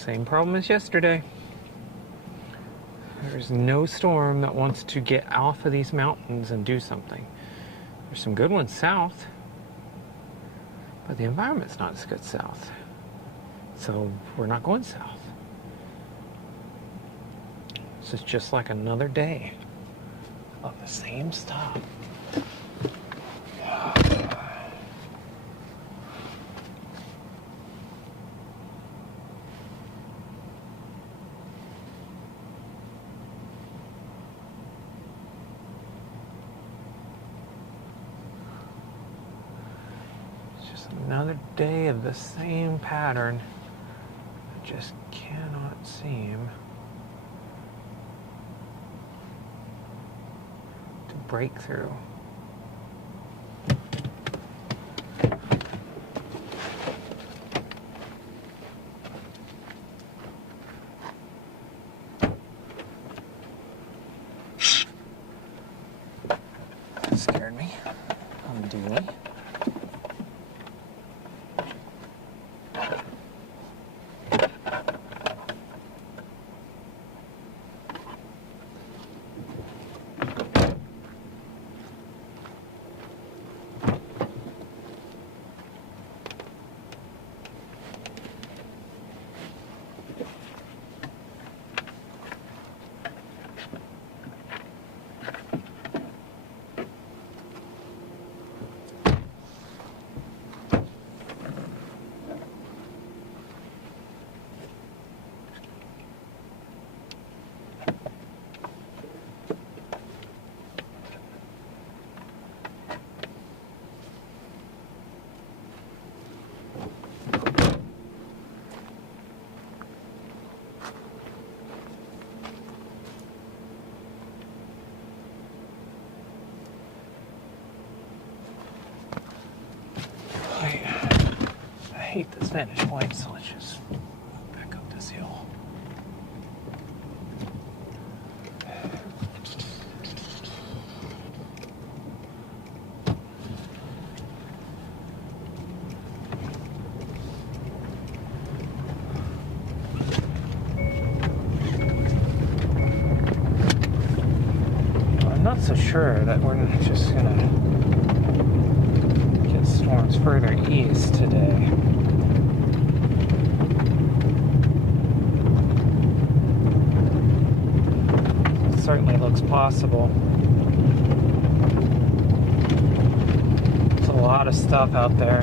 Same problem as yesterday. There's no storm that wants to get off of these mountains and do something. There's some good ones south, but the environment's not as good south. So we're not going south. This is just like another day of the same stuff. Another day of the same pattern. I just cannot seem to break through. That scared me unduly. I hate this vantage point, so let's just back up this hill. I'm not so sure that we're just gonna get storms further east today. Certainly looks possible. There's a lot of stuff out there.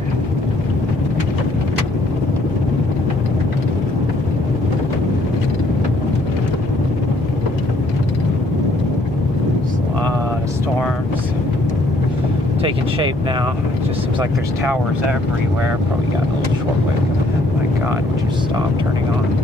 There's a lot of storms taking shape now. It just seems like there's towers everywhere. Probably got a little shortwave coming in. My God, would you stop turning on?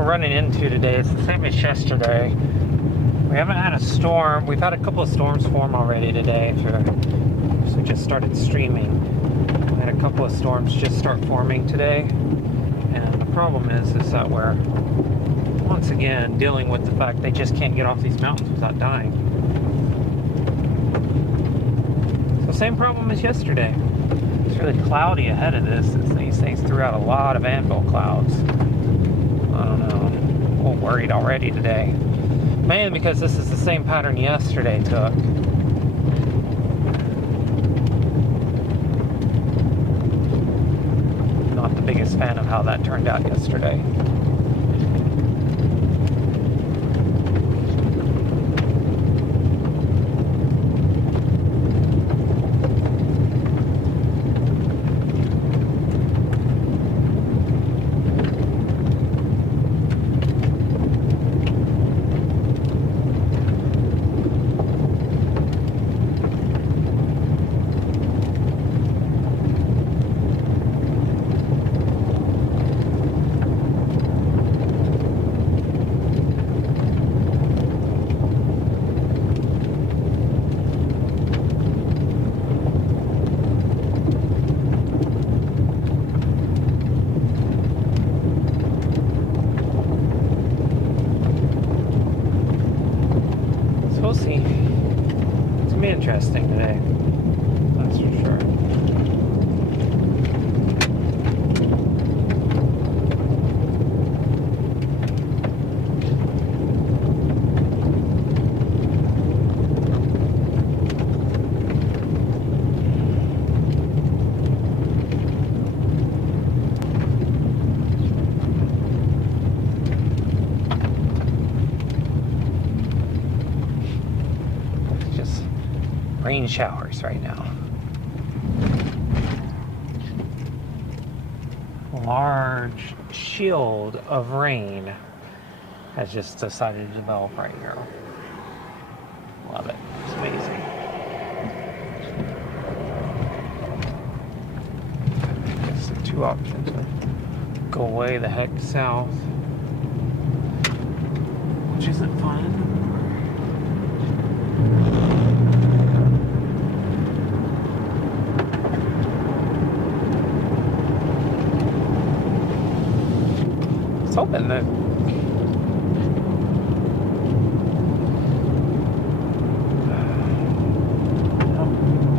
Running into today, it's the same as yesterday. We haven't had a storm. We've had a couple of storms form already today, so just started streaming. We had a couple couple of storms just start forming today, and the problem is that we're once again dealing with the fact they just can't get off these mountains without dying. So same problem as yesterday. It's really cloudy ahead of this. These things threw out a lot of anvil clouds. I don't know. I'm a little worried already today. Mainly because this is the same pattern yesterday took. Not the biggest fan of how that turned out yesterday. We'll see. It's gonna be interesting today. That's for sure. Rain showers right now. A large shield of rain has just decided to develop right here. Love it. It's amazing. I guess the two options are go way the heck south, which isn't fun. Hoping that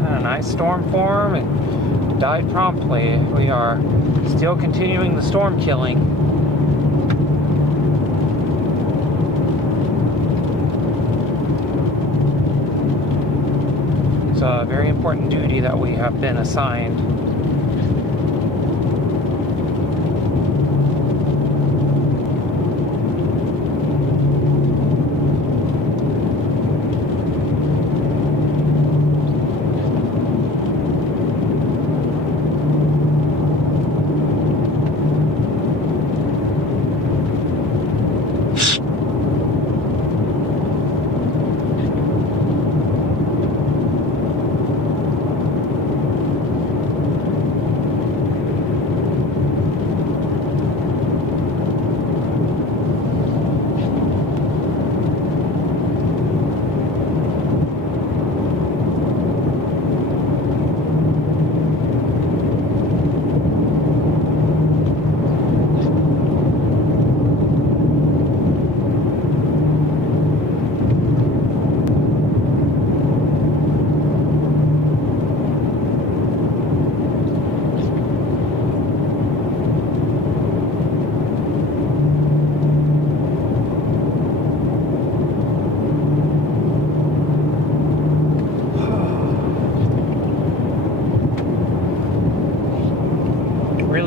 a nice storm form and died promptly. We are still continuing the storm killing. It's a very important duty that we have been assigned.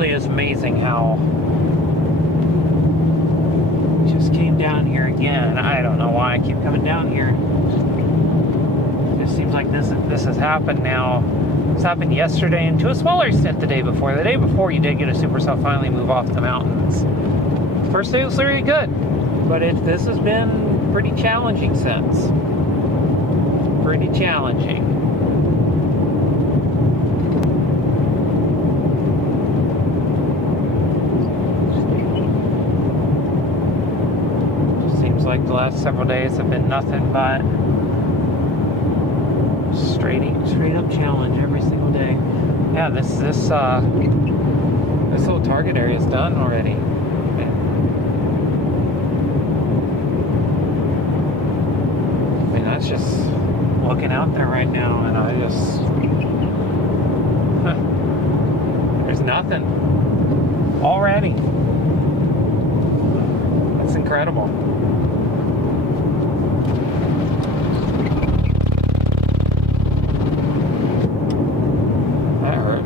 Is amazing how it just came down here again. I don't know why I keep coming down here. It just seems like this has happened now. This happened yesterday and to a smaller extent the day before. The day before you did get a supercell finally move off the mountains. First day was really good, but this has been pretty challenging since. Pretty challenging. Like the last several days have been nothing but straight up challenge every single day. Yeah, this little target area is done already. Man. I mean, that's just looking out there right now, and I just there's nothing already. That's incredible. That hurt.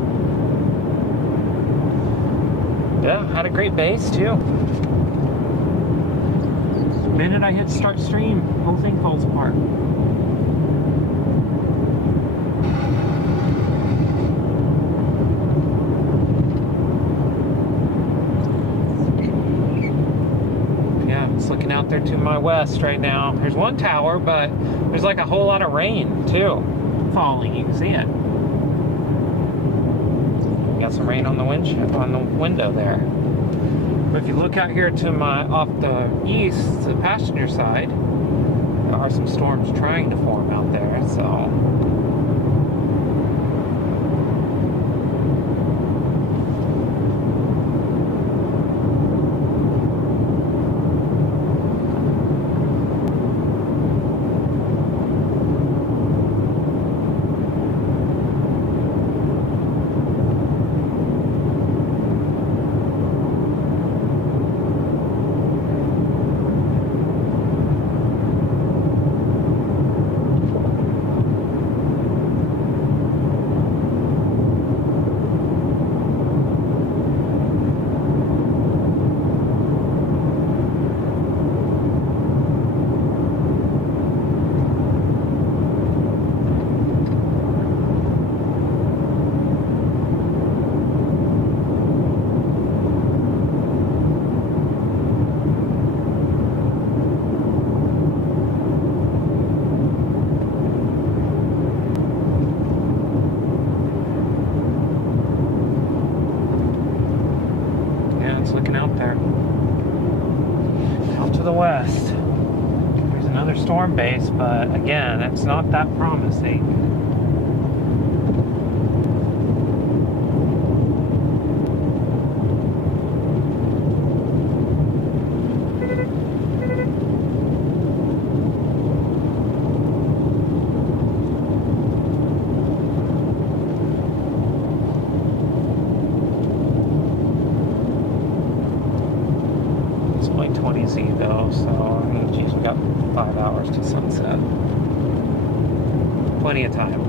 Yeah, had a great base too. The minute I hit start stream, whole thing falls apart. Looking out there to my west right now. There's one tower, but there's like a whole lot of rain too falling. You can see it. Got some rain on the window there. But if you look out here to my off the east, the passenger side, there are some storms trying to form out there. So. Looking out there, out to the west. There's another storm base, but again, it's not that promising. Like 20Z though, so I mean, geez, we got 5 hours to sunset. Plenty of time.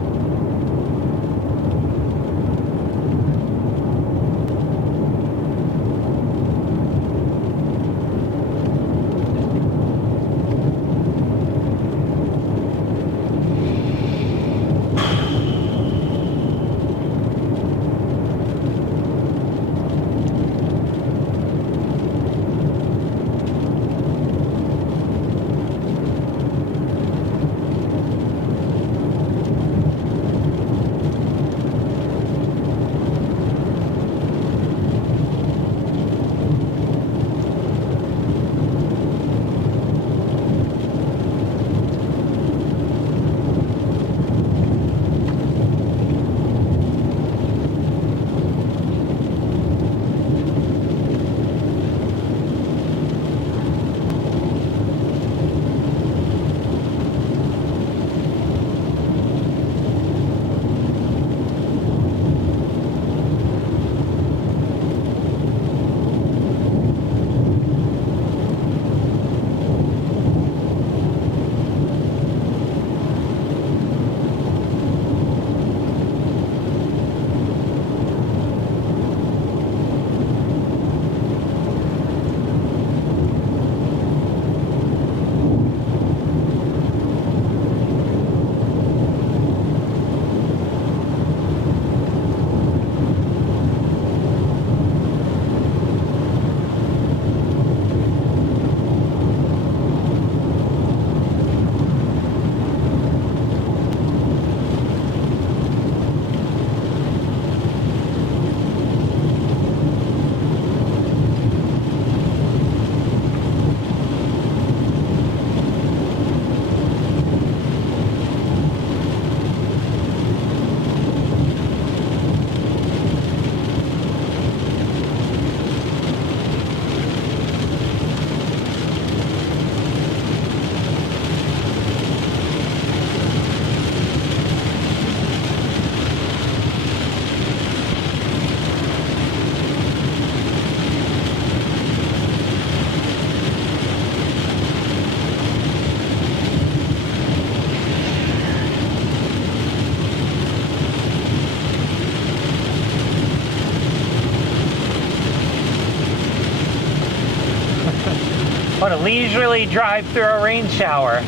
What a leisurely drive through a rain shower.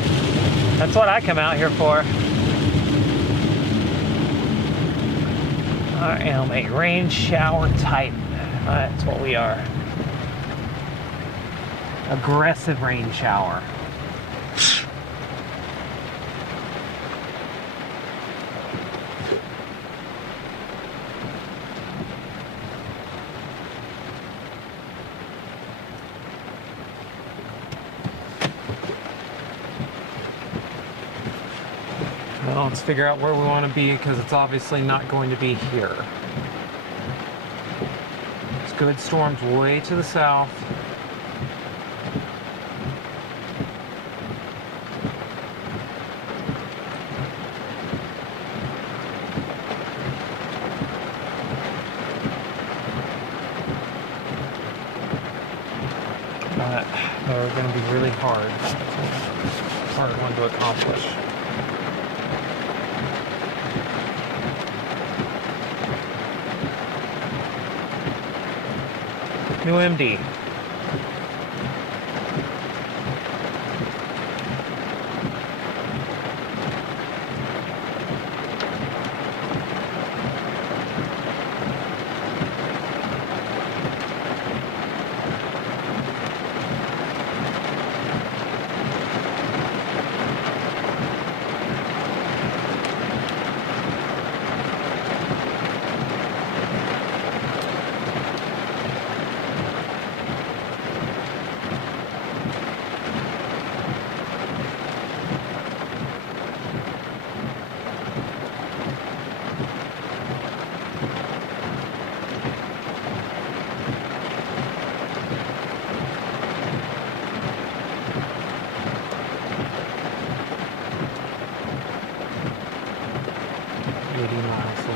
That's what I come out here for. I am a rain shower type. That's what we are. Aggressive rain shower. Well, let's figure out where we want to be, because it's obviously not going to be here. There's good storms way to the south. But they're going to be really hard. Hard one to accomplish. New MD.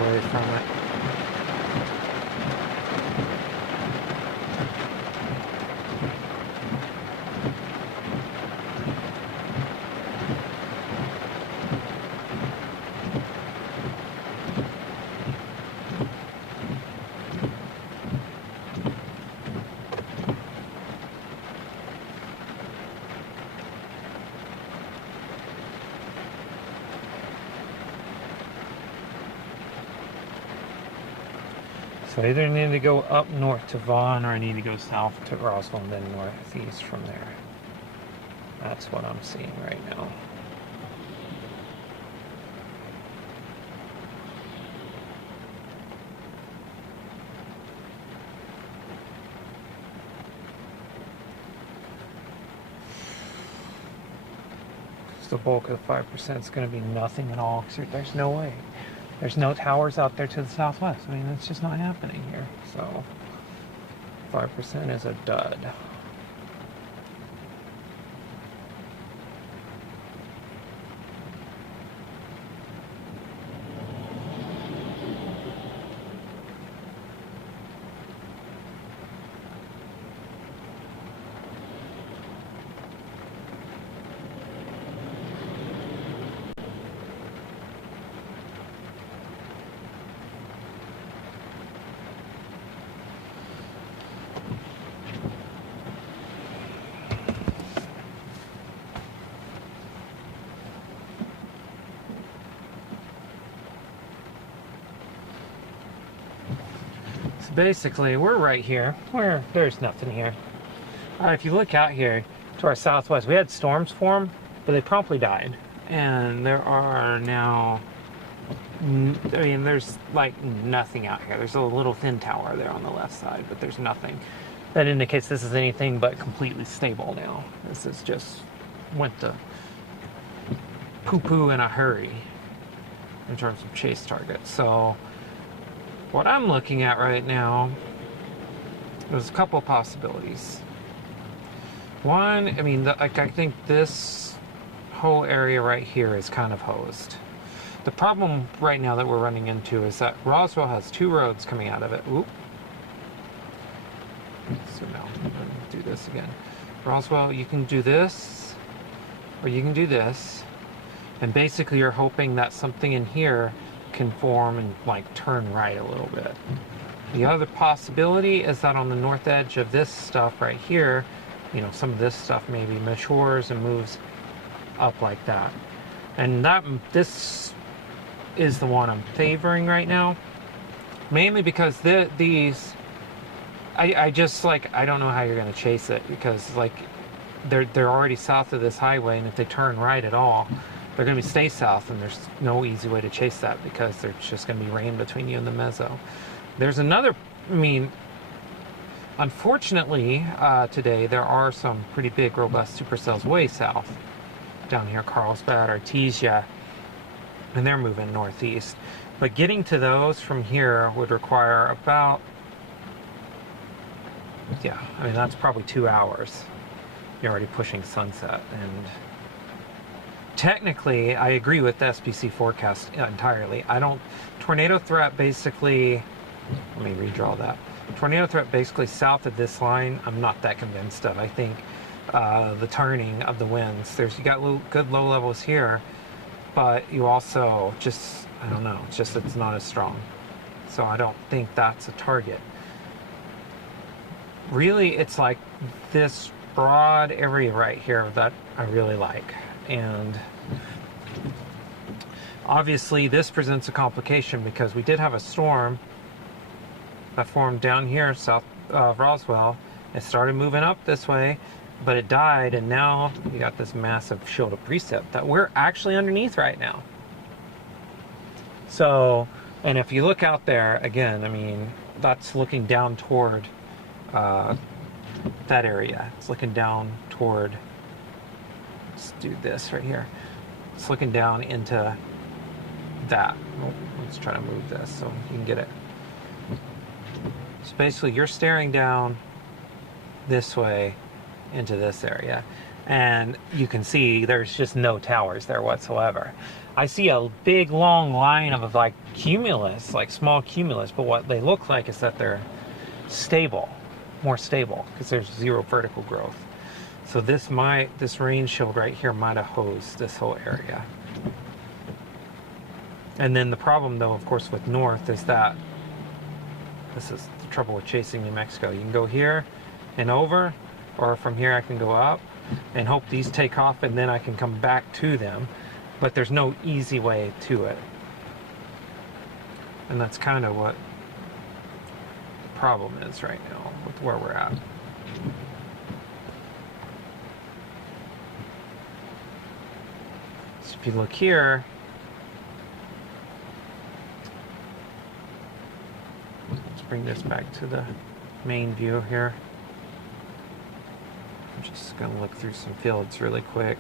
Away from it. So I either need to go up north to Vaughn, or I need to go south to Roswell and then northeast from there. That's what I'm seeing right now. The bulk of the 5% is going to be nothing at all, because there's no way. There's no towers out there to the southwest. I mean, that's just not happening here. So 5% is a dud. Basically, we're right here where there's nothing here. If you look out here to our southwest, we had storms form, but they promptly died. And there are now, I mean, there's like nothing out here. There's a little thin tower there on the left side, but there's nothing. That indicates this is anything but completely stable now. This is just went to poo-poo in a hurry in terms of chase targets. So what I'm looking at right now, there's a couple of possibilities. One, I mean, I think this whole area right here is kind of hosed. The problem right now that we're running into is that Roswell has two roads coming out of it. Oop. So now, I'm going to do this again. Roswell, you can do this, or you can do this. And basically you're hoping that something in here can form and like turn right a little bit. The other possibility is that on the north edge of this stuff right here, you know, some of this stuff maybe matures and moves up like that. And this is the one I'm favoring right now, mainly because these, I just like, I don't know how you're going to chase it, because like they're already south of this highway, and if they turn right at all, they're going to stay south, and there's no easy way to chase that because there's just going to be rain between you and the mezzo. There's another, I mean, unfortunately, today there are some pretty big robust supercells way south. Down here, Carlsbad, Artesia, and they're moving northeast. But getting to those from here would require about, yeah, I mean, that's probably 2 hours. You're already pushing sunset. And technically, I agree with the SPC forecast entirely. Tornado threat basically, let me redraw that. Tornado threat basically south of this line, I'm not that convinced of. I think the turning of the winds, you got good low levels here, but you also just, I don't know, it's not as strong. So I don't think that's a target. Really, it's like this broad area right here that I really like. And obviously this presents a complication because we did have a storm that formed down here south of Roswell. It started moving up this way, but it died, and now we got this massive shield of precip that we're actually underneath right now. So, and if you look out there, again, I mean, that's looking down toward that area. It's looking down toward, let's do this right here. It's looking down into that. Oh, let's try to move this so you can get it. So basically you're staring down this way into this area, and you can see there's just no towers there whatsoever. I see a big long line of like cumulus, like small cumulus, but what they look like is that they're stable, more stable, because there's zero vertical growth. So this rain shield right here might have hosed this whole area. And then the problem though, of course, with north is that this is the trouble with chasing New Mexico. You can go here and over, or from here I can go up and hope these take off, and then I can come back to them. But there's no easy way to it. And that's kind of what the problem is right now with where we're at. So if you look here, let's bring this back to the main view here. I'm just going to look through some fields really quick.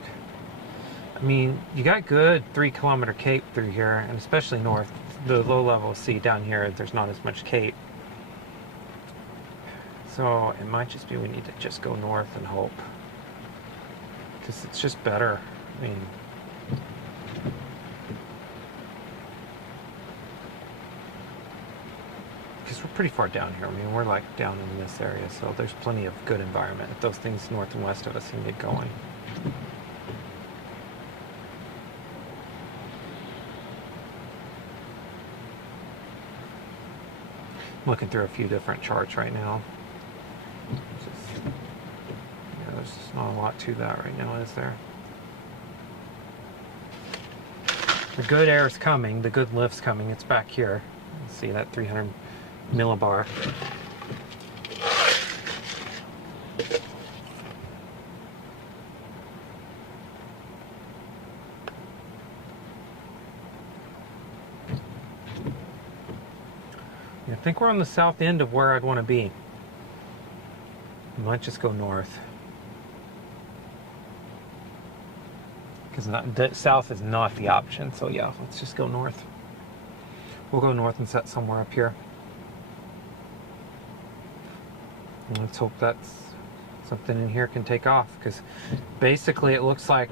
I mean, you got good 3-kilometer cape through here, and especially north. The low level sea down here, there's not as much cape. So it might just be we need to just go north and hope, because it's just better. I mean, because we're pretty far down here. I mean, we're like down in this area, so there's plenty of good environment if those things north and west of us can get going. Looking through a few different charts right now. There's just not a lot to that right now, is there? The good air is coming, the good lift's coming. It's back here. See that 300 millibar. I think we're on the south end of where I'd want to be. I might just go north, because south is not the option. So yeah, let's just go north. We'll go north and set somewhere up here. And let's hope that something in here can take off, because basically it looks like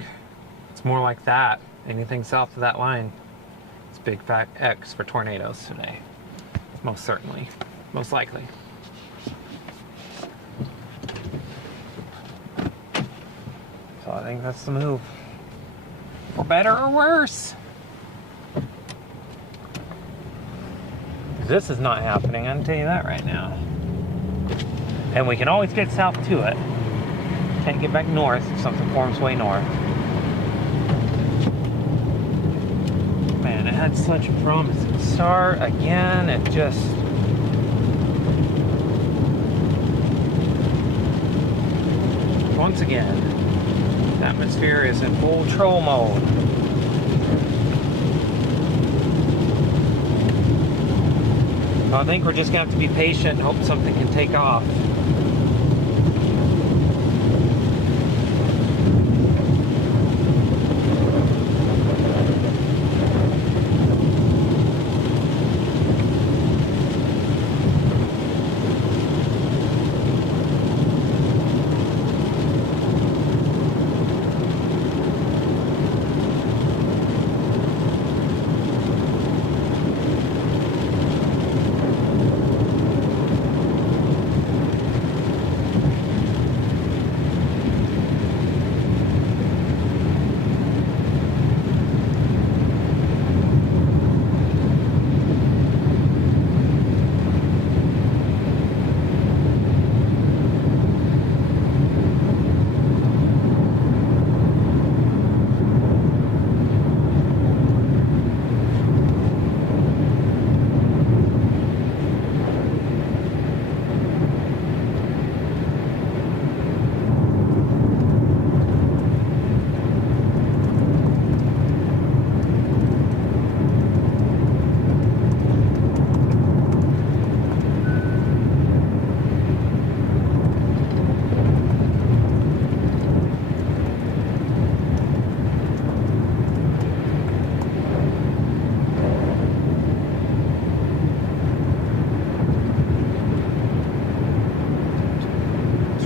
it's more like that. Anything south of that line, it's big fat X for tornadoes today. Most certainly. Most likely. So I think that's the move. For better or worse. This is not happening, I can tell you that right now. And we can always get south to it. Can't get back north if something forms way north. Man, it had such a promising start. Again, it just... Once again, the atmosphere is in full troll mode. So I think we're just going to have to be patient and hope something can take off.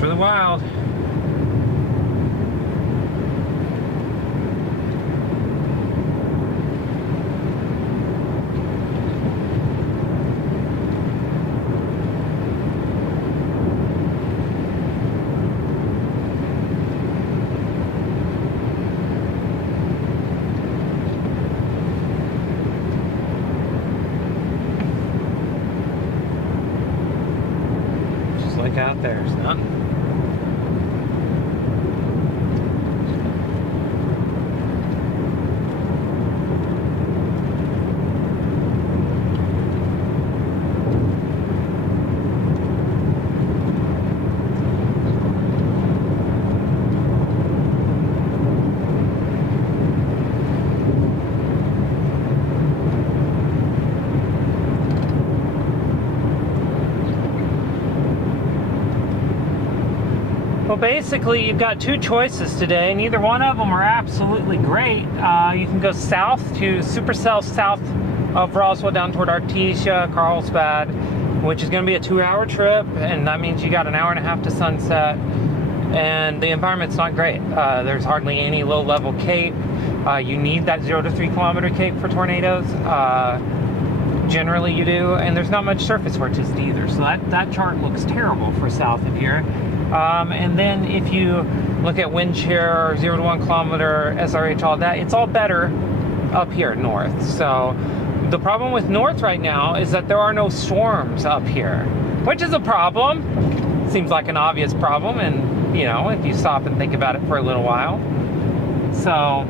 For the wild. Just like out there, it's nothing. Well, basically, you've got two choices today. Neither one of them are absolutely great. You can go south to Supercell, south of Roswell, down toward Artesia, Carlsbad, which is going to be a 2-hour trip, and that means you got an hour and a half to sunset, and the environment's not great. There's hardly any low-level cape. You need that 0 to 3 kilometer cape for tornadoes. Generally, you do, and there's not much surface vorticity either, so that chart looks terrible for south of here. And then if you look at wind shear, 0 to 1 kilometer, SRH, all that, it's all better up here north. So the problem with north right now is that there are no storms up here, which is a problem. Seems like an obvious problem, and you know, if you stop and think about it for a little while. So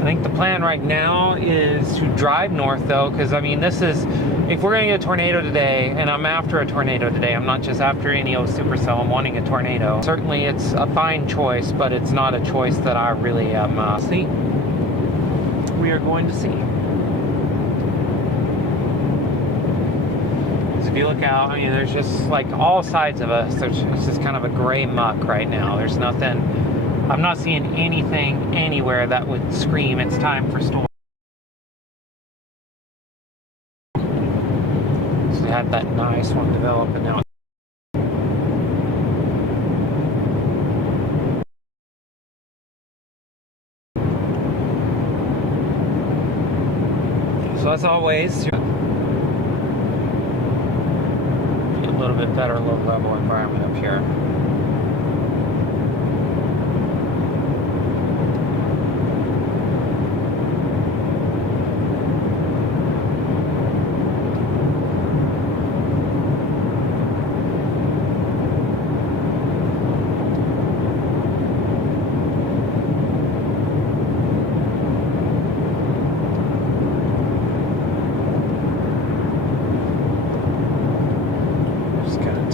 I think the plan right now is to drive north, though, because I mean, this is, if we're going to get a tornado today, and I'm after a tornado today, I'm not just after any old supercell, I'm wanting a tornado. Certainly it's a fine choice, but it's not a choice that I really am, see. We are going to see. Because if you look out, I mean, there's just like all sides of us, it's just kind of a gray muck right now. There's nothing, I'm not seeing anything anywhere that would scream it's time for storm. So we had that nice one develop, and now so as always, a little bit better low-level environment up here.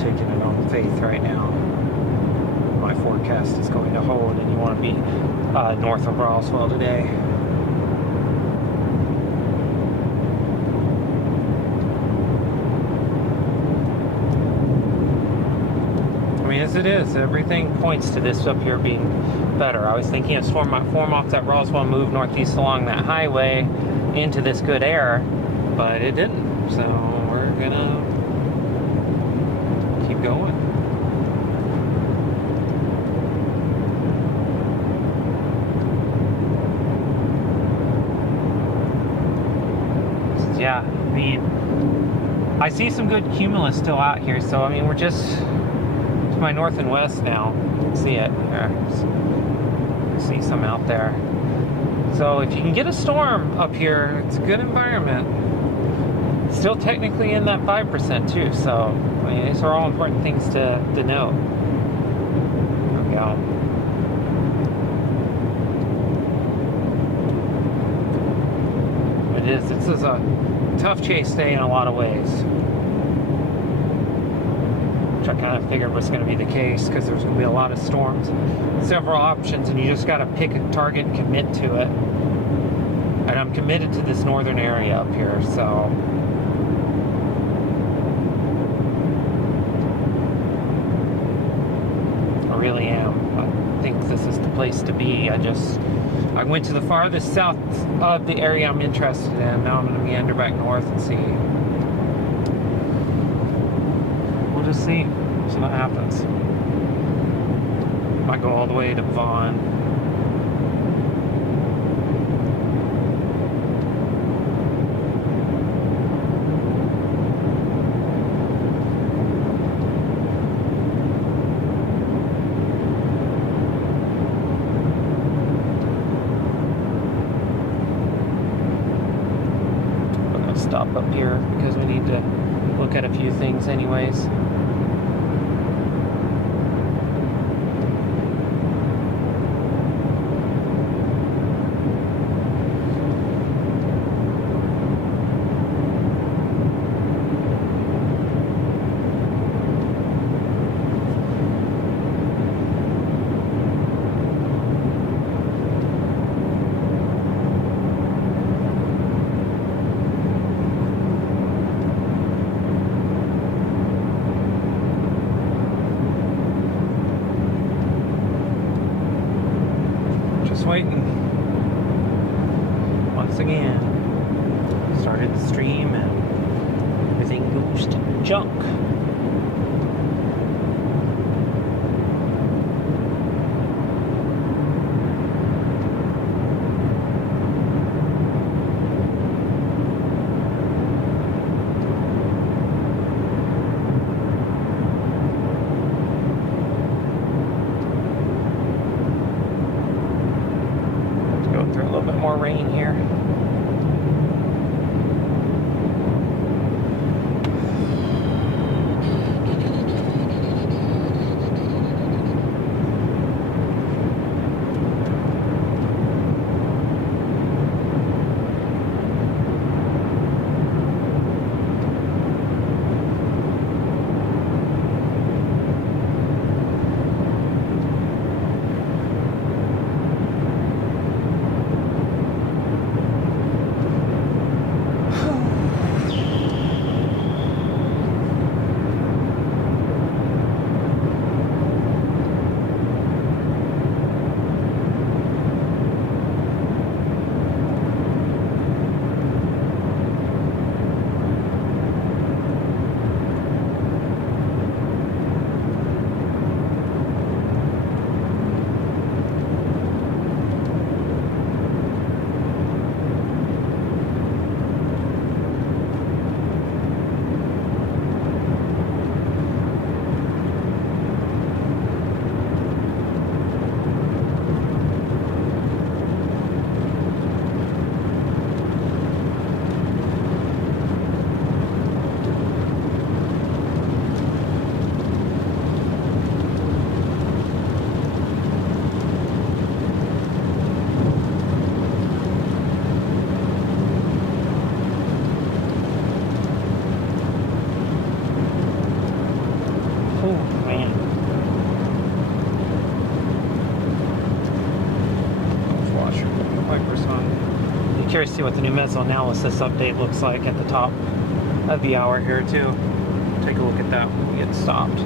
taking it on faith right now. My forecast is going to hold, and you want to be north of Roswell today. I mean, as it is, everything points to this up here being better. I was thinking a storm might form off that Roswell and move northeast along that highway into this good air, but it didn't. So we're gonna keep going. Yeah, I mean, I see some good cumulus still out here, so I mean, we're just to my north and west now. See it here. See some out there. So if you can get a storm up here, it's a good environment. Still technically in that 5% too, so I mean, these are all important things to note. There we go. This is a tough chase day in a lot of ways. Which I kind of figured was going to be the case because there's going to be a lot of storms, several options, and you just got to pick a target and commit to it. And I'm committed to this northern area up here, so I really am. I think this is the place to be. I went to the farthest south of the area I'm interested in. Now I'm going to meander back north and see. We'll just see what happens. Might go all the way to Vaughn. Stop up here because we need to look at a few things anyways. Waiting. Once again, started the stream and everything goes to junk. A little bit more rain here. Oh, man. Flash wipers on. Be curious to see what the new mezzo-analysis update looks like at the top of the hour here, too. Take a look at that when we get stopped.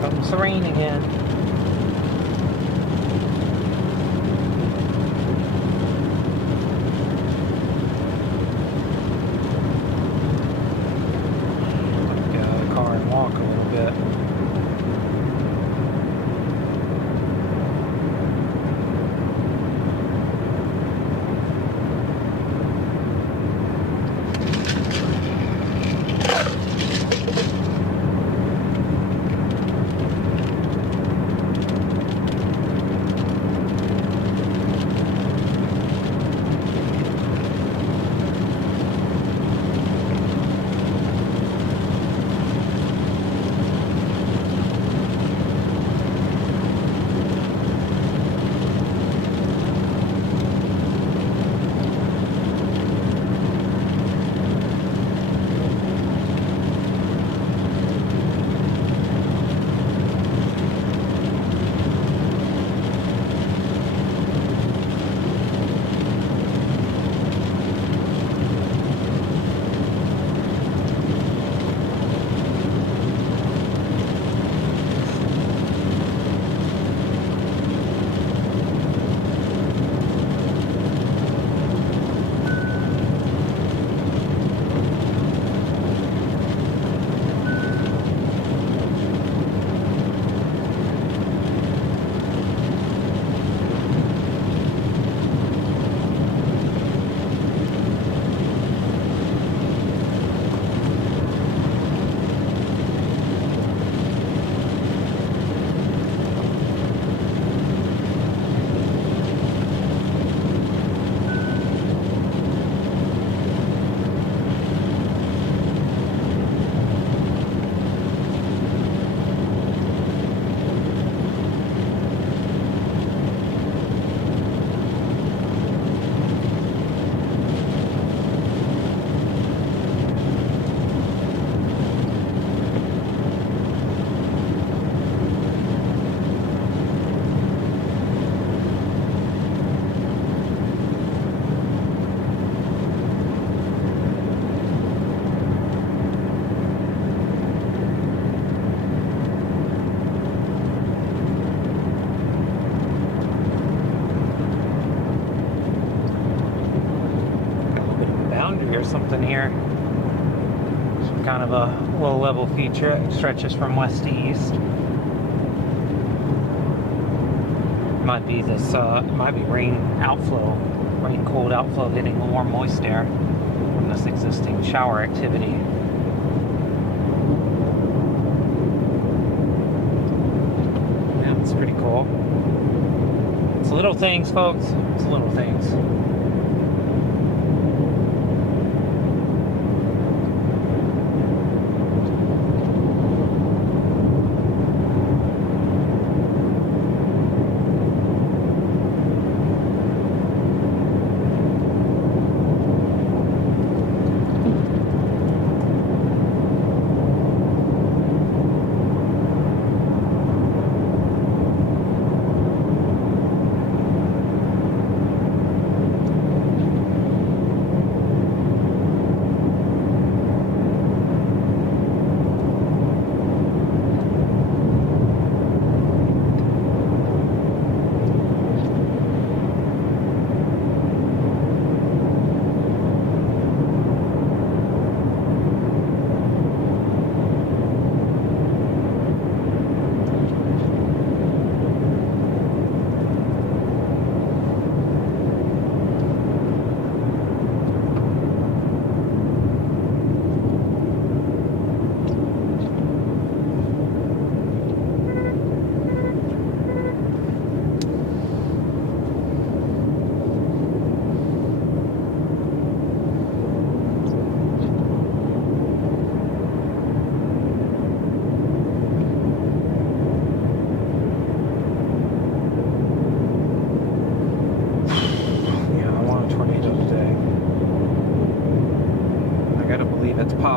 Comes the rain again. Get out of the car and walk a little bit. Something here. Some kind of a low level feature. It stretches from west to east. Might be this, might be rain outflow, rain cold outflow hitting the warm moist air from this existing shower activity. Yeah, it's pretty cool. It's little things, folks. It's little things.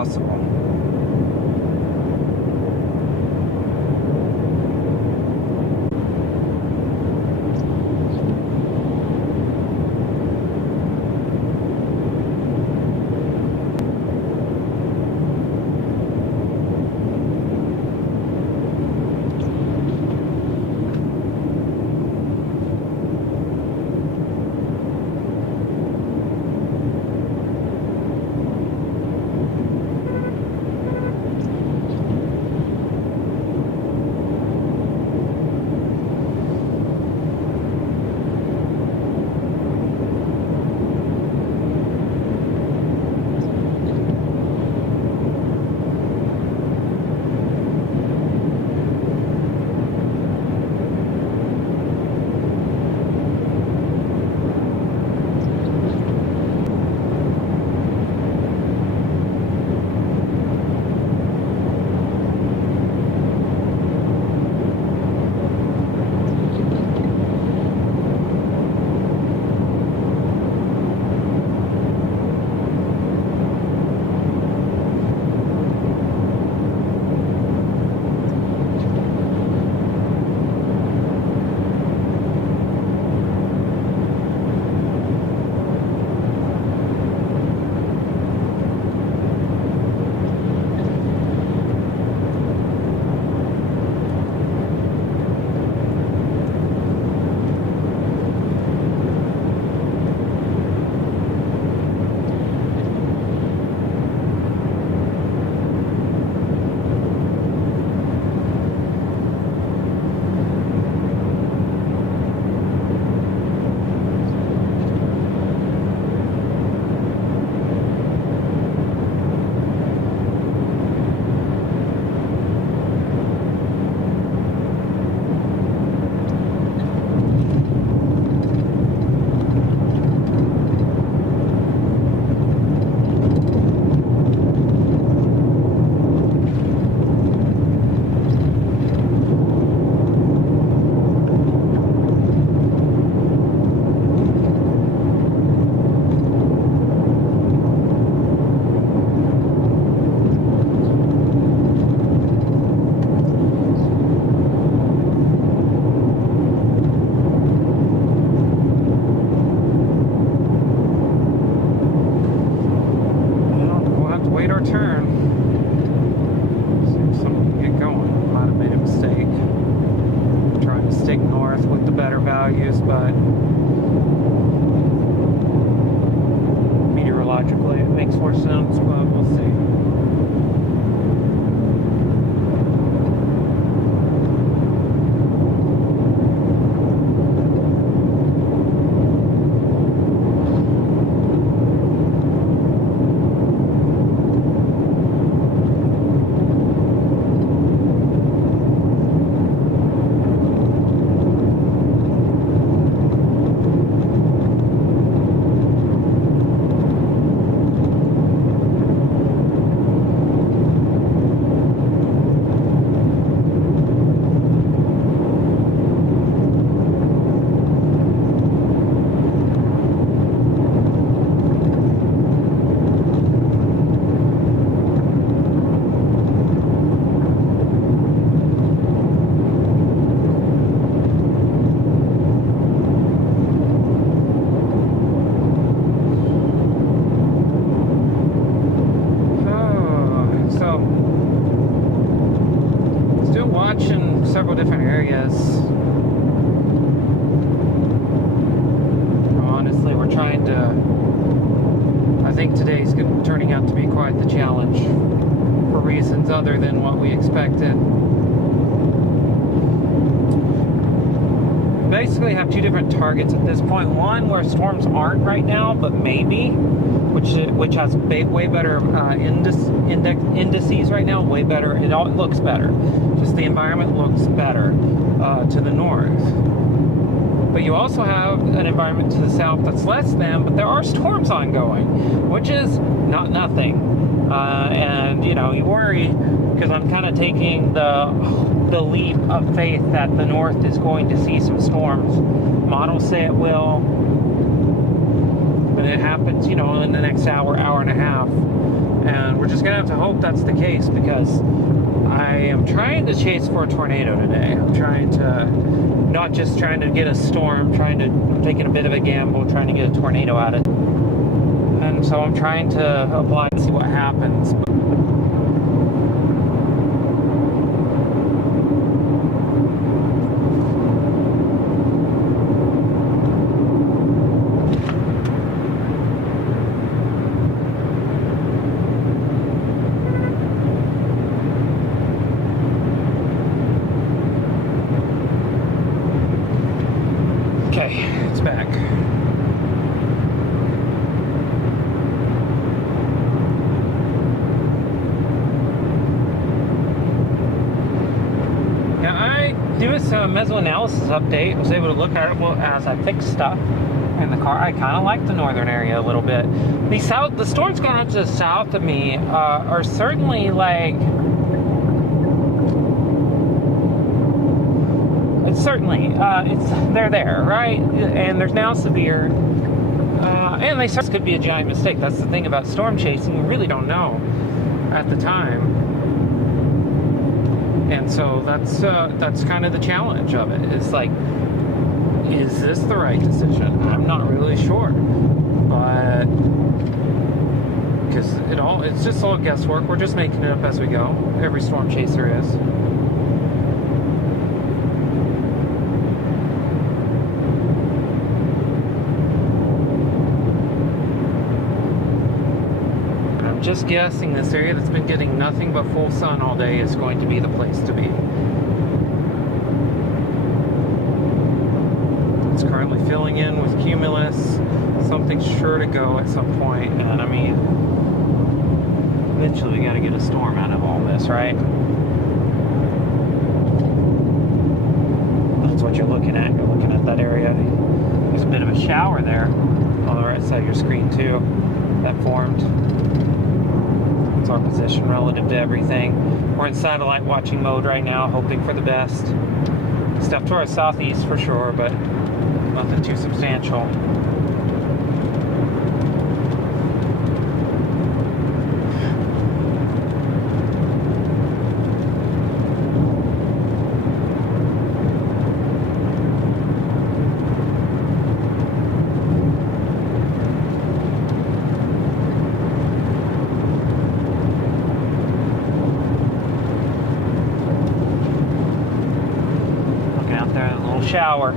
possible. Values, but meteorologically it makes more sense, but we'll see. Several different areas. Honestly, we're trying to, I think today's turning out to be quite the challenge for reasons other than what we expected. We basically have two different targets at this point. One where storms aren't right now, but maybe, which has way better indices right now, way better. It looks better. Just the environment looks better to the north. But you also have an environment to the south that's less than, but there are storms ongoing, which is not nothing. And, you know, you worry because I'm kind of taking the leap of faith that the north is going to see some storms. Models say it will. But it happens, you know, in the next hour, hour and a half. And we're just gonna have to hope that's the case, because I am trying to chase for a tornado today. I'm trying to, not just trying to get a storm, I'm taking a bit of a gamble, trying to get a tornado out of it. And so I'm trying to apply and see what happens. Okay, it's back. Now, I do a mesoanalysis update. I was able to look at it as I fixed stuff in the car. I kind of like the northern area a little bit. The storms going up to the south of me are certainly like... they're there, right? And there's now severe, and this could be a giant mistake. That's the thing about storm chasing, you really don't know at the time, and so that's kind of the challenge of it. It's like, is this the right decision? I'm not really sure, but because it's just all guesswork. We're just making it up as we go. Every storm chaser is. Just guessing, this area that's been getting nothing but full sun all day is going to be the place to be. It's currently filling in with cumulus. Something's sure to go at some point, and I mean, eventually we got to get a storm out of all this, right? That's what you're looking at. You're looking at that area. There's a bit of a shower there on the right side of your screen too that formed. Our position relative to everything. We're in satellite watching mode right now, hoping for the best. Stuff to our southeast for sure, but nothing too substantial. Shower.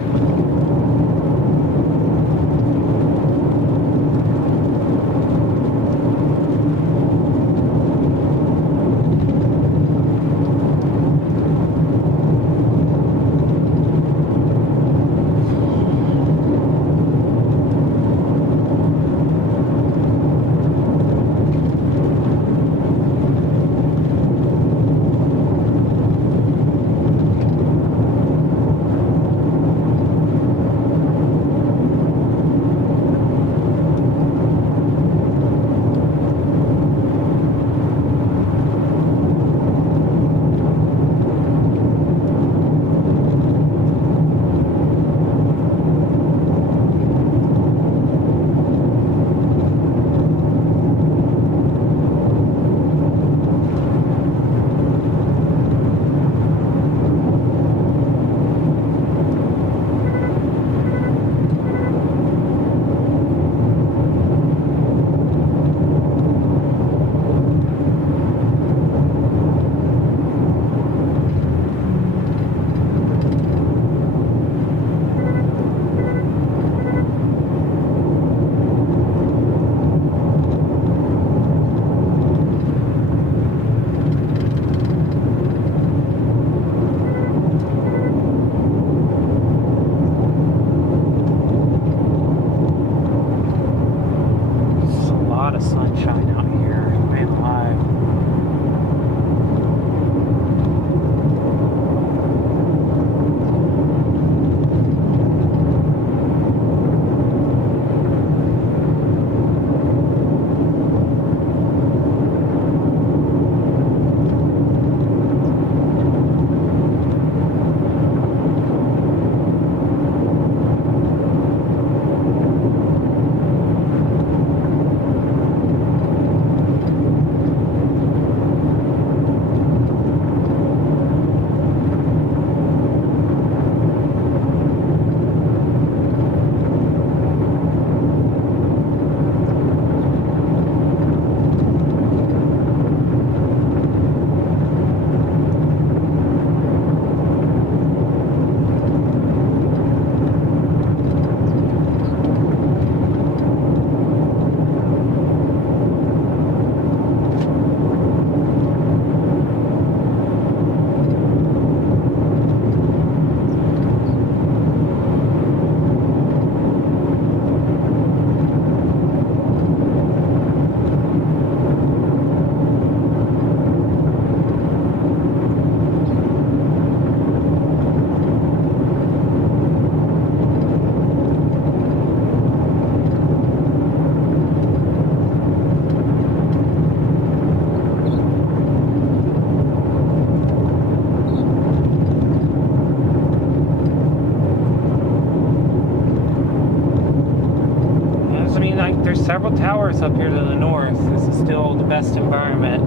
several towers up here to the north. This is still the best environment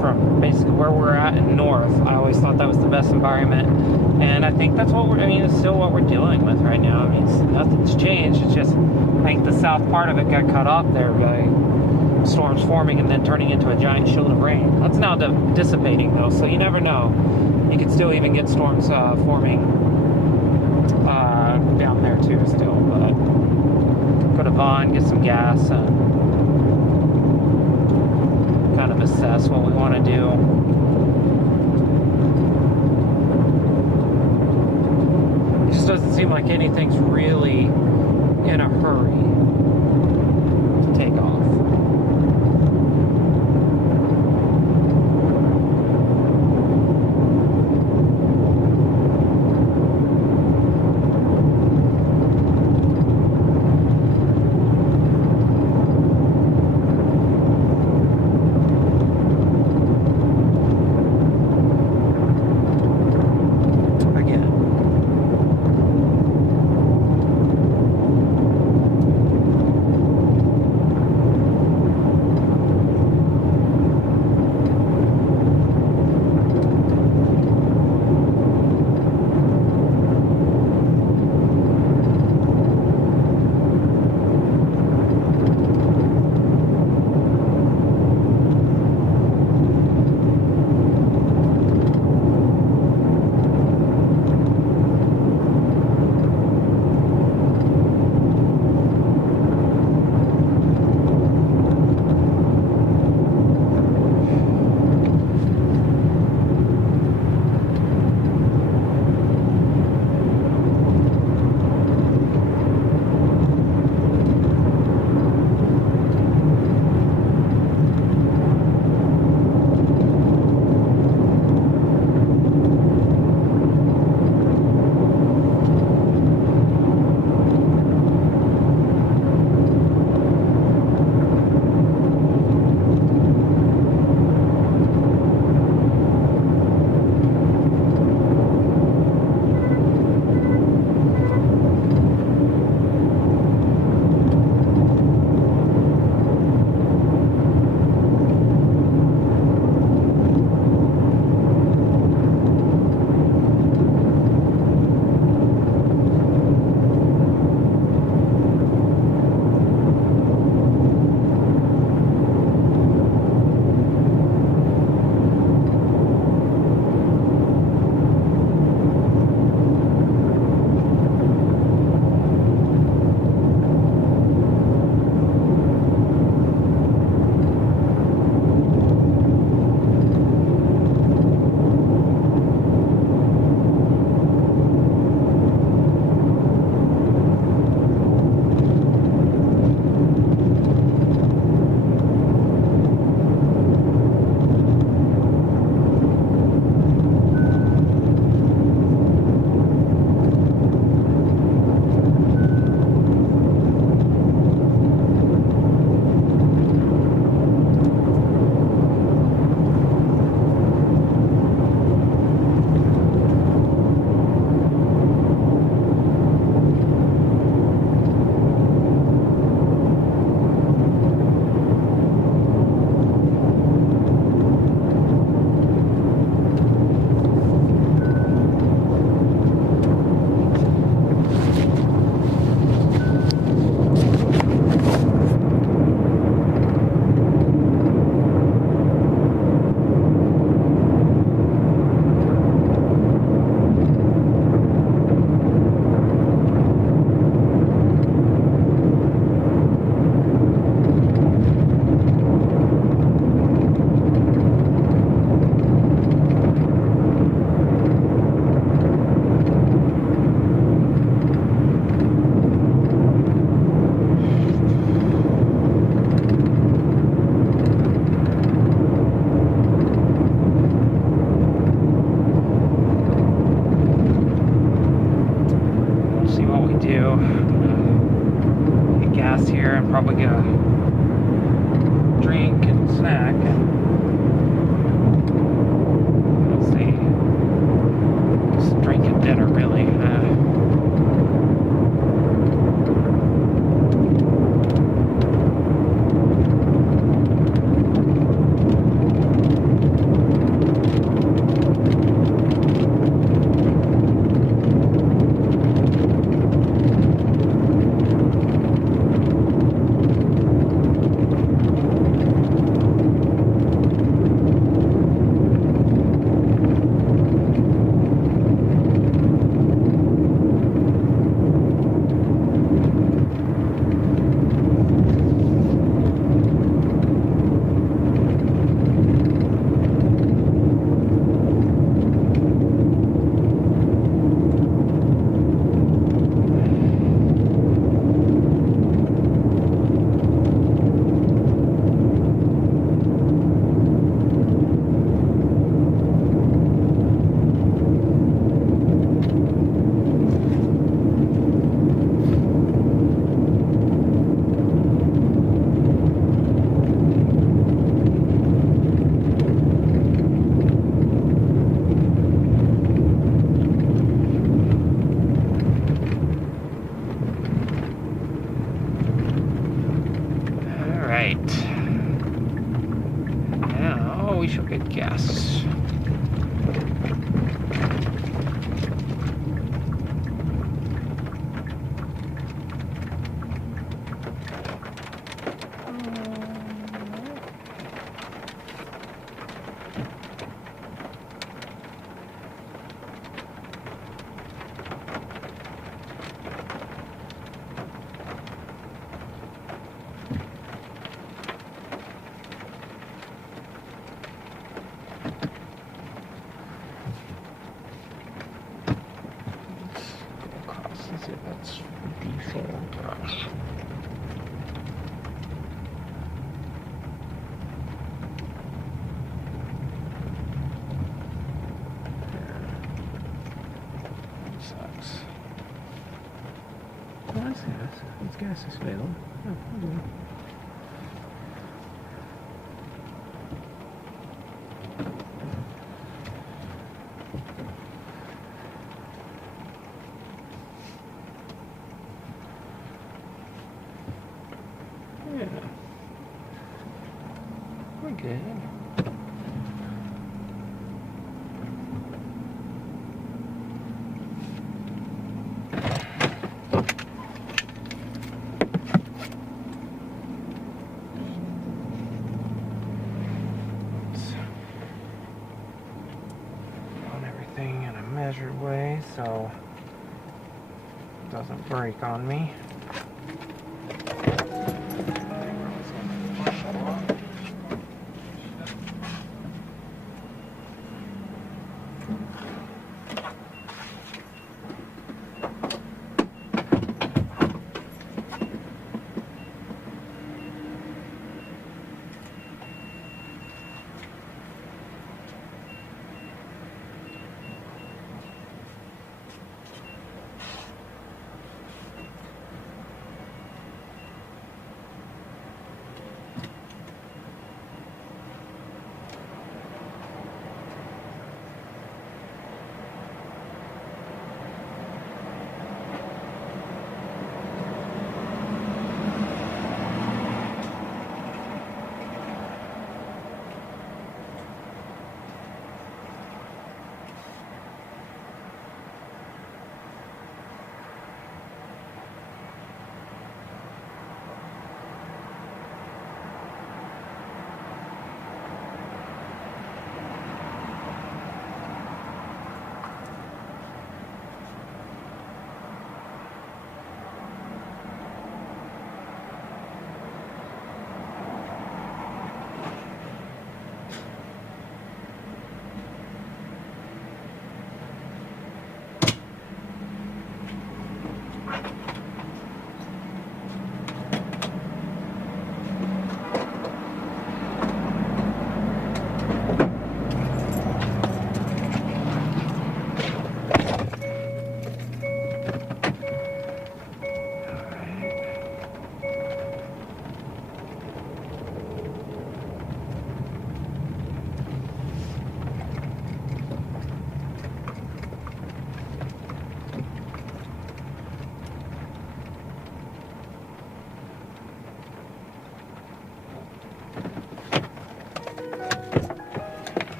from basically where we're at in north. I always thought that was the best environment, and I think that's what it's still what we're dealing with right now. I mean, nothing's changed. It's just, I think the south part of it got cut off there by storms forming and then turning into a giant shield of rain. That's now dissipating though, so you never know. You could still even get storms forming down there too still, but go to Vaughn, get some gas, and kind of assess what we want to do. It just doesn't seem like anything's really in a hurry to take off. probably get a drink and snack, and let's see, just drinking dinner really. Let's see if that's default. Sucks. Oh, that's gas. It's gas is failing. Oh, okay. Yeah. We're good. On everything in a measured way so it doesn't break on me.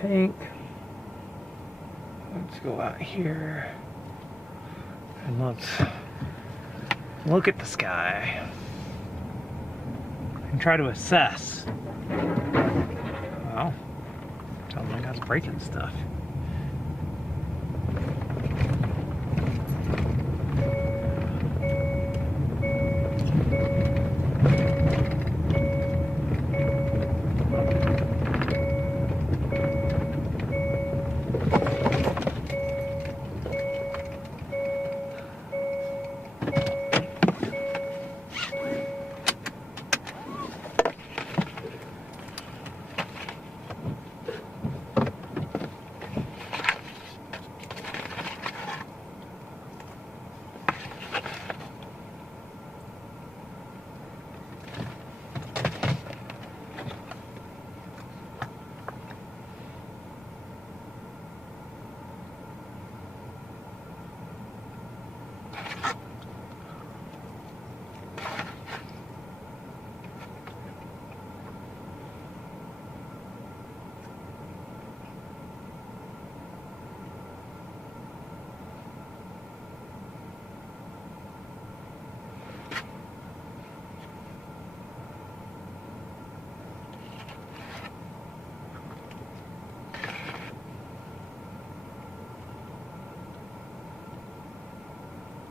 tank. Let's go out here and let's look at the sky and try to assess. Well, tell me I was breaking stuff.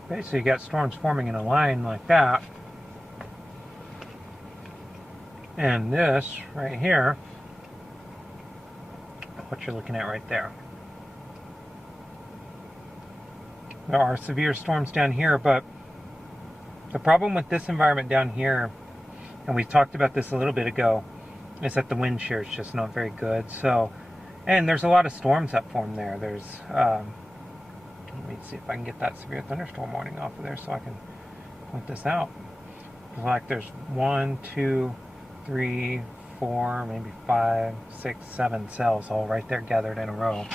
Basically, you got storms forming in a line like that. And this right here, what you're looking at right there. There are severe storms down here, but the problem with this environment down here, and we talked about this a little bit ago, is that the wind shear is just not very good. So, and there's a lot of storms that form there. There's let me see if I can get that severe thunderstorm warning off of there so I can point this out. Like there's 1, 2, 3, 4, maybe 5, 6, 7 cells all right there gathered in a row.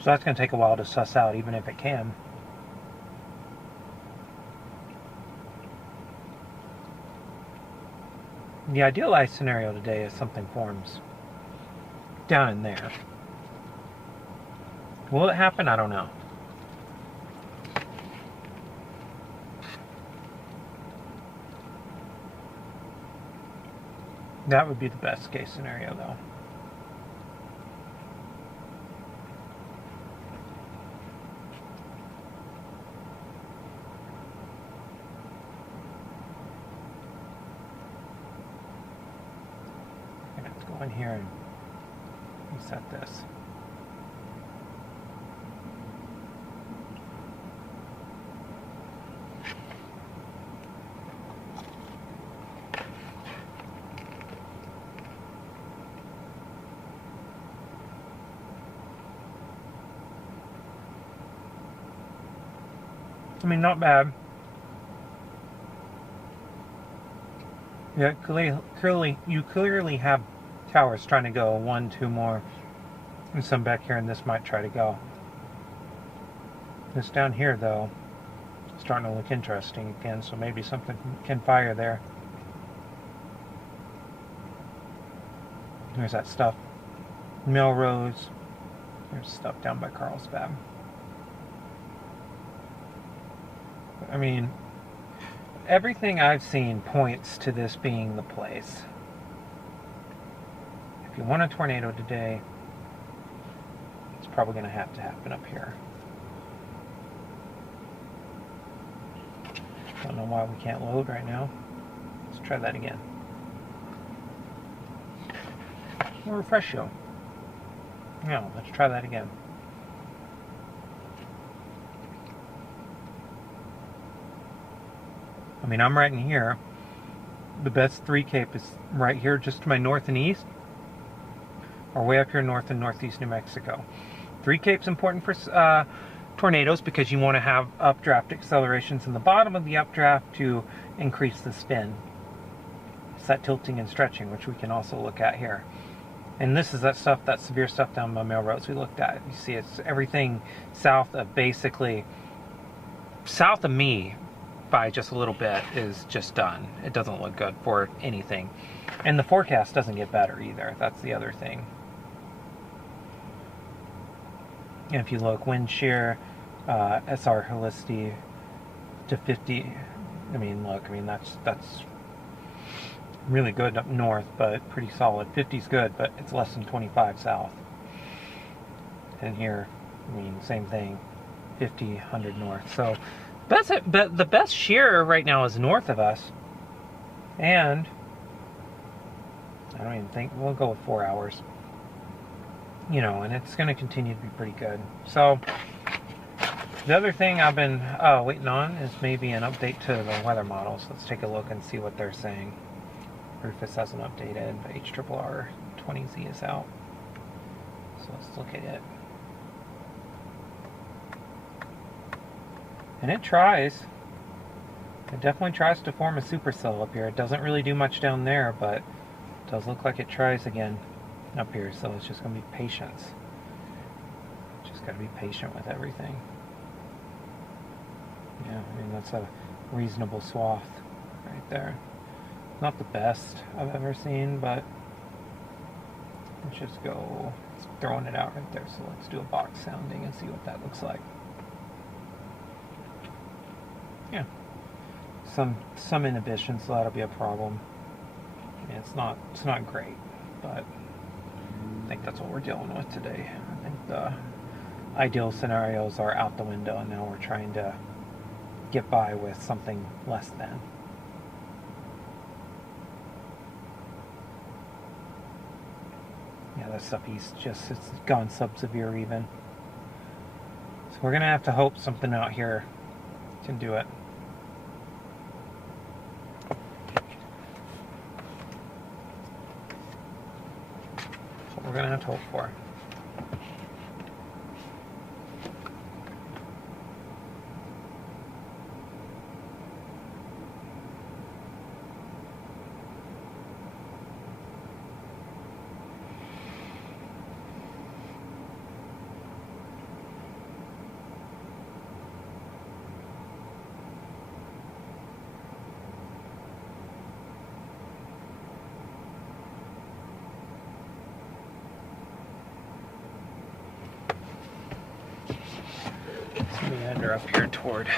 So that's going to take a while to suss out, even if it can. The idealized scenario today is something forms down in there. Will it happen? I don't know. That would be the best case scenario, though. I'm going to have to go in here and reset this. I mean, not bad. Yeah, clearly, you clearly have towers trying to go 1, 2 more, and some back here, and this might try to go. This down here, though, is starting to look interesting again, so maybe something can fire there. There's that stuff. Melrose. There's stuff down by Carlsbad. I mean, everything I've seen points to this being the place. If you want a tornado today, it's probably going to happen up here. Don't know why we can't load right now. Let's try that again. We'll refresh you. No, let's try that again. I mean, I'm right in here. The best 3 Cape is right here, just to my north and east, or way up here north and northeast New Mexico. 3 Cape's important for tornadoes because you want to have updraft accelerations in the bottom of the updraft to increase the spin. It's that tilting and stretching, which we can also look at here. And this is that stuff, that severe stuff down by Melrose we looked at. You see, it's everything south of basically, south of me, by just a little bit is just done. It doesn't look good for anything. And the forecast doesn't get better either. That's the other thing. And if you look, wind shear, SR helicity to 50. I mean, look, I mean, that's really good up north, but pretty solid. 50's good, but it's less than 25 south. And here, I mean, same thing, 50, 100 north. So that's it. But the best shear right now is north of us. And I don't even think, we'll go with 4 hours. You know, and it's going to continue to be pretty good. So the other thing I've been waiting on is maybe an update to the weather models. Let's take a look and see what they're saying. Rufus hasn't updated, but HRRR 20Z is out. So let's look at it. And it tries. It definitely tries to form a supercell up here. It doesn't really do much down there, but it does look like it tries again up here. So it's just going to be patience. Just got to be patient with everything. Yeah, I mean, that's a reasonable swath right there. Not the best I've ever seen, but let's just go, it's throwing it out right there. So let's do a box sounding and see what that looks like. Yeah, some inhibition, so that'll be a problem. I mean, it's not great, but I think that's what we're dealing with today. I think the ideal scenarios are out the window, and now we're trying to get by with something less than. Yeah, that stuff east just, it's gone sub-severe even. So we're gonna have to hope something out here can do it. That's what we're gonna have to hope for. Meander up here toward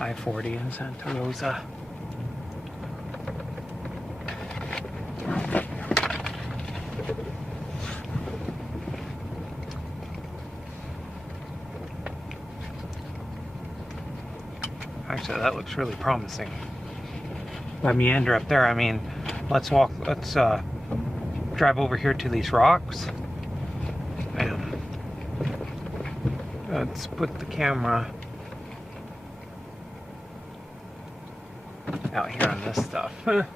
I-40 in Santa Rosa. Actually, that looks really promising. By meander up there, I mean, let's drive over here to these rocks. And let's put the camera out here on this stuff. That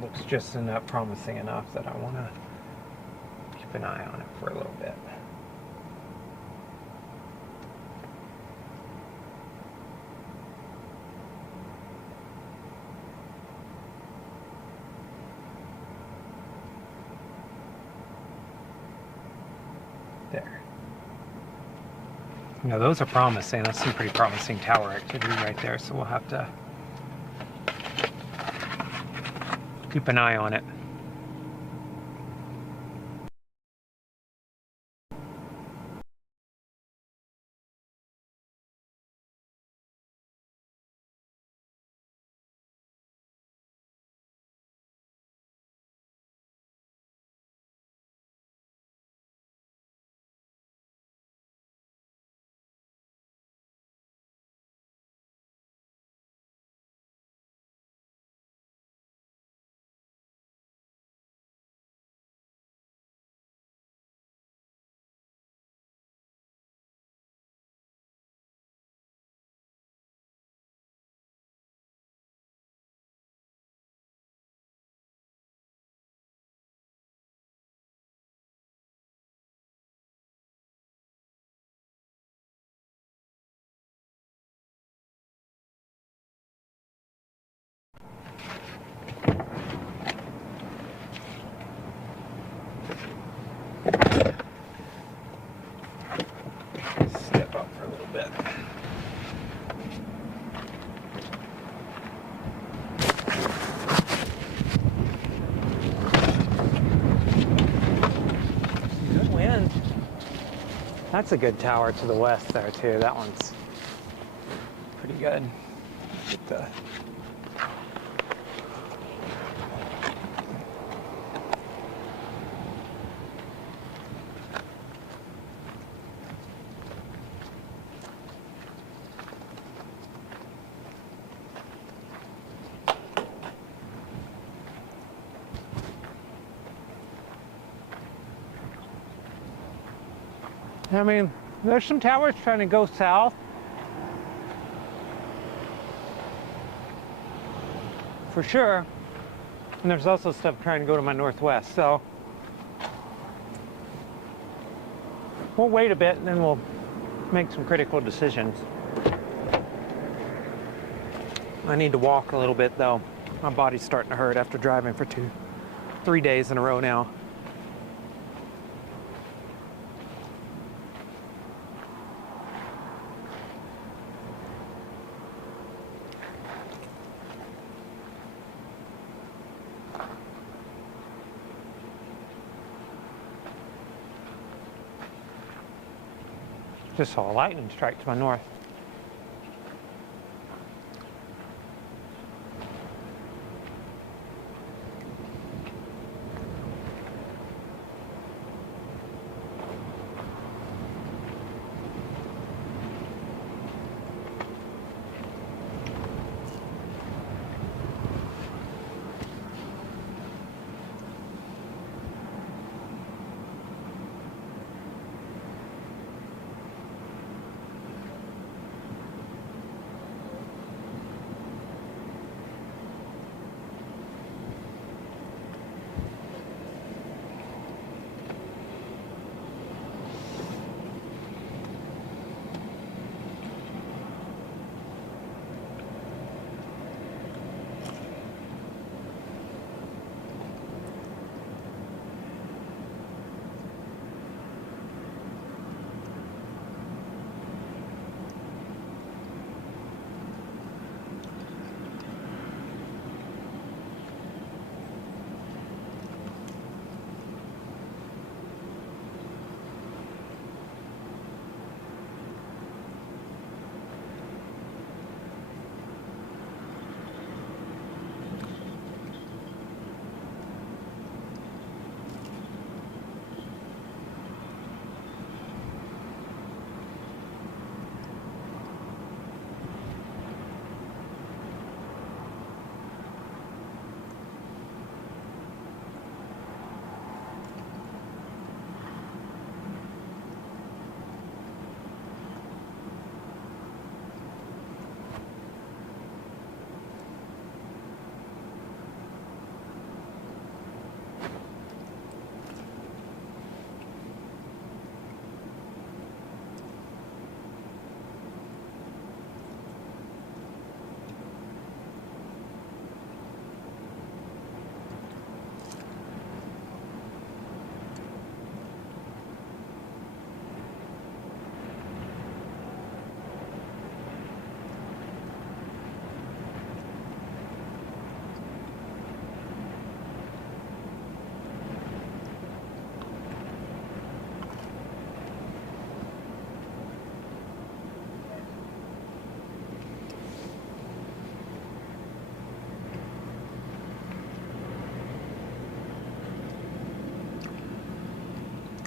looks just enough promising enough that I want to keep an eye on it for a little bit. There. You know, those are promising. That's some pretty promising tower activity right there, so we'll have to keep an eye on it. That's a good tower to the west there too. That one's pretty good. Get the I mean, there's some towers trying to go south. For sure. And there's also stuff trying to go to my northwest, so we'll wait a bit and then we'll make some critical decisions. I need to walk a little bit though. My body's starting to hurt after driving for 3 days in a row now. Just saw a lightning strike to my north.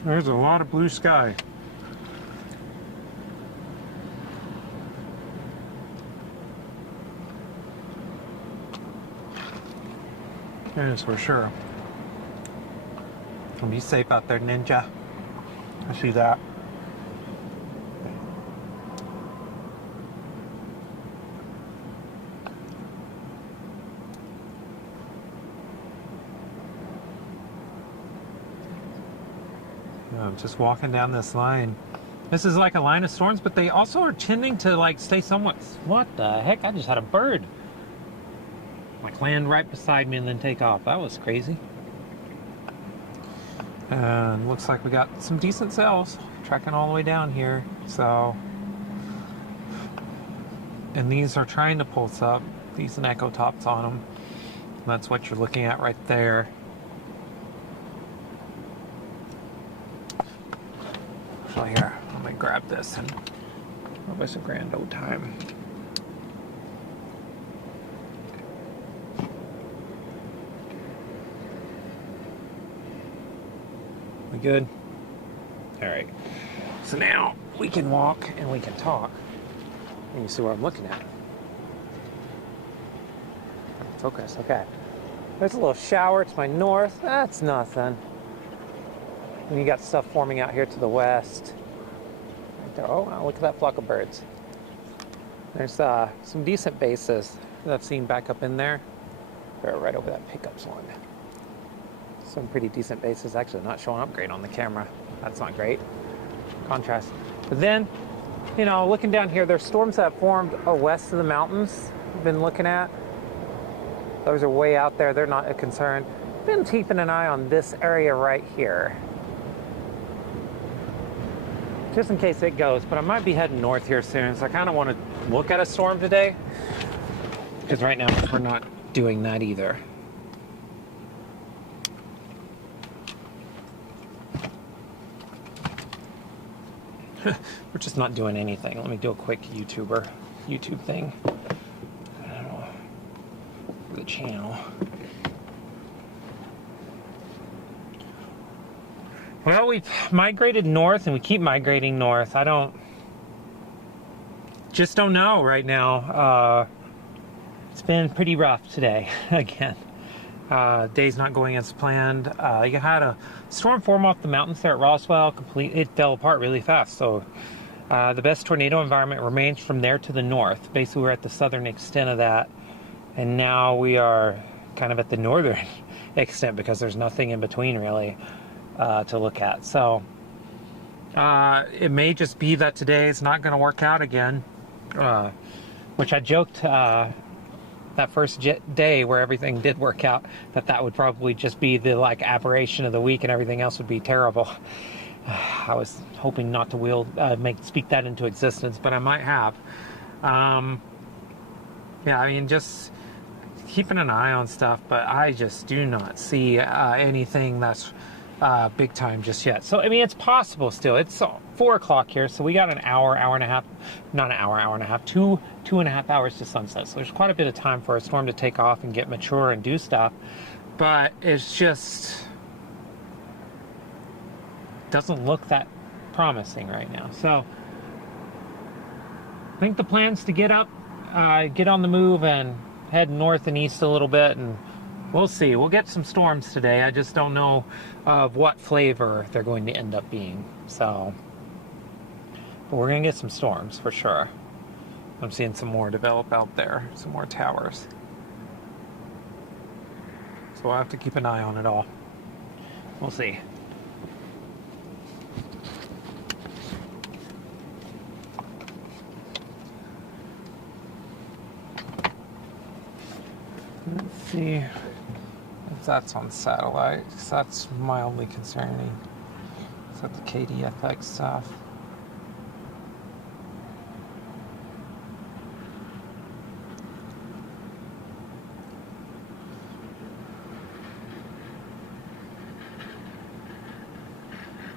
There's a lot of blue sky. Yes, for sure. Be safe out there, Ninja. I see that. I'm just walking down this line. This is like a line of storms, but they also are tending to like stay somewhat. What the heck? I just had a bird like land right beside me and then take off. That was crazy. And looks like we got some decent cells tracking all the way down here. So, and these are trying to pulse up. These and echo tops on them. That's what you're looking at right there. So here, I'm grab this and have us a grand old time. We good? All right. So now we can walk and we can talk. And you see what I'm looking at. Focus, okay. There's a little shower to my north. That's nothing. And you got stuff forming out here to the west. Right there. Oh, wow, look at that flock of birds. There's some decent bases that I've seen back up in there. They're right over that pickups one. Some pretty decent bases. Actually, not showing up great on the camera. That's not great. Contrast. But then, you know, looking down here, there's storms that formed west of the mountains I've been looking at. Those are way out there. They're not a concern. Been keeping an eye on this area right here, just in case it goes. But I might be heading north here soon, so I kind of want to look at a storm today, because right now we're not doing that either. We're just not doing anything. Let me do a quick YouTube thing. I don't know, for the channel. Well, we've migrated north and we keep migrating north. Just don't know right now. It's been pretty rough today again. Day's not going as planned. You had a storm form off the mountains there at Roswell. It fell apart really fast. So the best tornado environment remains from there to the north. Basically, we're at the southern extent of that. And now we are kind of at the northern extent because there's nothing in between really to look at. So it may just be that today is not going to work out again, which I joked that first day where everything did work out, that would probably just be the like aberration of the week and everything else would be terrible. I was hoping not to speak that into existence, but I might have. Yeah, I mean, just keeping an eye on stuff, but I just do not see anything that's big time just yet. So, I mean, it's possible still. It's 4 o'clock here, so we got an hour and a half, not an hour and a half, two and a half hours to sunset. So there's quite a bit of time for a storm to take off and get mature and do stuff. But it's just doesn't look that promising right now. So I think the plan's to get up, get on the move and head north and east a little bit, and we'll see. We'll get some storms today. I just don't know of what flavor they're going to end up being. So, but we're going to get some storms for sure. I'm seeing some more develop out there, some more towers. So we'll have to keep an eye on it all. We'll see. Let's see if that's on satellite, because that's mildly concerning. Is that the KDFX stuff?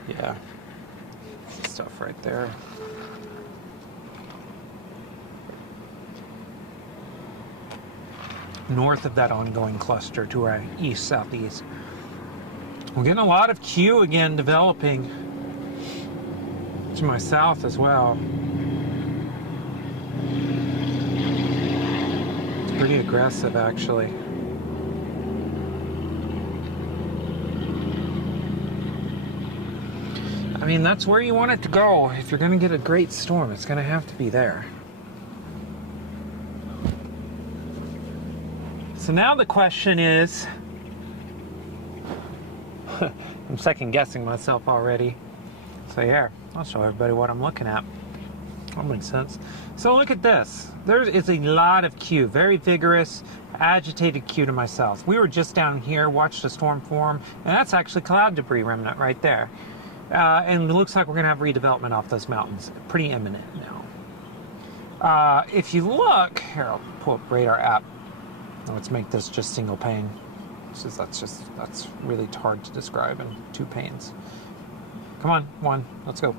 Yeah, stuff right there. North of that ongoing cluster to our east, southeast. We're getting a lot of Q again developing to my south as well. It's pretty aggressive, actually. I mean, that's where you want it to go. If you're going to get a great storm, it's going to have to be there. So now the question is, I'm second guessing myself already. So yeah, I'll show everybody what I'm looking at. That makes sense. So look at this. There is a lot of Q, very vigorous, agitated Q to my south. We were just down here, watched a storm form, and that's actually cloud debris remnant right there. And it looks like we're going to have redevelopment off those mountains. Pretty imminent now. If you look, here, I'll pull up radar app. Let's make this just single pane. That's really hard to describe in 2 panes. Come on, 1, let's go.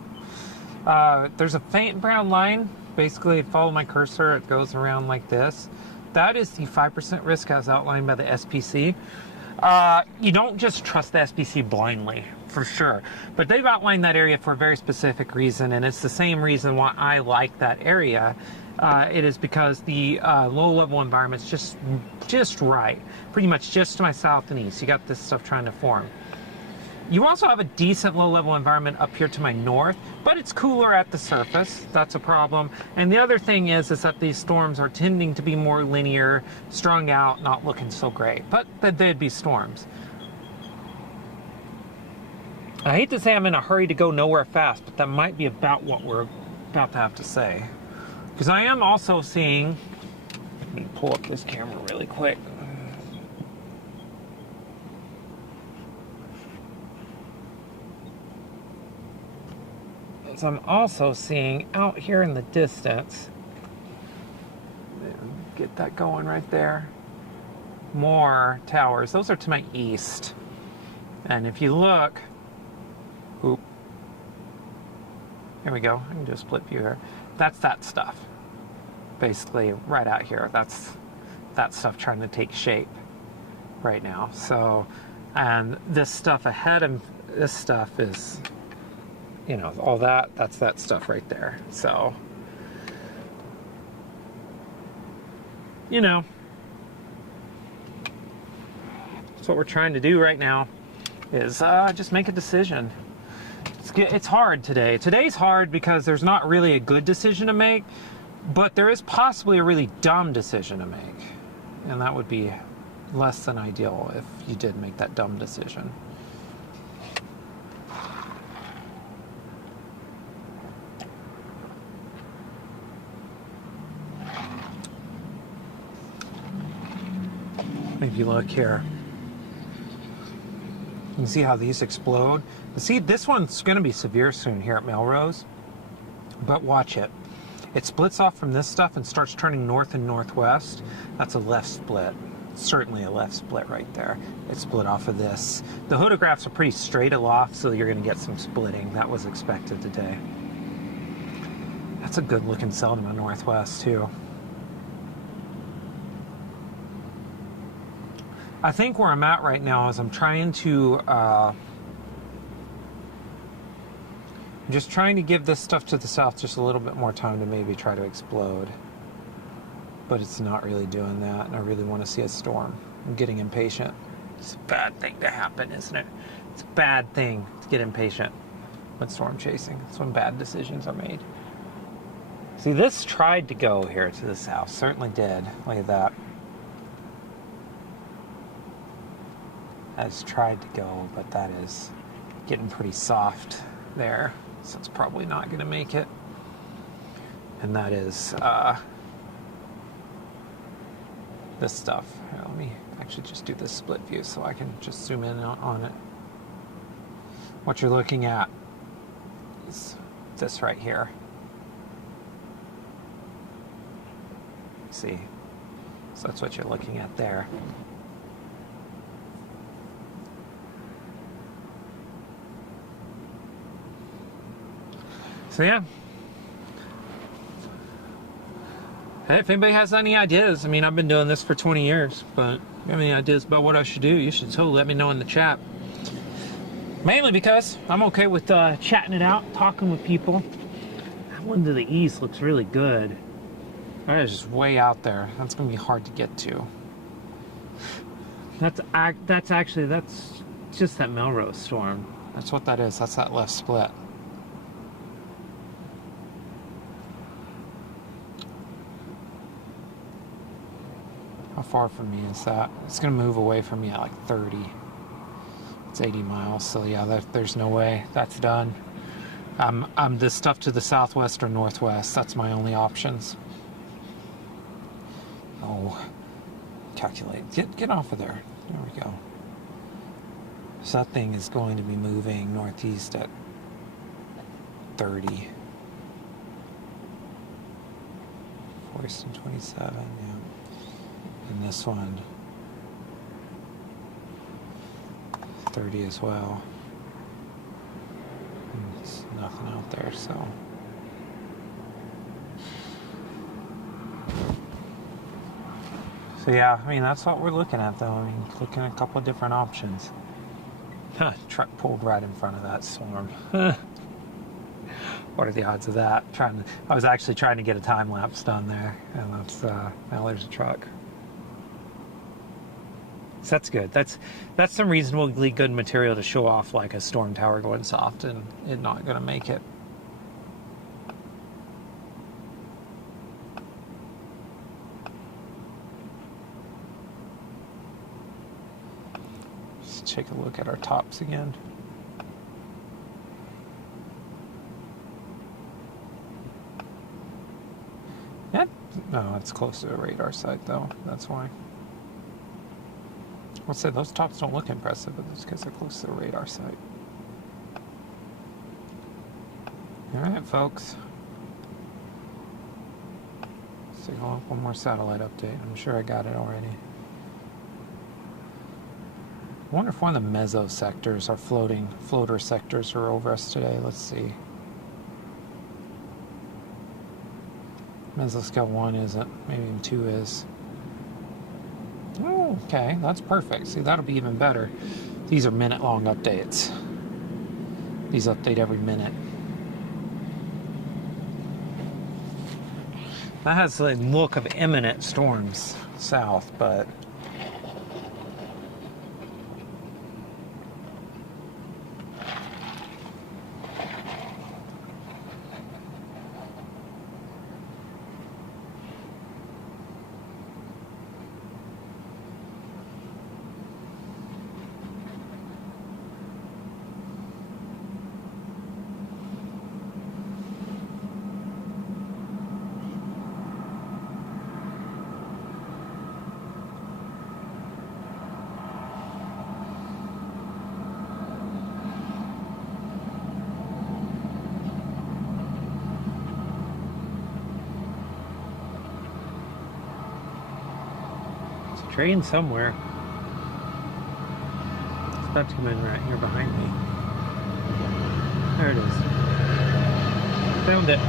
There's a faint brown line. Basically, follow my cursor, it goes around like this. That is the 5% risk as outlined by the SPC. You don't just trust the SPC blindly, for sure. But they've outlined that area for a very specific reason, and it's the same reason why I like that area. It is because the low-level environment's just right. Pretty much just to my south and east. You got this stuff trying to form. You also have a decent low-level environment up here to my north, but it's cooler at the surface. That's a problem. And the other thing is that these storms are tending to be more linear, strung out, not looking so great. But they'd be storms. I hate to say I'm in a hurry to go nowhere fast, but that might be about what we're about to have to say. Because I am also seeing... Let me pull up this camera really quick. I'm also seeing out here in the distance, get that going right there, more towers. Those are to my east. And if you look, oop, here we go. I can do a split view here. That's that stuff. Basically, right out here. That's that stuff trying to take shape right now. So, and this stuff ahead of this stuff is, you know, all that's that stuff right there. So, you know, that's what we're trying to do right now, is just make a decision. It's hard today. Today's hard because there's not really a good decision to make, but there is possibly a really dumb decision to make. And that would be less than ideal if you did make that dumb decision. If you look here, you can see how these explode. See, this one's going to be severe soon here at Melrose, but watch it. It splits off from this stuff and starts turning north and northwest. That's a left split. Certainly a left split right there. It split off of this. The photographs are pretty straight aloft, so you're going to get some splitting. That was expected today. That's a good looking cell to my northwest too. I think where I'm at right now is I'm trying to, just trying to give this stuff to the south just a little bit more time to maybe try to explode. But it's not really doing that, and I really want to see a storm. I'm getting impatient. It's a bad thing to happen, isn't it? It's a bad thing to get impatient when storm chasing. It's when bad decisions are made. See, this tried to go here to the south. Certainly did. Look at that. Has tried to go, but that is getting pretty soft there, so it's probably not going to make it. And that is this stuff. Here, let me actually just do this split view so I can just zoom in on it. What you're looking at is this right here. See? So that's what you're looking at there. So yeah. Hey, if anybody has any ideas, I mean, I've been doing this for 20 years, but if you have any ideas about what I should do, you should totally let me know in the chat. Mainly because I'm okay with chatting it out, talking with people. That one to the east looks really good. That is just way out there. That's going to be hard to get to. That's just that Melrose storm. That's what that is. That's that left split. How far from me is that? It's going to move away from me at like 30. It's 80 miles, so yeah, there's no way that's done. This stuff to the southwest or northwest, that's my only options. Oh, calculate. Get off of there. There we go. So that thing is going to be moving northeast at 30. Forest and 27, yeah. And this one, 30 as well. And there's nothing out there, so So yeah, I mean, that's what we're looking at though. I mean, looking at a couple of different options. Huh, truck pulled right in front of that storm. What are the odds of that? I was actually trying to get a time lapse done there, and now there's a truck. So that's good. That's some reasonably good material to show off, like a storm tower going soft and it not going to make it. Let's take a look at our tops again. Yeah, no, it's close to the radar site though. That's why. I'll say those tops don't look impressive, but it's because they're close to the radar site. All right, folks. Let's take one more satellite update. I'm sure I got it already. I wonder if one of the meso sectors, our floater sectors, are over us today. Let's see. Mesoscale 1 isn't. Maybe 2 is. Oh, okay. That's perfect. See, that'll be even better. These are minute-long updates. These update every minute. That has the look of imminent storms south, but train somewhere. It's about to come in right here behind me. There it is. Found it.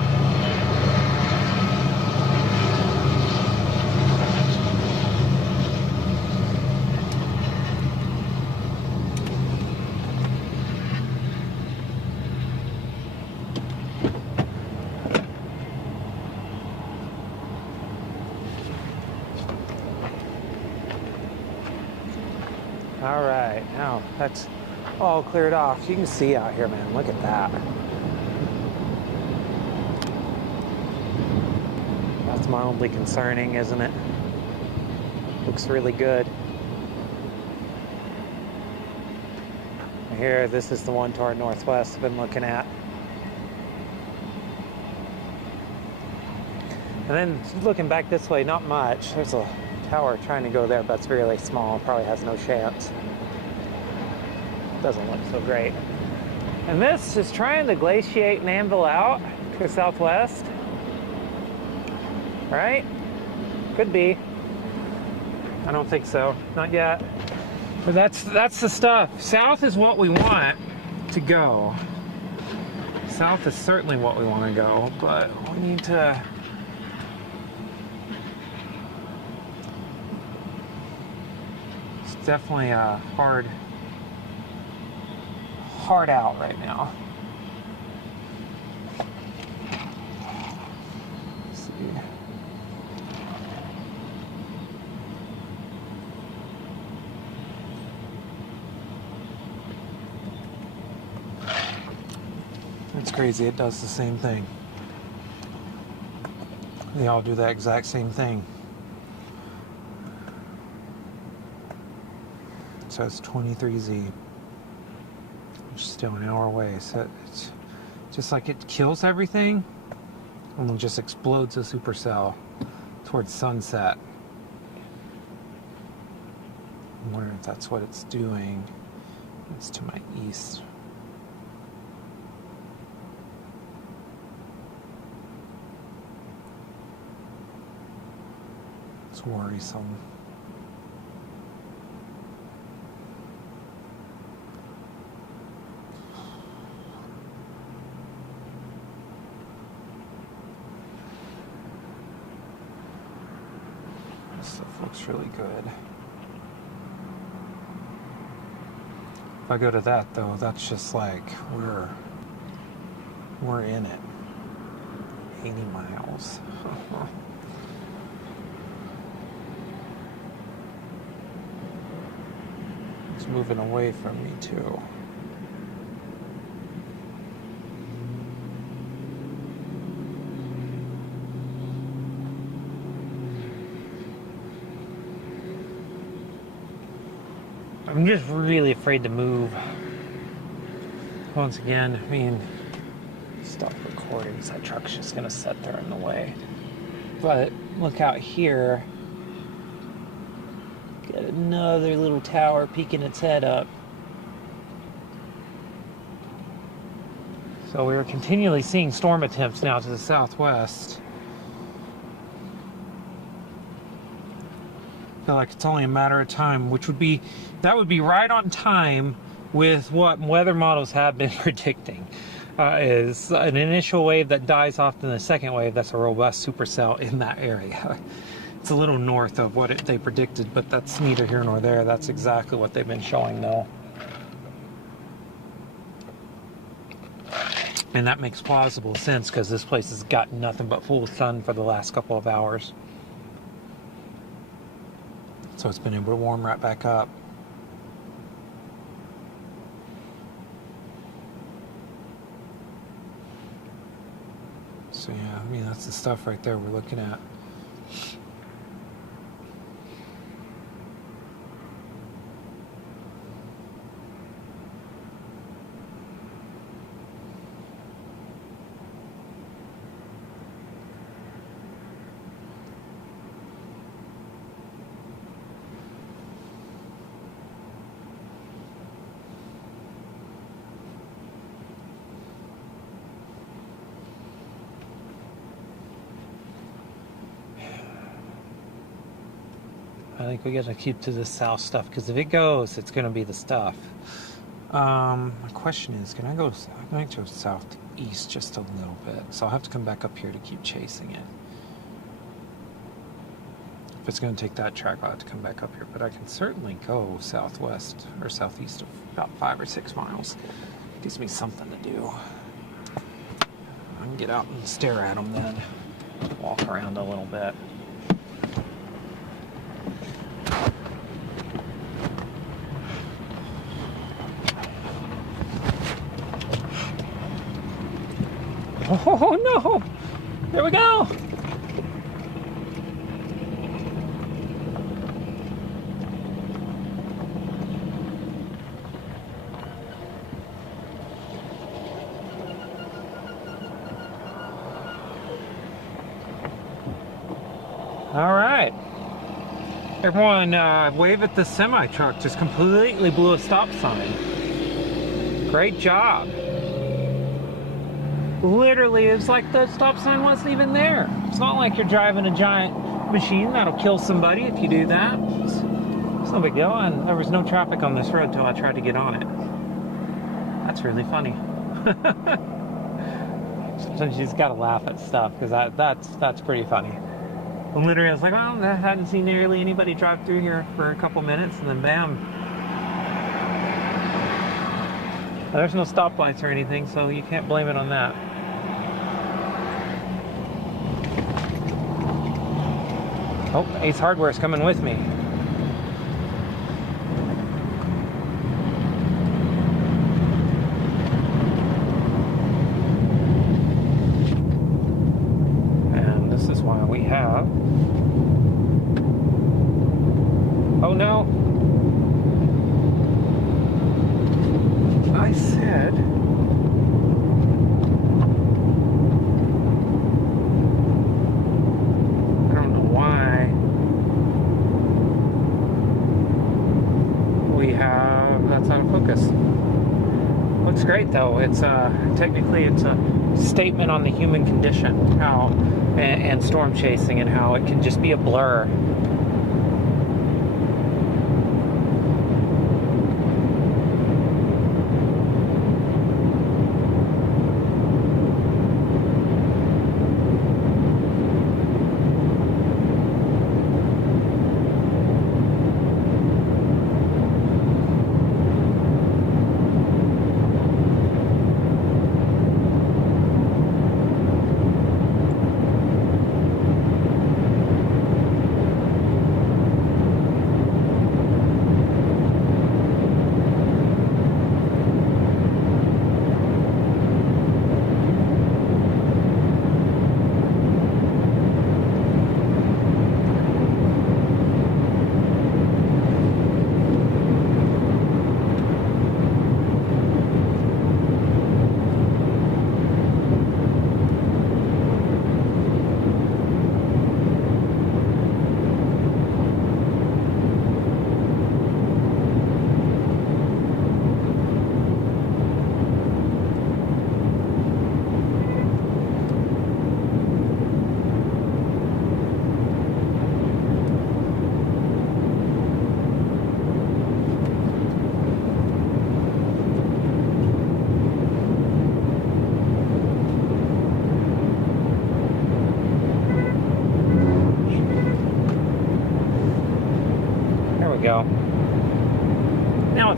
All right, now that's all cleared off. You can see out here, man. Look at that. That's mildly concerning, isn't it? Looks really good. Here, this is the one to our northwest I've been looking at. And then looking back this way, not much. There's a tower trying to go there, but it's really small. Probably has no chance. Doesn't look so great. And this is trying to glaciate and anvil out to the southwest. Right? Could be. I don't think so. Not yet. But that's the stuff. South is what we want to go. South is certainly what we want to go, but we need to. It's definitely a hard out right now. Let's see. It's crazy, it does the same thing. They all do that exact same thing. It says 23Z. Which is still an hour away. So it's just like it kills everything and then just explodes a supercell towards sunset. I'm wondering if that's what it's doing. It's to my east. It's worrisome. looks really good. If I go to that though, that's just like we're in it. 80 miles. It's moving away from me too. I'm just really afraid to move. Once again, I mean, stop recording because that truck's just gonna sit there in the way. But look out here. Got another little tower peeking its head up. So we're continually seeing storm attempts now to the southwest. I feel like it's only a matter of time, that would be right on time with what weather models have been predicting. Is an initial wave that dies off, and the second wave that's a robust supercell in that area. It's a little north of what they predicted, but that's neither here nor there. That's exactly what they've been showing though. And that makes plausible sense because this place has got nothing but full sun for the last couple of hours. So it's been able to warm right back up. So yeah, I mean, that's the stuff right there we're looking at. I think we gotta keep to the south stuff because if it goes, it's gonna be the stuff. My question is, can I go southeast just a little bit? So I'll have to come back up here to keep chasing it. If it's gonna take that track, I'll have to come back up here. But I can certainly go southwest or southeast of about 5 or 6 miles. Gives me something to do. I can get out and stare at them then. Walk around a little bit. Oh no! There we go! All right. Everyone, wave at the semi truck. Just completely blew a stop sign. Great job. Literally, it's like the stop sign wasn't even there. It's not like you're driving a giant machine that'll kill somebody if you do that. It's no big deal, and there was no traffic on this road until I tried to get on it. That's really funny. Sometimes you just gotta laugh at stuff, because that's pretty funny. Literally, I was like, well, I hadn't seen nearly anybody drive through here for a couple minutes, and then bam. There's no stoplights or anything, so you can't blame it on that. Oh, Ace Hardware is coming with me. And this is why we have... Oh no! I said... That's out of focus. Looks great though. It's technically it's a statement on the human condition, how and storm chasing, and how it can just be a blur.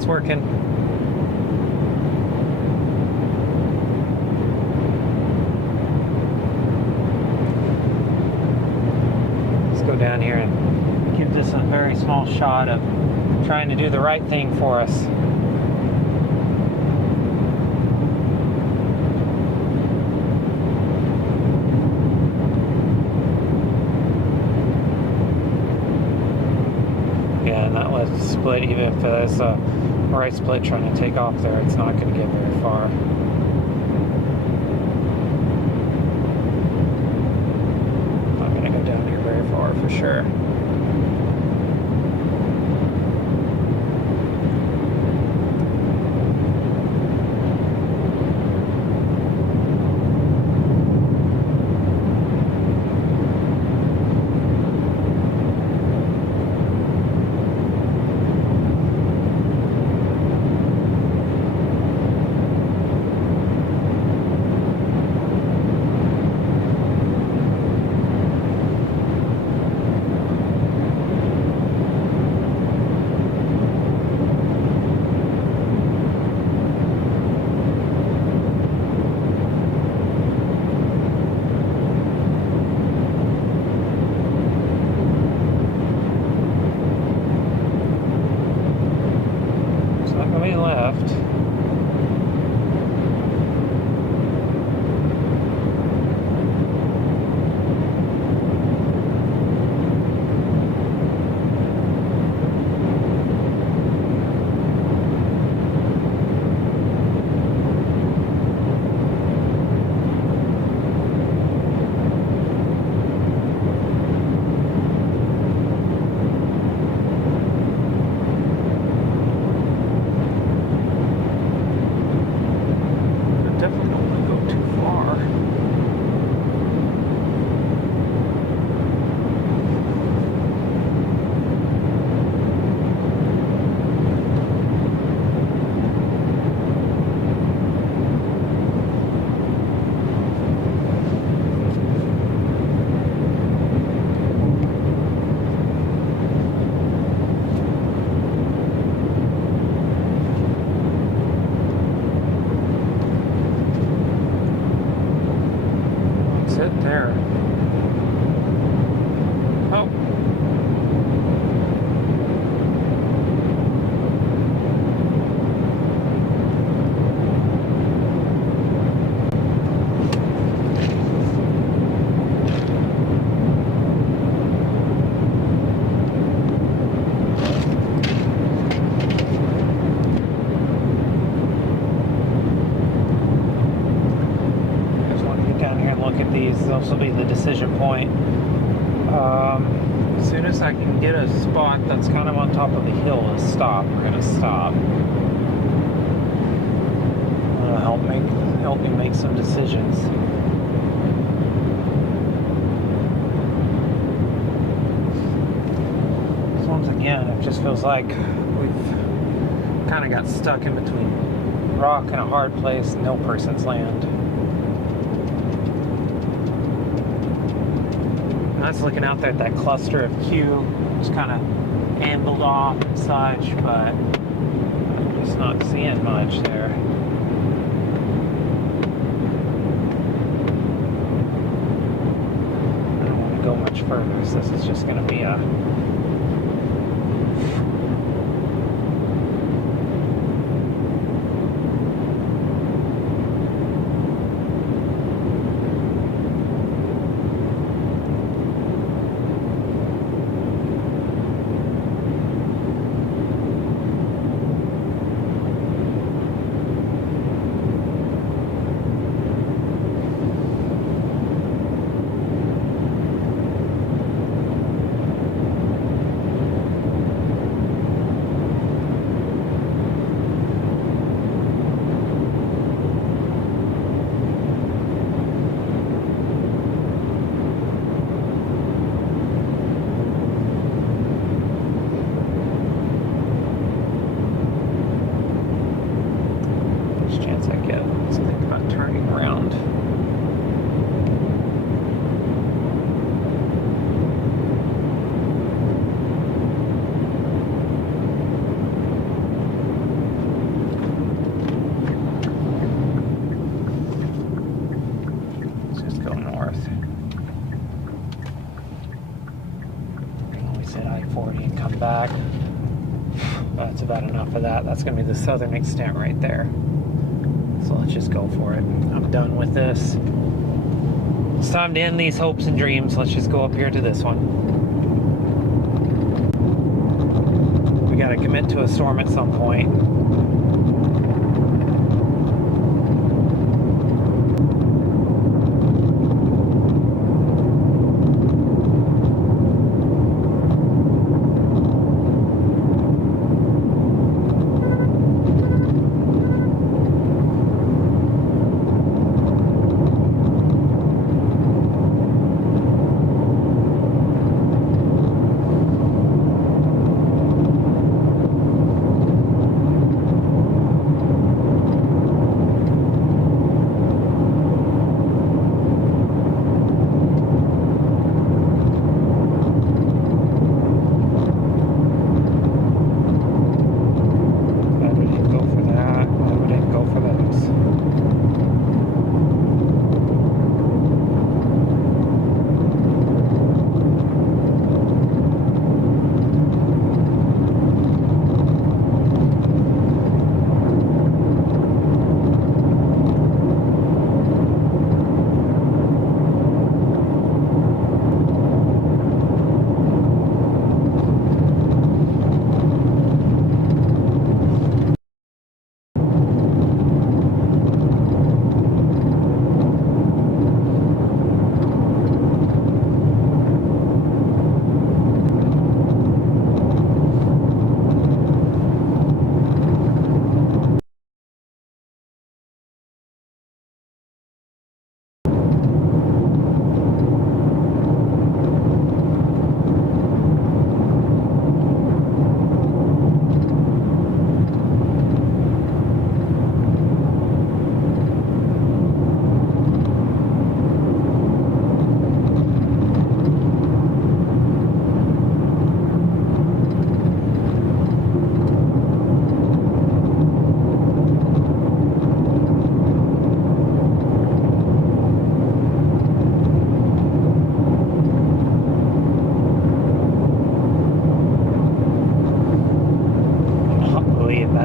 it's working. Let's go down here and give this a very small shot of trying to do the right thing for us. Yeah, and that left split, even if there's a right split trying to take off there, it's not going to get very far. Not going to go down here very far for sure. Left. Sit there. Oh. This will be the decision point. As soon as I can get a spot that's kind of on top of the hill to stop, we're going to stop. Help me make some decisions. So once again, it just feels like we've kind of got stuck in between rock and a hard place, no person's land. That's looking out there at that cluster of Q, just kind of ambled off and such, but I'm just not seeing much there. I don't want to go much further, so this is just going to be a top of that. That's going to be the southern extent right there. So let's just go for it. I'm done with this. It's time to end these hopes and dreams. Let's just go up here to this one. We got to commit to a storm at some point.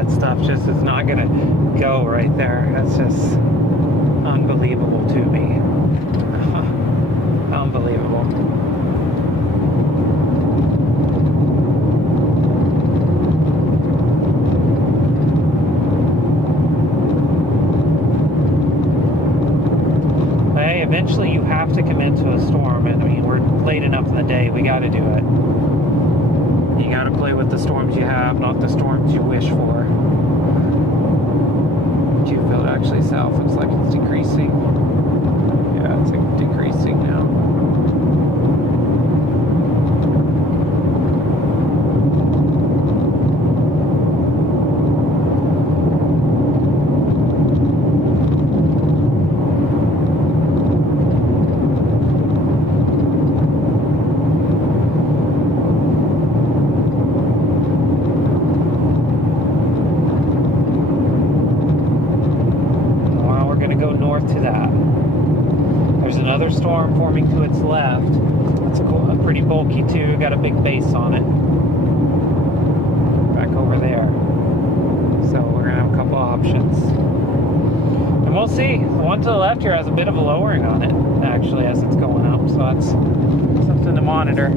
Stuff just is not gonna go right there. That's just unbelievable to me. Unbelievable. Hey, eventually you have to commit to a storm, and I mean we're late enough in the day. We got to do it. You got to play with the storms you have, not the storms you wish for. Viewfield actually south looks like it's decreasing. Yeah, it's like decreasing now. To that. There's another storm forming to its left. That's a pretty bulky too. Got a big base on it. Back over there. So we're gonna have a couple options. And we'll see. The one to the left here has a bit of a lowering on it, actually, as it's going up. So that's something to monitor.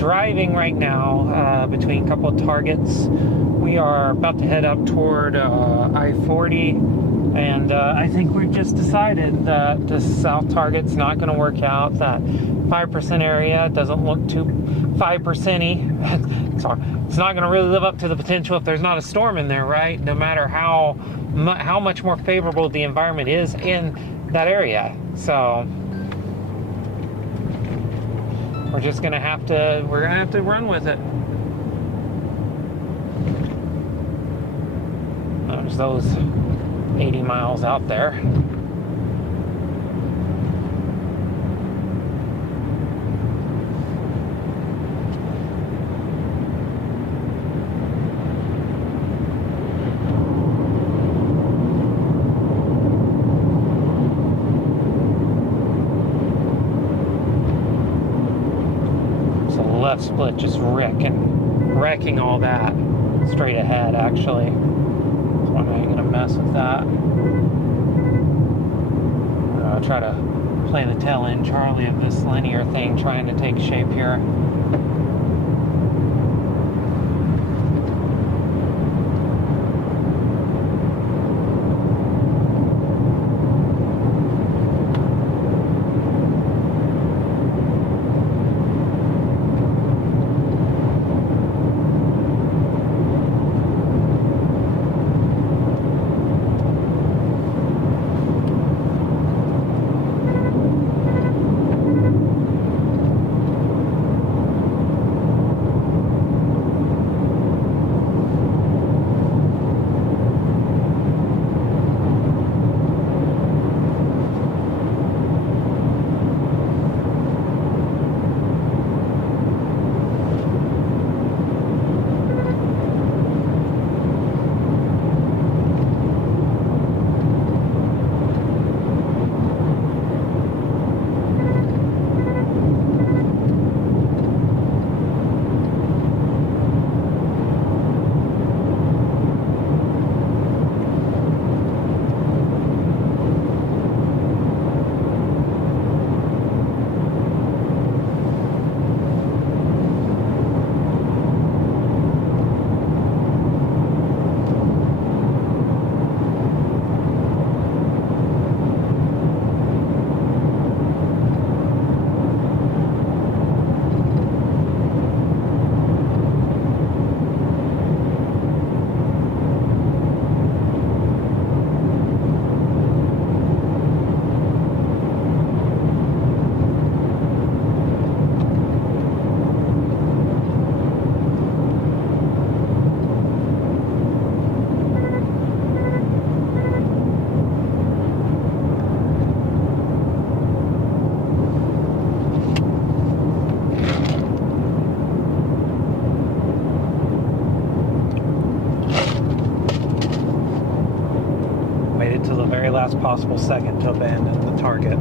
driving right now between a couple of targets. We are about to head up toward I-40, and I think we've just decided that the south target's not going to work out. That 5% area doesn't look too 5%-y. It's not going to really live up to the potential if there's not a storm in there, right? No matter how much more favorable the environment is in that area. So we're just going to have to run with it. There's those 80 miles out there. So left split just wrecking all that straight ahead, actually. I'm not going to mess with that. I'll try to play the tail end Charlie of this linear thing trying to take shape here. Last possible second to abandon the target.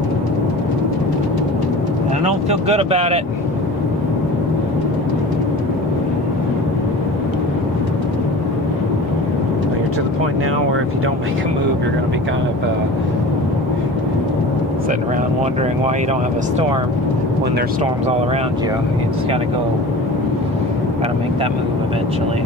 I don't feel good about it. You're to the point now where if you don't make a move, you're going to be kind of sitting around wondering why you don't have a storm when there's storms all around you. You just gotta make that move eventually.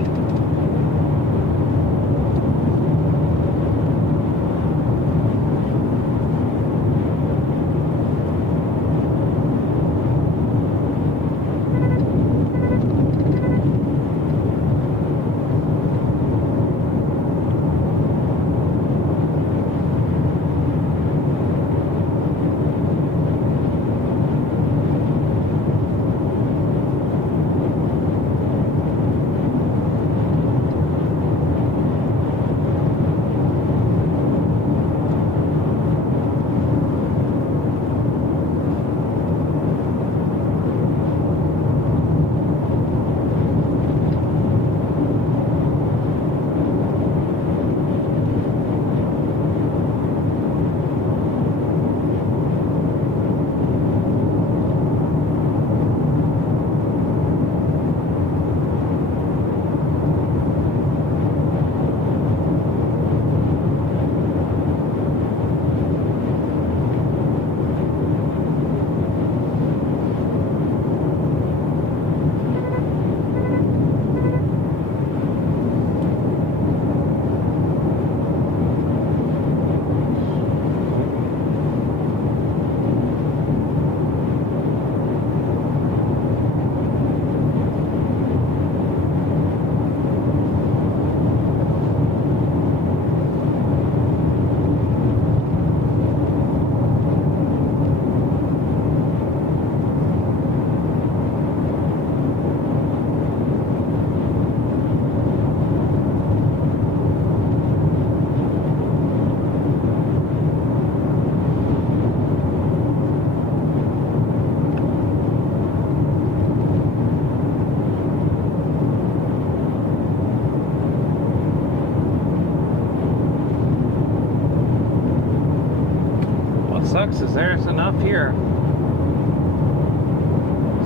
because there's enough here.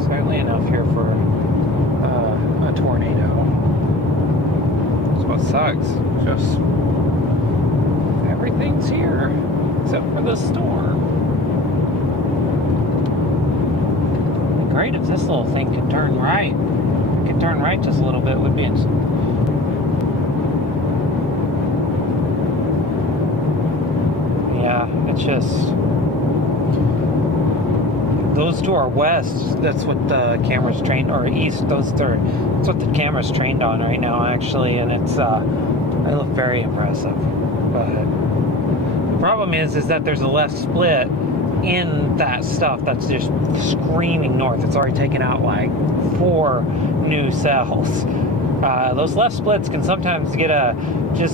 Certainly enough here for a tornado. That's what sucks. Just everything's here except for the storm. It'd be great if this little thing could turn right. If it could turn right just a little bit, would be yeah, it's just those two are west. That's what the camera's trained, or east. That's what the camera's trained on right now, actually, and it's they look very impressive. But the problem is that there's a left split in that stuff that's just screaming north. It's already taken out like 4 new cells. Those left splits can sometimes get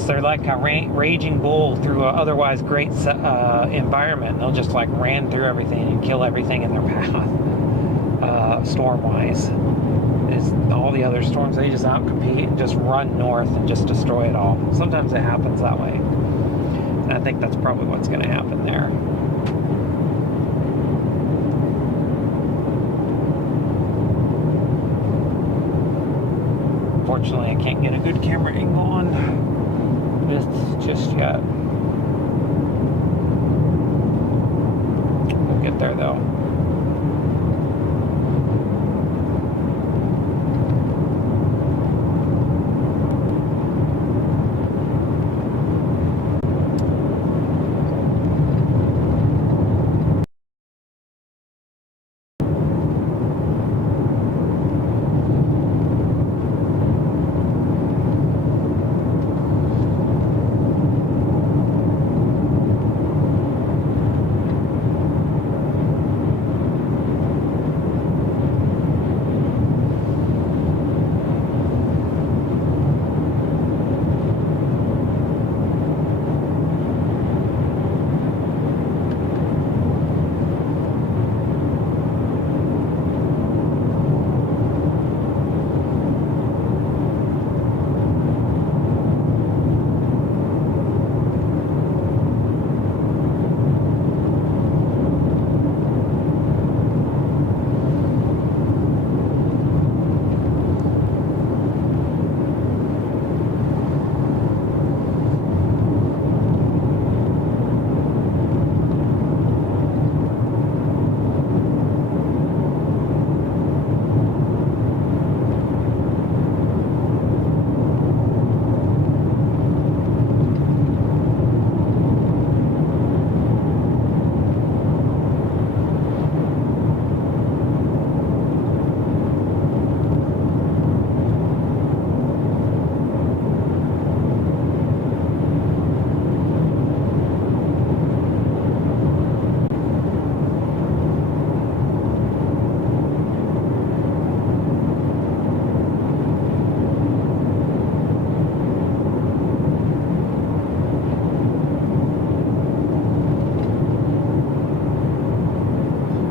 they're like a raging bull through an otherwise great environment. They'll just like ran through everything and kill everything in their path, storm-wise. All the other storms, they just outcompete and just run north and just destroy it all. Sometimes it happens that way. And I think that's probably what's going to happen there. Unfortunately, I can't get a good camera angle on this just yet. We'll get there though.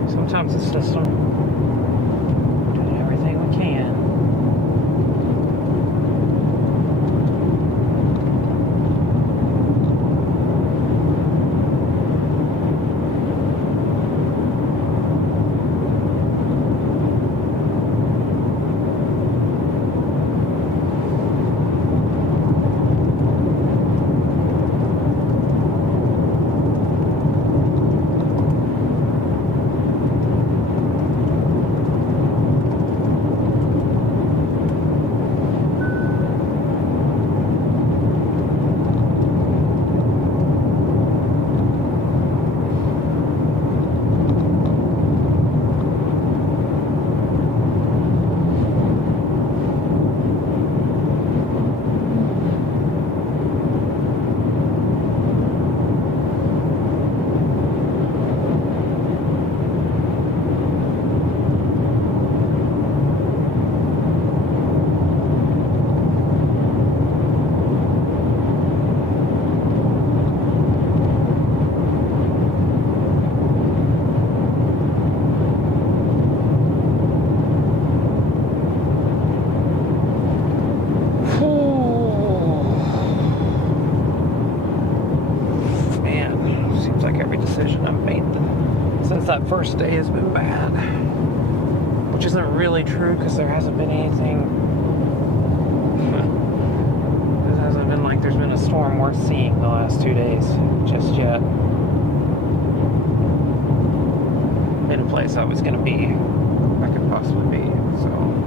Sometimes the system doing everything we can. since that first day has been bad. Which isn't really true because there hasn't been anything. It hasn't been like there's been a storm worth seeing the last 2 days just yet. In a place I was going to be, I could possibly be, so.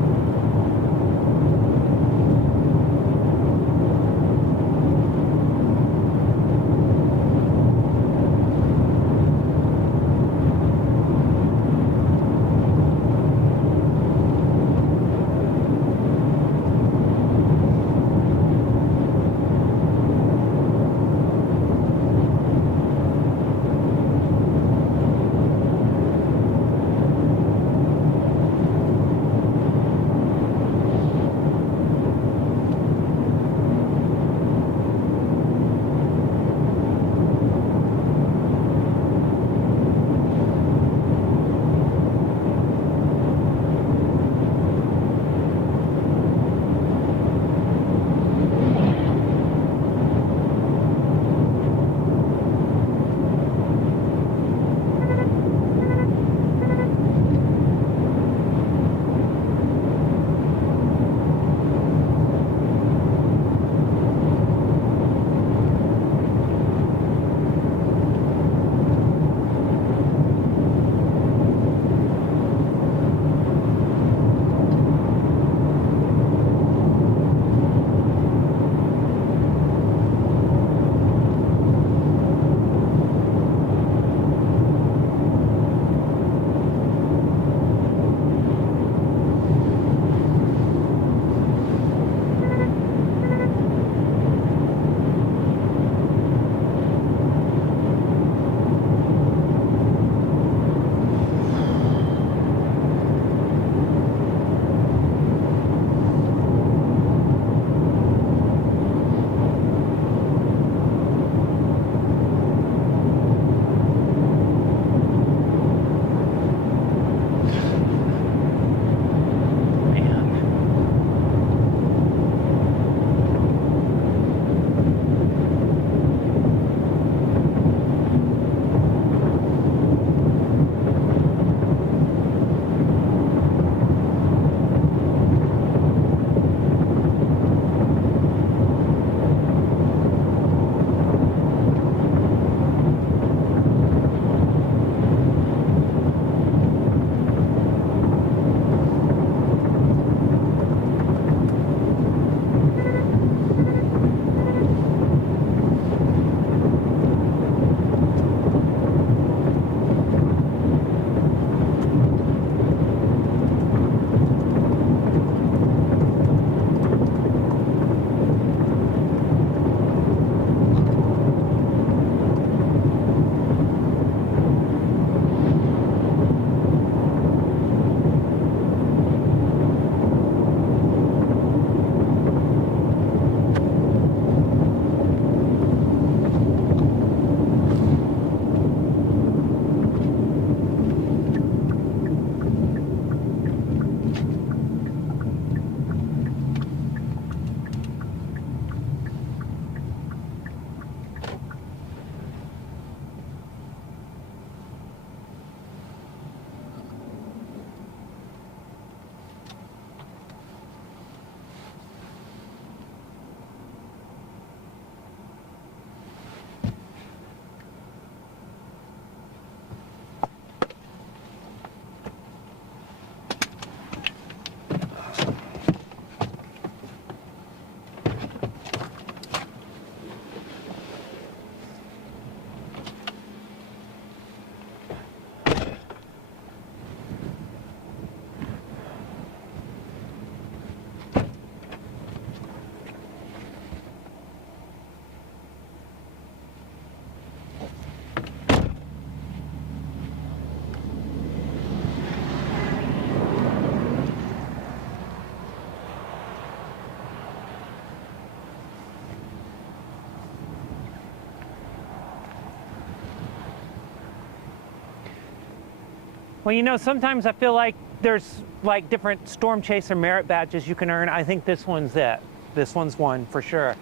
Well, you know, sometimes I feel like there's like different Storm Chaser merit badges you can earn. I think this one's it. This one's one for sure.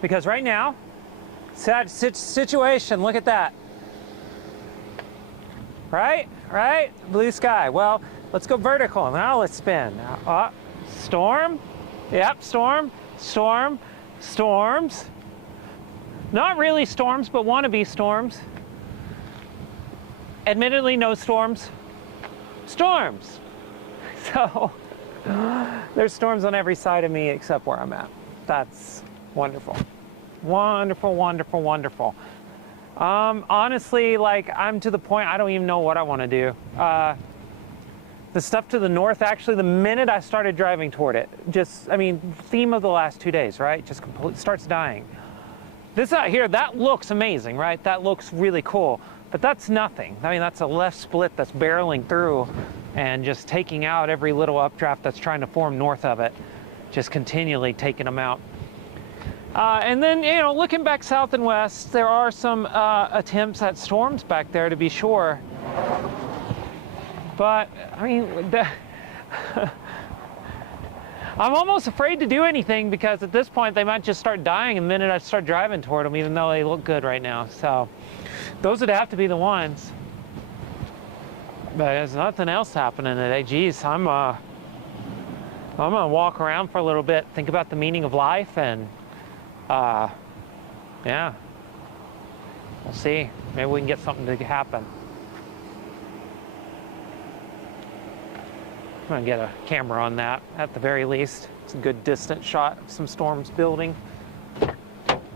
Because right now, sad situation, look at that. right? Right? Blue sky. Well, let's go vertical. Now let's spin. Storm. Yep, storm, storm, storms. Not really storms, but wannabe storms. Admittedly, no storms. Storms. So there's storms on every side of me except where I'm at. That's wonderful. Wonderful, wonderful, wonderful. Honestly, like, I'm to the point I don't even know what I want to do. The stuff to the north, actually, the minute I started driving toward it, just, I mean, theme of the last 2 days, right? Just completely starts dying. This out here, that looks amazing, right? That looks really cool, but that's nothing. I mean, that's a left split that's barreling through and just taking out every little updraft that's trying to form north of it, just continually taking them out. And then, you know, looking back south and west, there are some attempts at storms back there, to be sure. But, I mean, I'm almost afraid to do anything because at this point they might just start dying the minute I start driving toward them, even though they look good right now. So those would have to be the ones. But there's nothing else happening today. Geez, I'm gonna walk around for a little bit, think about the meaning of life, and yeah, we'll see. Maybe we can get something to happen. I'm gonna get a camera on that at the very least. It's a good distant shot of some storms building.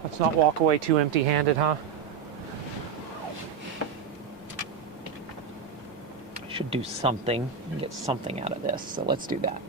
Let's not walk away too empty-handed, huh? I should do something and get something out of this, so let's do that.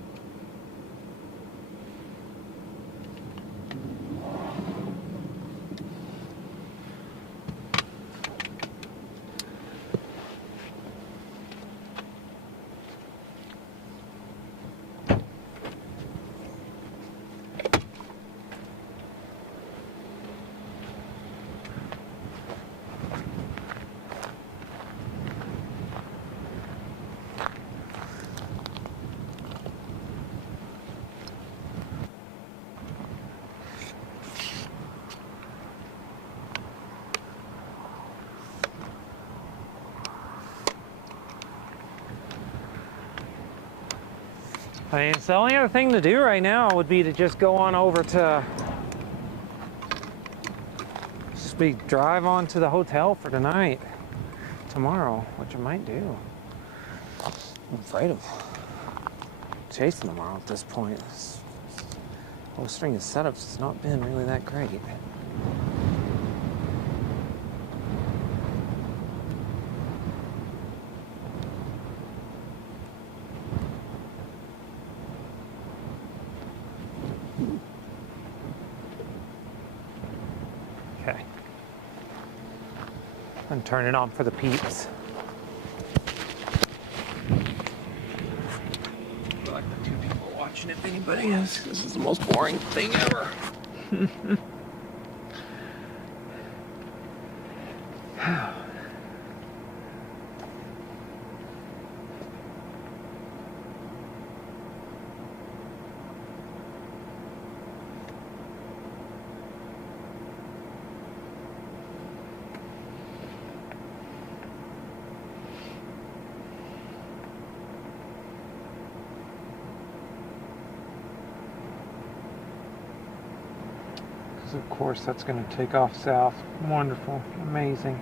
I mean, so the only other thing to do right now would be to just go on over to, drive on to the hotel for tonight, tomorrow, which I might do. I'm afraid of chasing tomorrow at this point. This whole string of setups has not been really that great. Okay. I'm turning on for the peeps. Like the two people watching, if anybody is. This is the most boring thing ever. Of course, that's going to take off south. Wonderful, amazing.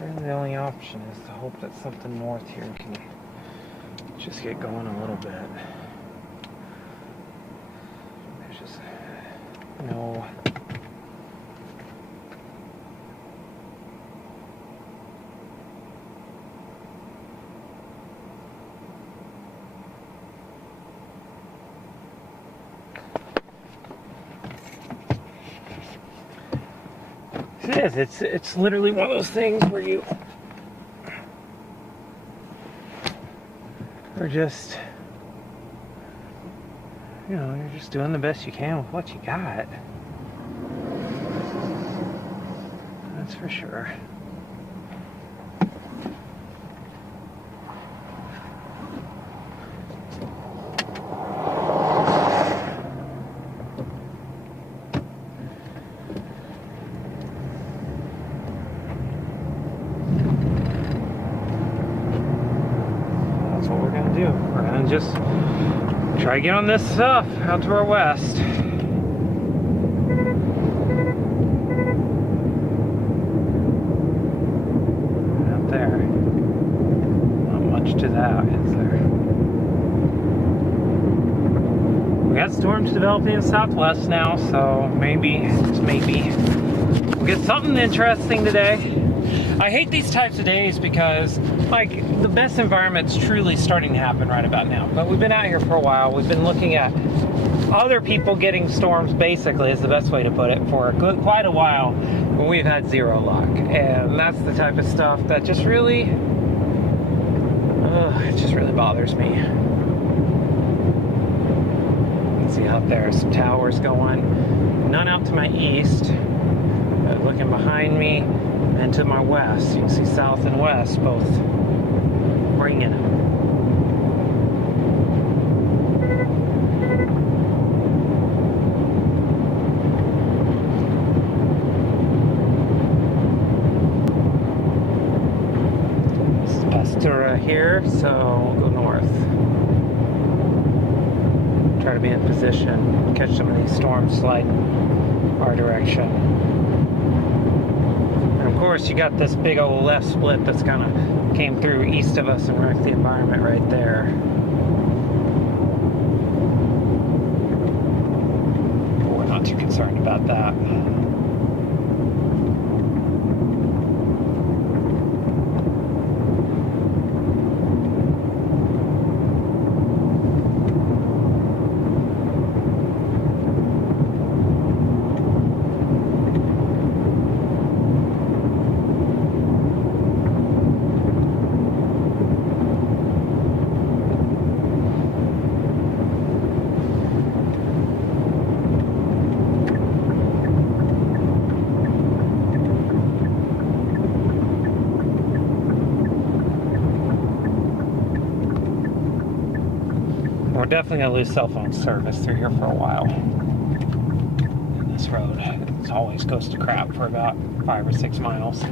Really the only option is to hope that something north here can just get going a little bit. There's just no... It is. It's literally one of those things where you are just, you know, you're just doing the best you can with what you got. That's for sure. We're gonna just try to get on this stuff out to our west. Out there. Not much to that, is there? We got storms developing in the southwest now, so maybe, just maybe, we'll get something interesting today. I hate these types of days because, like, the best environment's truly starting to happen right about now. But we've been out here for a while. We've been looking at other people getting storms, basically, is the best way to put it, for quite a while when we've had zero luck. And that's the type of stuff that just really, it just really bothers me. You can see out there some towers going. None out to my east, but looking behind me and to my west, you can see south and west both bringing it. This is Pastura here, so we'll go north. Try to be in position, catch some of these storms sliding our direction. Of course, you got this big old left split that's kind of came through east of us and wrecked the environment right there. But we're not too concerned about that. We're definitely going to lose cell phone service through here for a while. And this road, it always goes to crap for about 5 or 6 miles.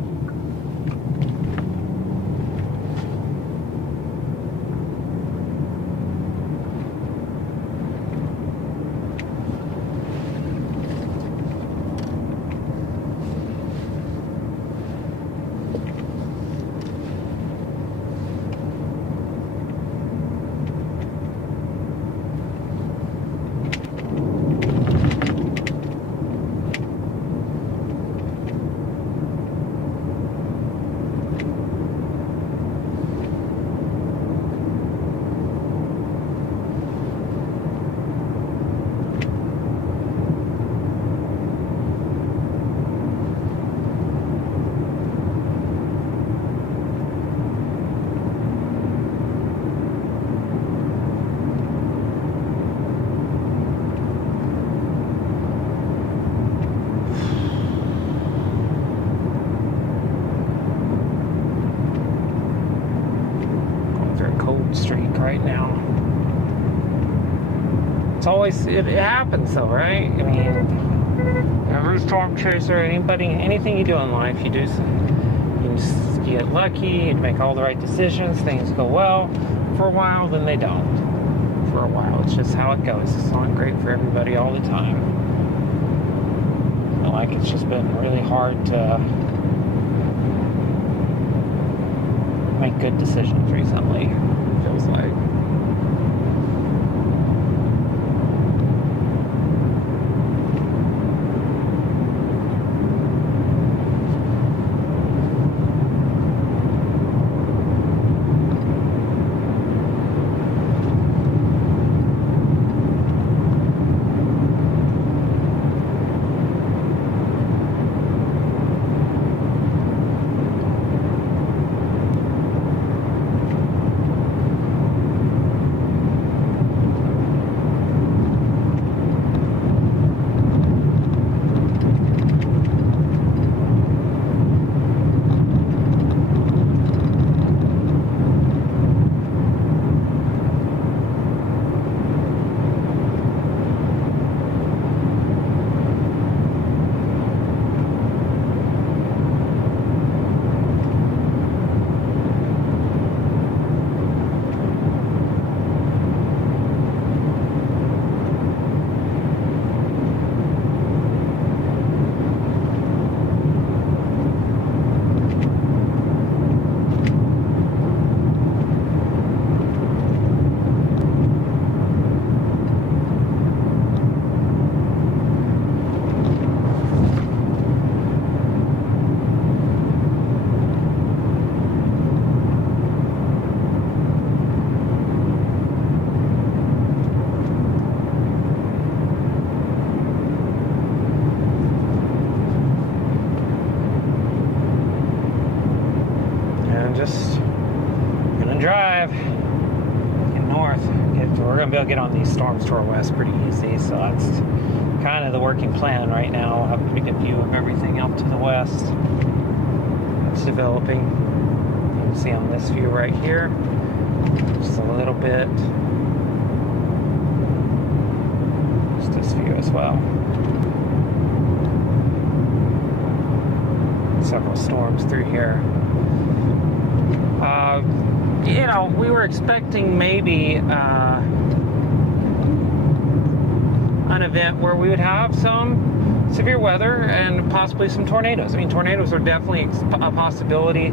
Streak right now. It's always, it happens though, right? I mean, every storm chaser, anything you do in life, you get lucky, you make all the right decisions, things go well for a while, then they don't. For a while, it's just how it goes. It's not great for everybody all the time. I feel like it's just been really hard to make good decisions recently, it feels like. Just gonna drive, get north. We're gonna be able to get on these storms to our west pretty easy, so that's kind of the working plan right now. We'll have a pretty good view of everything out to the west. It's developing. You can see on this view right here, just a little bit. Just this view as well. Several storms through here. You know, we were expecting maybe an event where we would have some severe weather and possibly some tornadoes. I mean, tornadoes are definitely a possibility.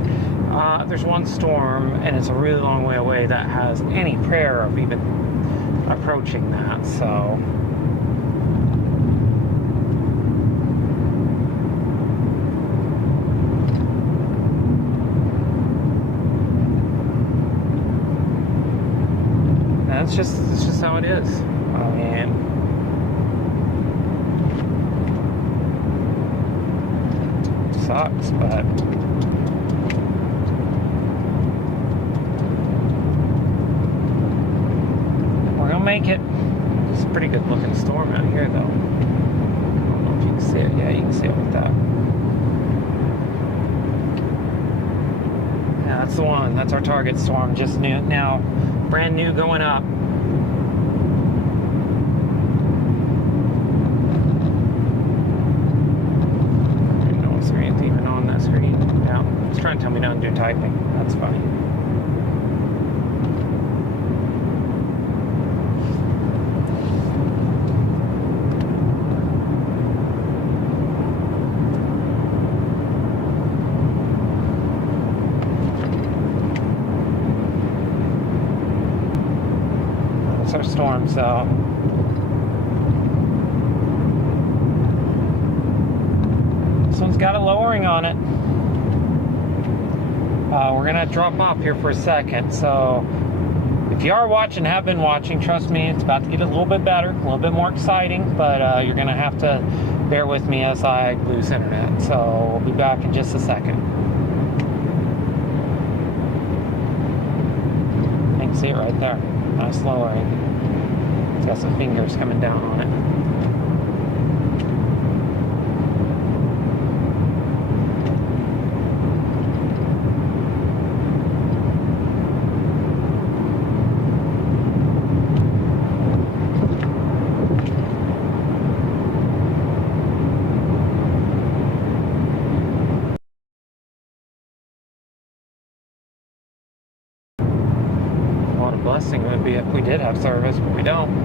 There's one storm, and it's a really long way away, that has any prayer of even approaching that, so... It's just how it is. I mean, it sucks, but we're gonna make it. It's a pretty good looking storm out here, though. I don't know if you can see it. Yeah, you can see it with that. Yeah, that's the one. That's our target storm. Just new now. Brand new, going up. I didn't know if there's anything even on that screen. Yeah, it's trying to tell me not to do typing. That's funny. Our storm, so this one's got a lowering on it. We're gonna drop off here for a second, so if you are watching, have been watching, trust me, it's about to get a little bit better, a little bit more exciting, but you're gonna have to bear with me as I lose internet, so we'll be back in just a second. You can see it right there. Nice lowering. It's got some fingers coming down on it. What a blessing it would be if we did have service, but we don't.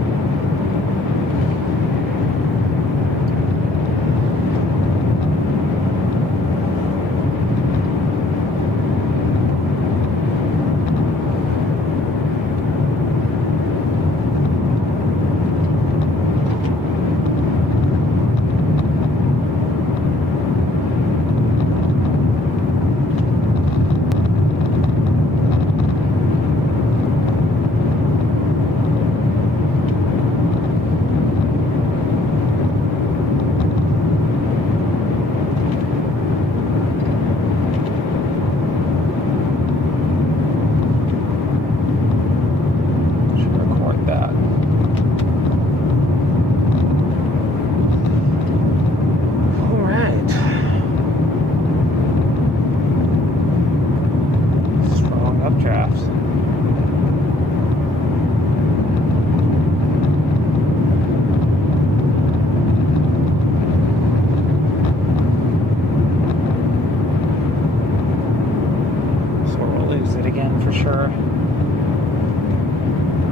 for sure.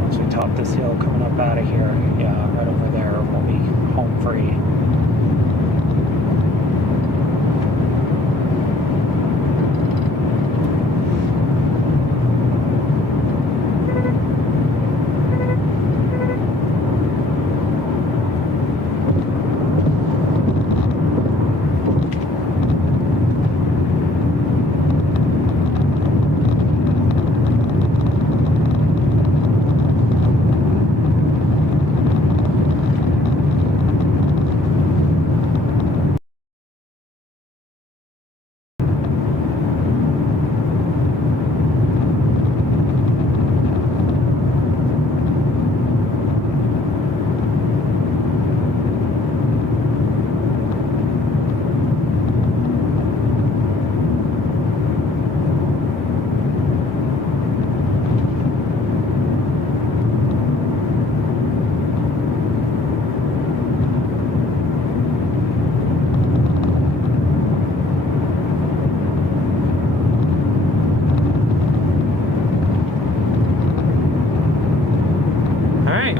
Once we top this hill coming up out of here, yeah, right over there, we'll be home free.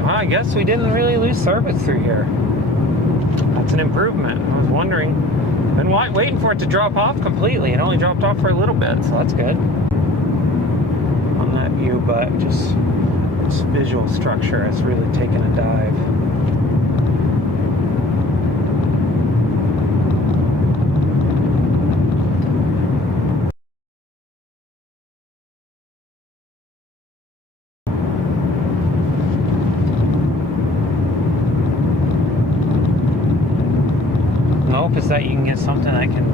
I guess we didn't really lose service through here. That's an improvement. I was wondering, been waiting for it to drop off completely. It only dropped off for a little bit, so that's good on that view, but just its visual structure has really taken a dive. Is that you can get something that can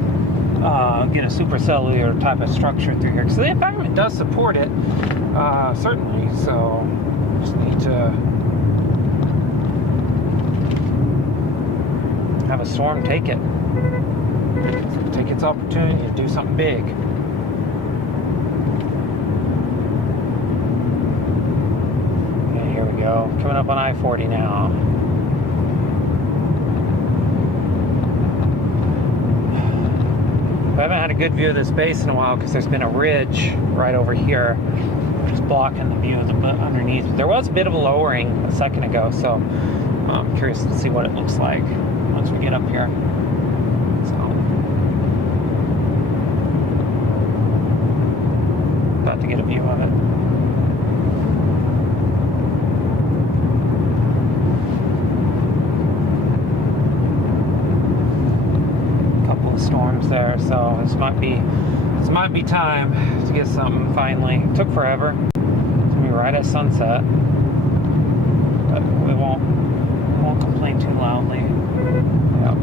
get a supercellular type of structure through here, because the environment does support it, certainly. So just need to have a storm take it, take its opportunity to do something big. Okay, here we go, coming up on I-40 now. I haven't had a good view of this base in a while because there's been a ridge right over here which is blocking the view of the underneath. There was a bit of a lowering a second ago, so I'm curious to see what it looks like once we get up here. So, about to get a view of it. Storms there, so this might be time to get something finally. It took forever. It's gonna be right at sunset, but we won't complain too loudly. Yep.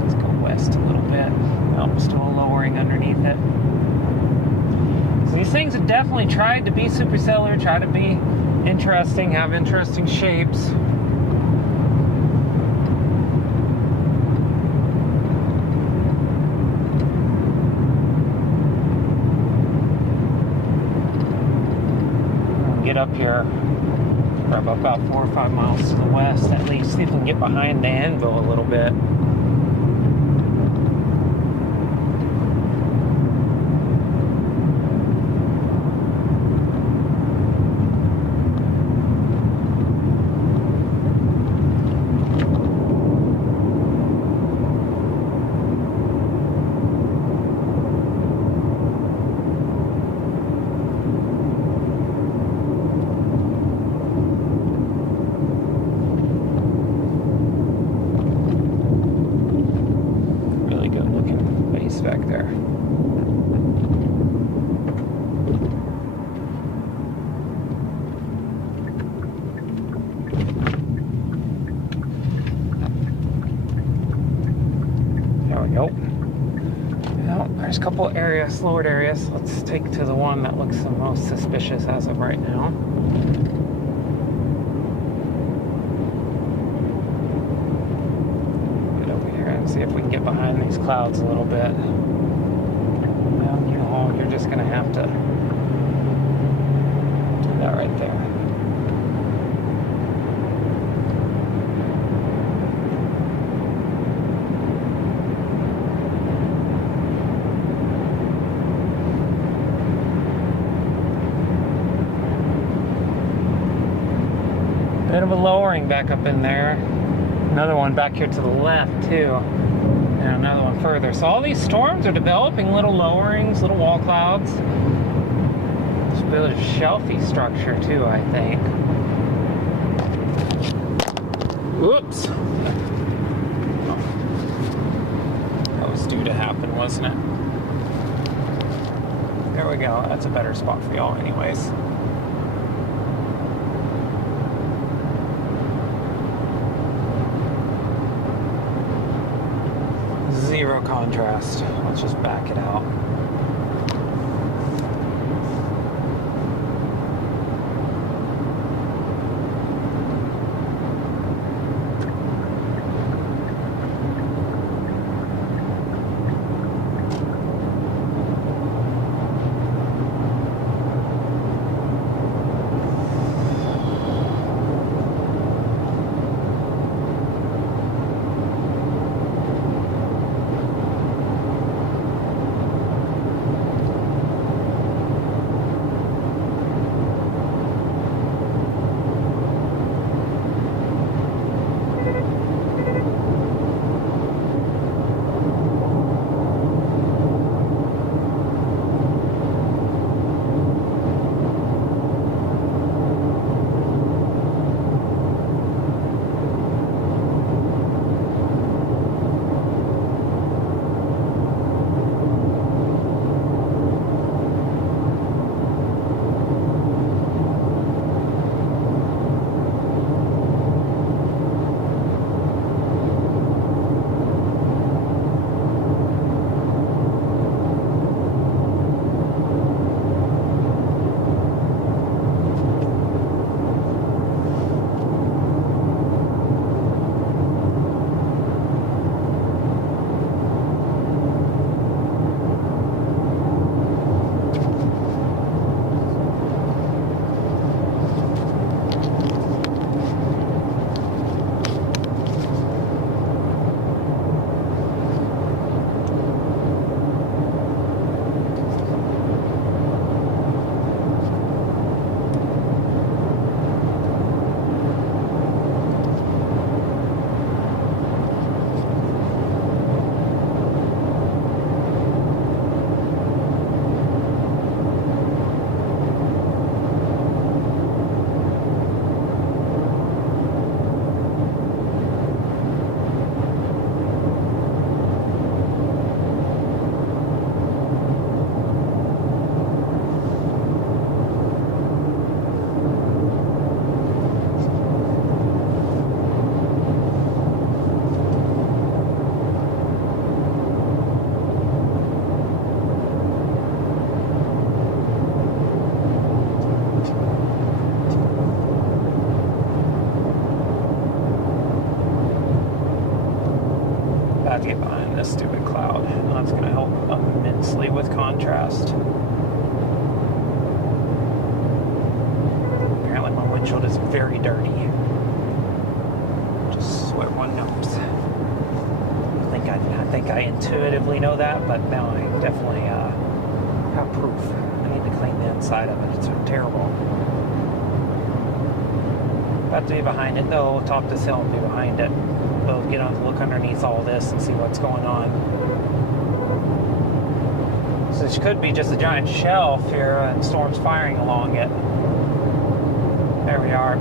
Let's go west a little bit. Oh, still a lowering underneath it. So these things have definitely tried to be supercellular, try to be interesting, have interesting shapes. Up here, we're about 4 or 5 miles to the west at least. See if we can get behind the anvil a little bit. Back there. There we go. Well, there's a couple areas, lowered areas. Let's take to the one that looks the most suspicious as of right now. See if we can get behind these clouds a little bit. Well, you're just gonna have to do that right there. bit of a lowering back up in there. Another one back here to the left too. And another one further. So all these storms are developing little lowerings, little wall clouds. It's a bit of a shelfy structure too, I think. Whoops. That was due to happen, wasn't it? There we go. That's a better spot for y'all anyways. Zero contrast. Let's just back it out. To get behind this stupid cloud. That's going to help immensely with contrast. Apparently my windshield is very dirty. Just so everyone knows. I think I intuitively know that, but now I definitely have proof. I need to clean the inside of it. It's terrible. About to be behind it though. Top this hill and be behind it. We'll get on to look underneath all this and see what's going on. So this could be just a giant shelf here and storms firing along it. There we are.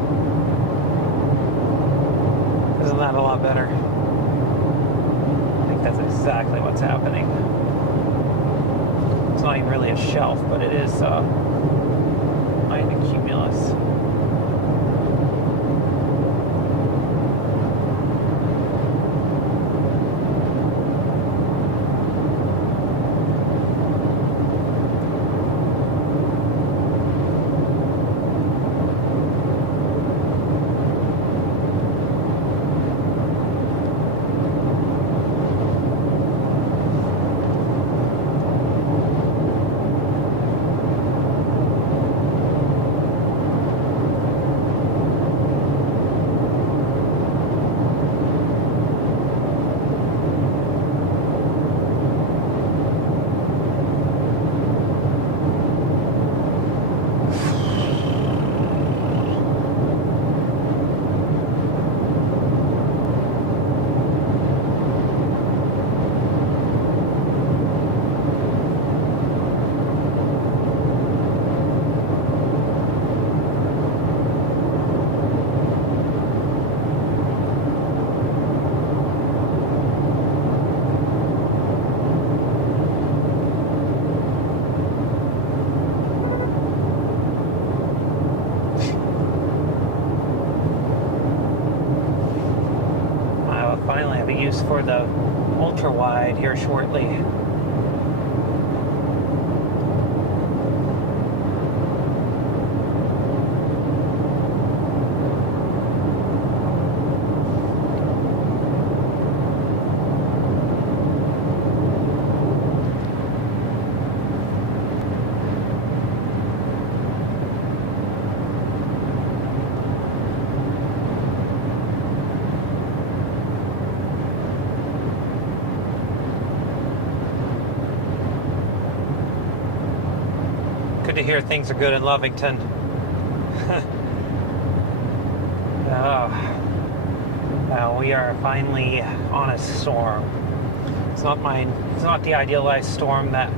Isn't that a lot better? I think that's exactly what's happening. It's not even really a shelf, but it is behind a cumulus. use for the ultra wide here shortly. Good to hear things are good in Lovington. Well, we are finally on a storm. It's not the idealized storm that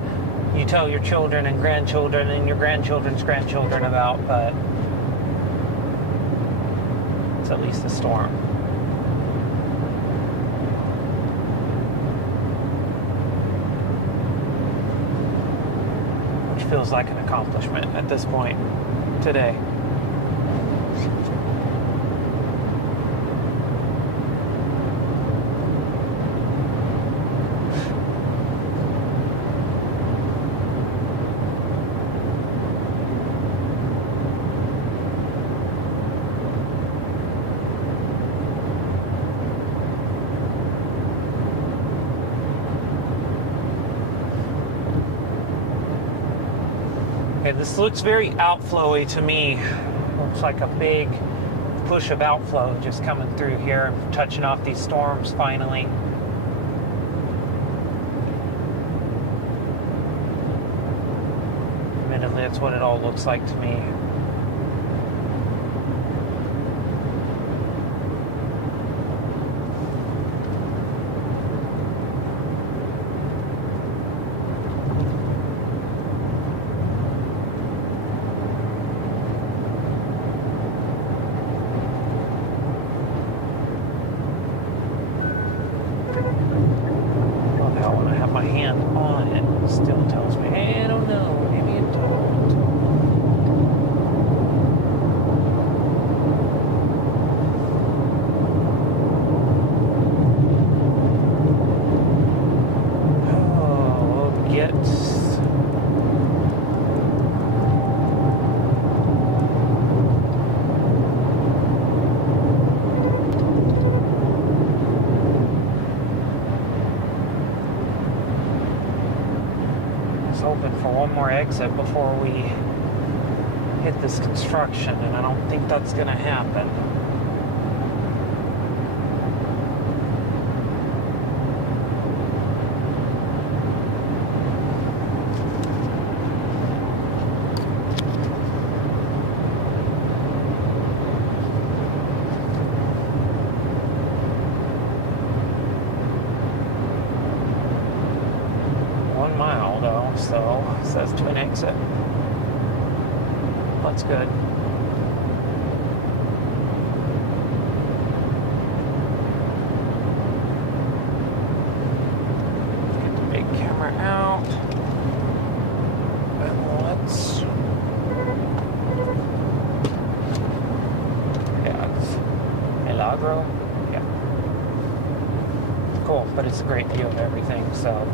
you tell your children and grandchildren and your grandchildren's grandchildren about, but it's at least a storm. Feels like an accomplishment at this point today. Okay, this looks very outflowy to me. Looks like a big push of outflow just coming through here, touching off these storms finally. Admittedly, that's what it all looks like to me. When I have my hand on it, it still tells me, hey, I don't know, maybe it don't. Oh, we'll get... hoping for one more exit before we hit this construction, and I don't think that's going to happen. So it says to an exit. That's good. Get the big camera out. And let's... Yeah, it's Milagro. Yeah. Cool, but it's a great view of everything, so...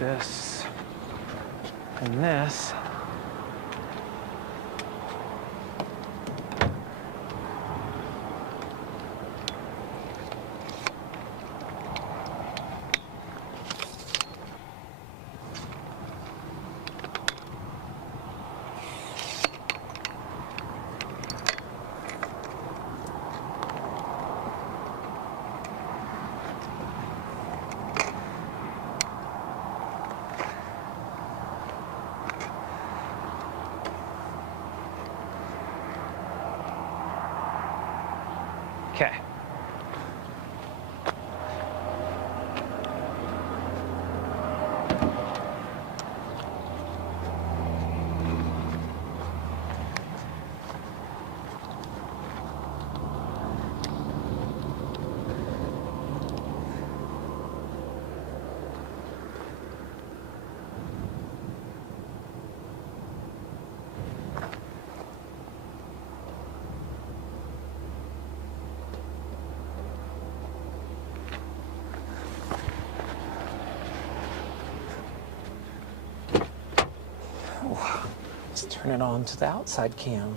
this and this. Okay. Let's turn it on to the outside cam.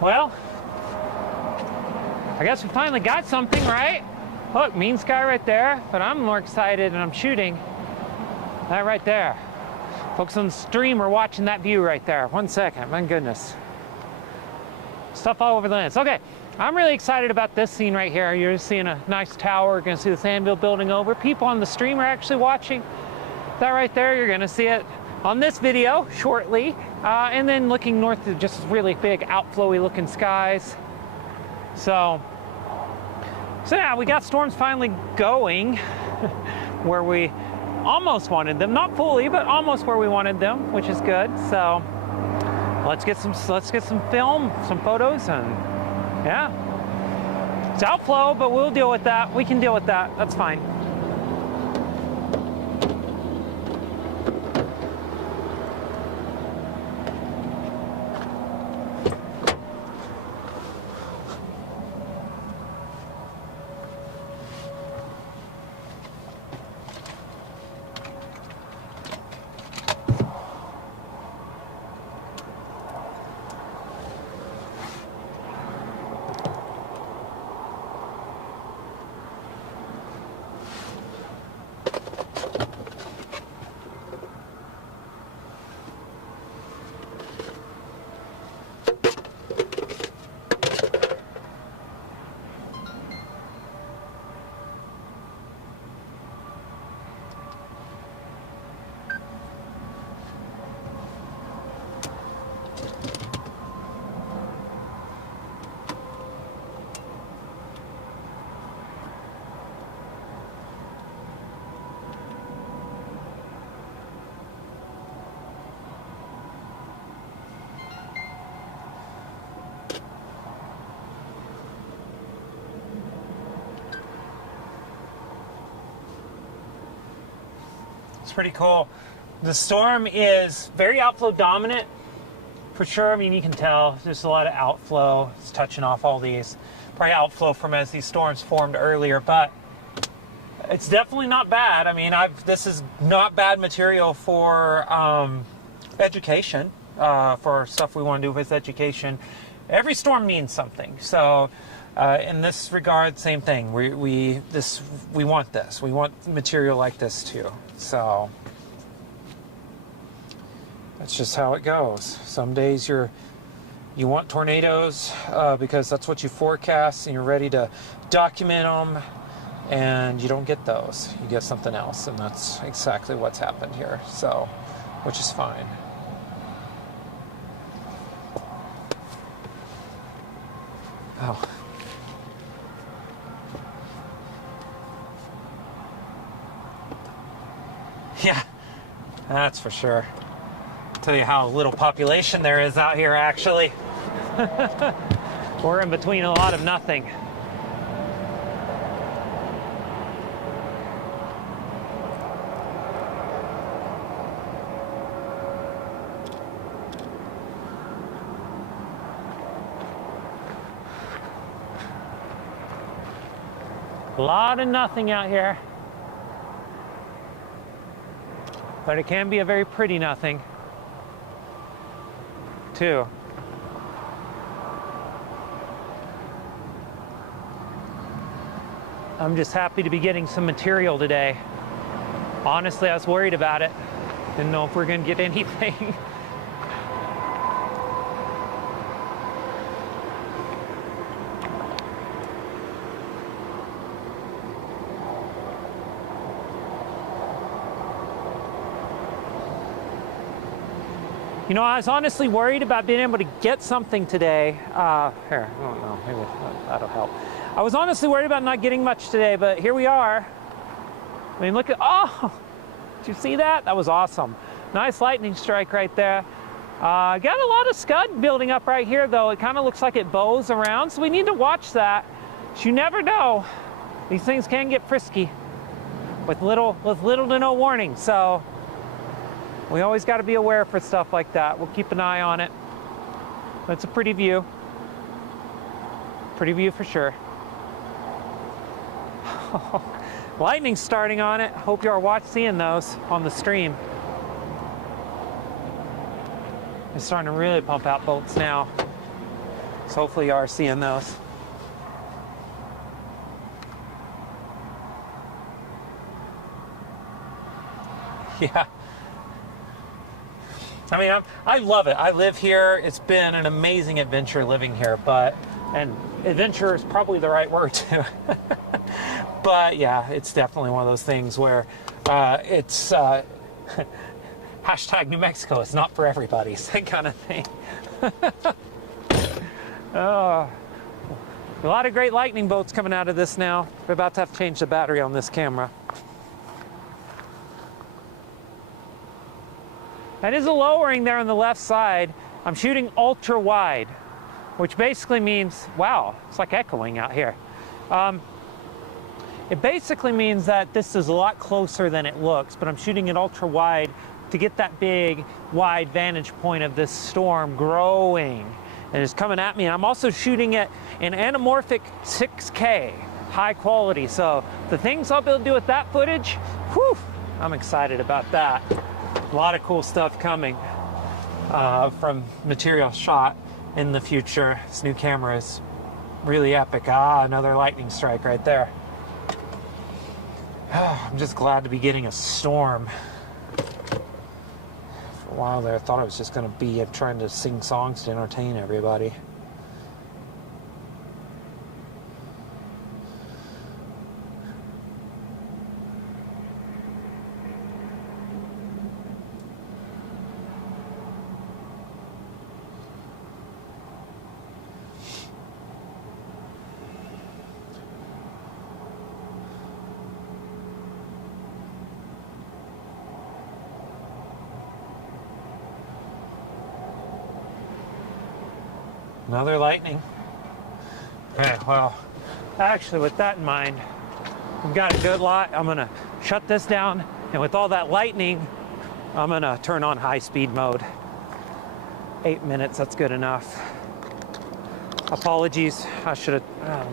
Well, I guess we finally got something, right? Look, mean sky right there, but I'm more excited and I'm shooting that right there. Folks on the stream are watching that view right there. 1 second, my goodness. Stuff all over the lens. Okay, I'm really excited about this scene right here. You're seeing a nice tower. You're gonna see the Sandville building over. People on the stream are actually watching that right there. You're gonna see it on this video shortly. And then looking north to just really big outflowy looking skies. So yeah, we got storms finally going where we almost wanted them. Not fully, but almost where we wanted them, which is good. So let's get some film, some photos, and yeah. It's outflow, but we'll deal with that. We can deal with that. That's fine. It's pretty cool. The storm is very outflow dominant, for sure. I mean, you can tell there's a lot of outflow. It's touching off all these. Probably outflow from as these storms formed earlier, but it's definitely not bad. I mean, this is not bad material for education, for stuff we want to do with education. Every storm means something. So in this regard, same thing. We want this. We want material like this too. So that's just how it goes. Some days you want tornadoes because that's what you forecast and you're ready to document them. and you don't get those. You get something else, and that's exactly what's happened here. So, which is fine. Oh. Yeah, that's for sure. I'll tell you how little population there is out here, actually. We're in between a lot of nothing. A lot of nothing out here. But it can be a very pretty nothing, too. I'm just happy to be getting some material today. Honestly, I was worried about it. Didn't know if we're gonna get anything. You know, I was honestly worried about being able to get something today. Here, I don't know, maybe that'll help. I was honestly worried about not getting much today, but here we are. I mean, look at, oh, did you see that? That was awesome. Nice lightning strike right there. Got a lot of scud building up right here, though. It kind of looks like it bows around, so we need to watch that. But you never know. These things can get frisky with little to no warning, so we always got to be aware for stuff like that. We'll keep an eye on it. That's a pretty view. Pretty view for sure. Lightning's starting on it. Hope you are seeing those on the stream. It's starting to really pump out bolts now. So hopefully you are seeing those. Yeah. I mean, I love it. I live here. It's been an amazing adventure living here, and adventure is probably the right word too. But yeah, it's definitely one of those things where it's hashtag New Mexico. It's not for everybody. It's that kind of thing. A lot of great lightning bolts coming out of this now. We're about to have to change the battery on this camera. That is a lowering there on the left side. I'm shooting ultra wide, which basically means, wow, it's like echoing out here. It basically means that this is a lot closer than it looks, but I'm shooting it ultra wide to get that big, wide vantage point of this storm growing. And it's coming at me. And I'm also shooting it in anamorphic 6K, high quality. So the things I'll be able to do with that footage, whew, I'm excited about that. A lot of cool stuff coming from material shot in the future. This new camera is really epic. Another lightning strike right there. I'm just glad to be getting a storm. For a while there, I thought I was just going to be trying to sing songs to entertain everybody. Another lightning. Okay, well, actually with that in mind, we've got a good lot. I'm gonna shut this down, and with all that lightning, I'm gonna turn on high-speed mode. 8 minutes, that's good enough. Apologies, I should have, let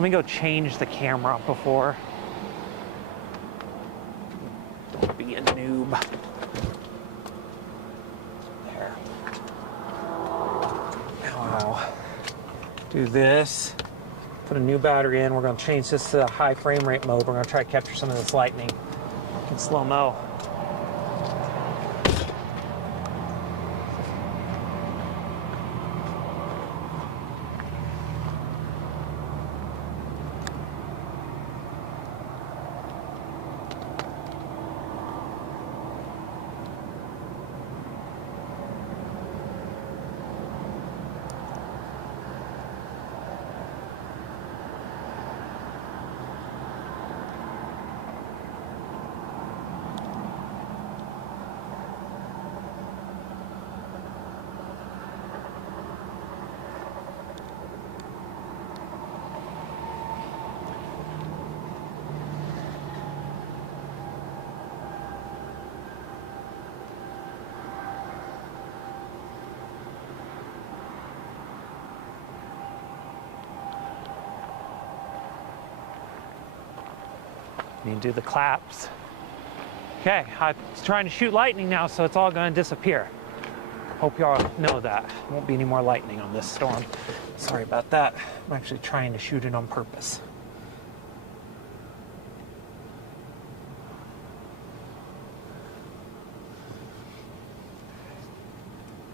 me go change the camera before. Don't be a noob. Do this, put a new battery in. We're going to change this to high frame rate mode. We're going to try to capture some of this lightning in slow-mo. Need to do the claps. Okay, I'm trying to shoot lightning now, so it's all going to disappear. Hope y'all know that. Won't be any more lightning on this storm. Sorry about that. I'm actually trying to shoot it on purpose.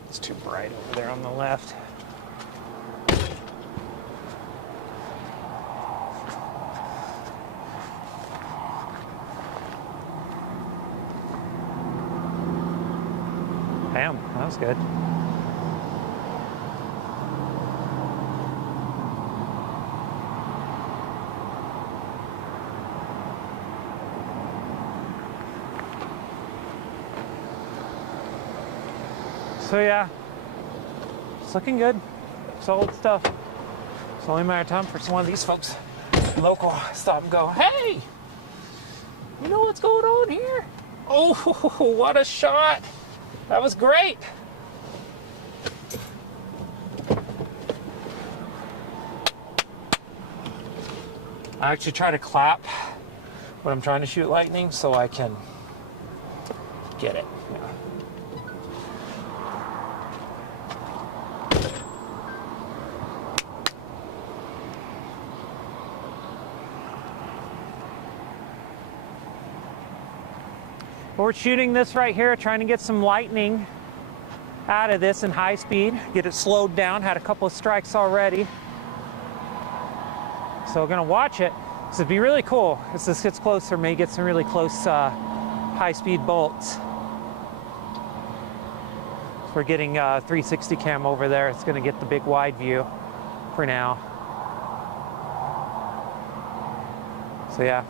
It's too bright over there on the left. Damn, that was good. So yeah, it's looking good. Solid stuff. It's only a matter of time for some of these folks local stop and go, hey, you know what's going on here? Oh, what a shot. That was great. I actually try to clap when I'm trying to shoot lightning so I can get it. Yeah. We're shooting this right here, trying to get some lightning out of this in high speed, get it slowed down. Had a couple of strikes already. So we're gonna watch it. This would be really cool as this gets closer, may get some really close high-speed bolts. We're getting 360 cam over there. It's gonna get the big wide view for now. So yeah.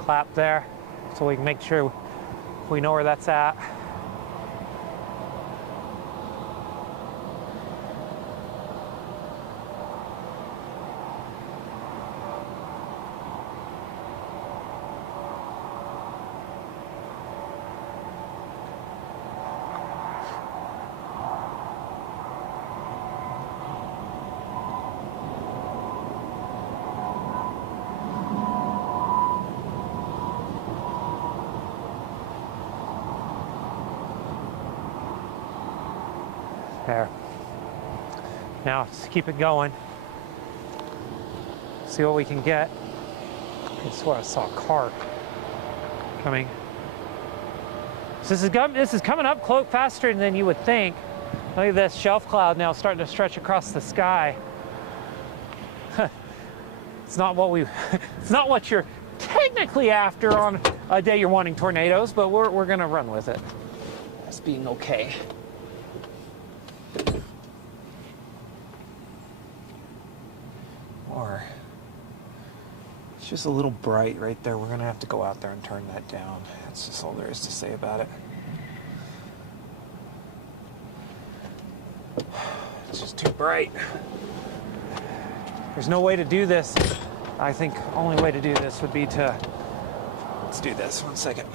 Clap there so we can make sure we know where that's at. There. Now, let's keep it going. See what we can get. I swear I saw a car coming. So this is coming up close faster than you would think. Look at this shelf cloud now starting to stretch across the sky. It's not what it's not what you're technically after on a day you're wanting tornadoes, but we're gonna run with it. It's being okay. Or it's just a little bright right there. We're gonna have to go out there and turn that down. That's just all there is to say about it. It's just too bright. There's no way to do this. I think only way to do this would be to, let's do this, 1 second.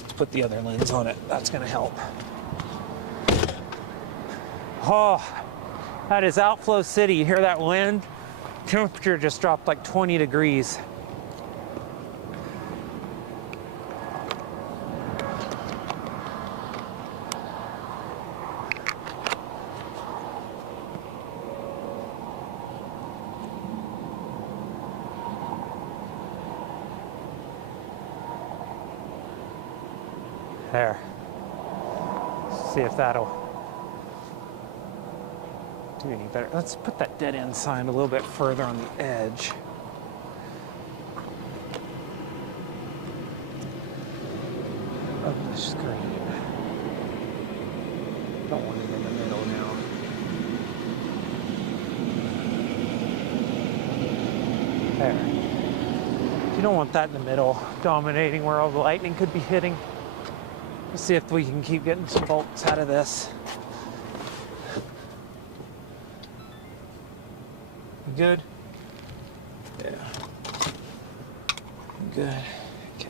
Let's put the other lens on it. That's gonna help. Oh, that is Outflow City. You hear that wind? Temperature just dropped like 20 degrees. There. Let's see if that'll do any better. Let's put that dead end sign a little bit further on the edge. Of the screen. Don't want it in the middle now. There. You don't want that in the middle, dominating where all the lightning could be hitting. Let's see if we can keep getting some bolts out of this. Good? Yeah. Good. Okay.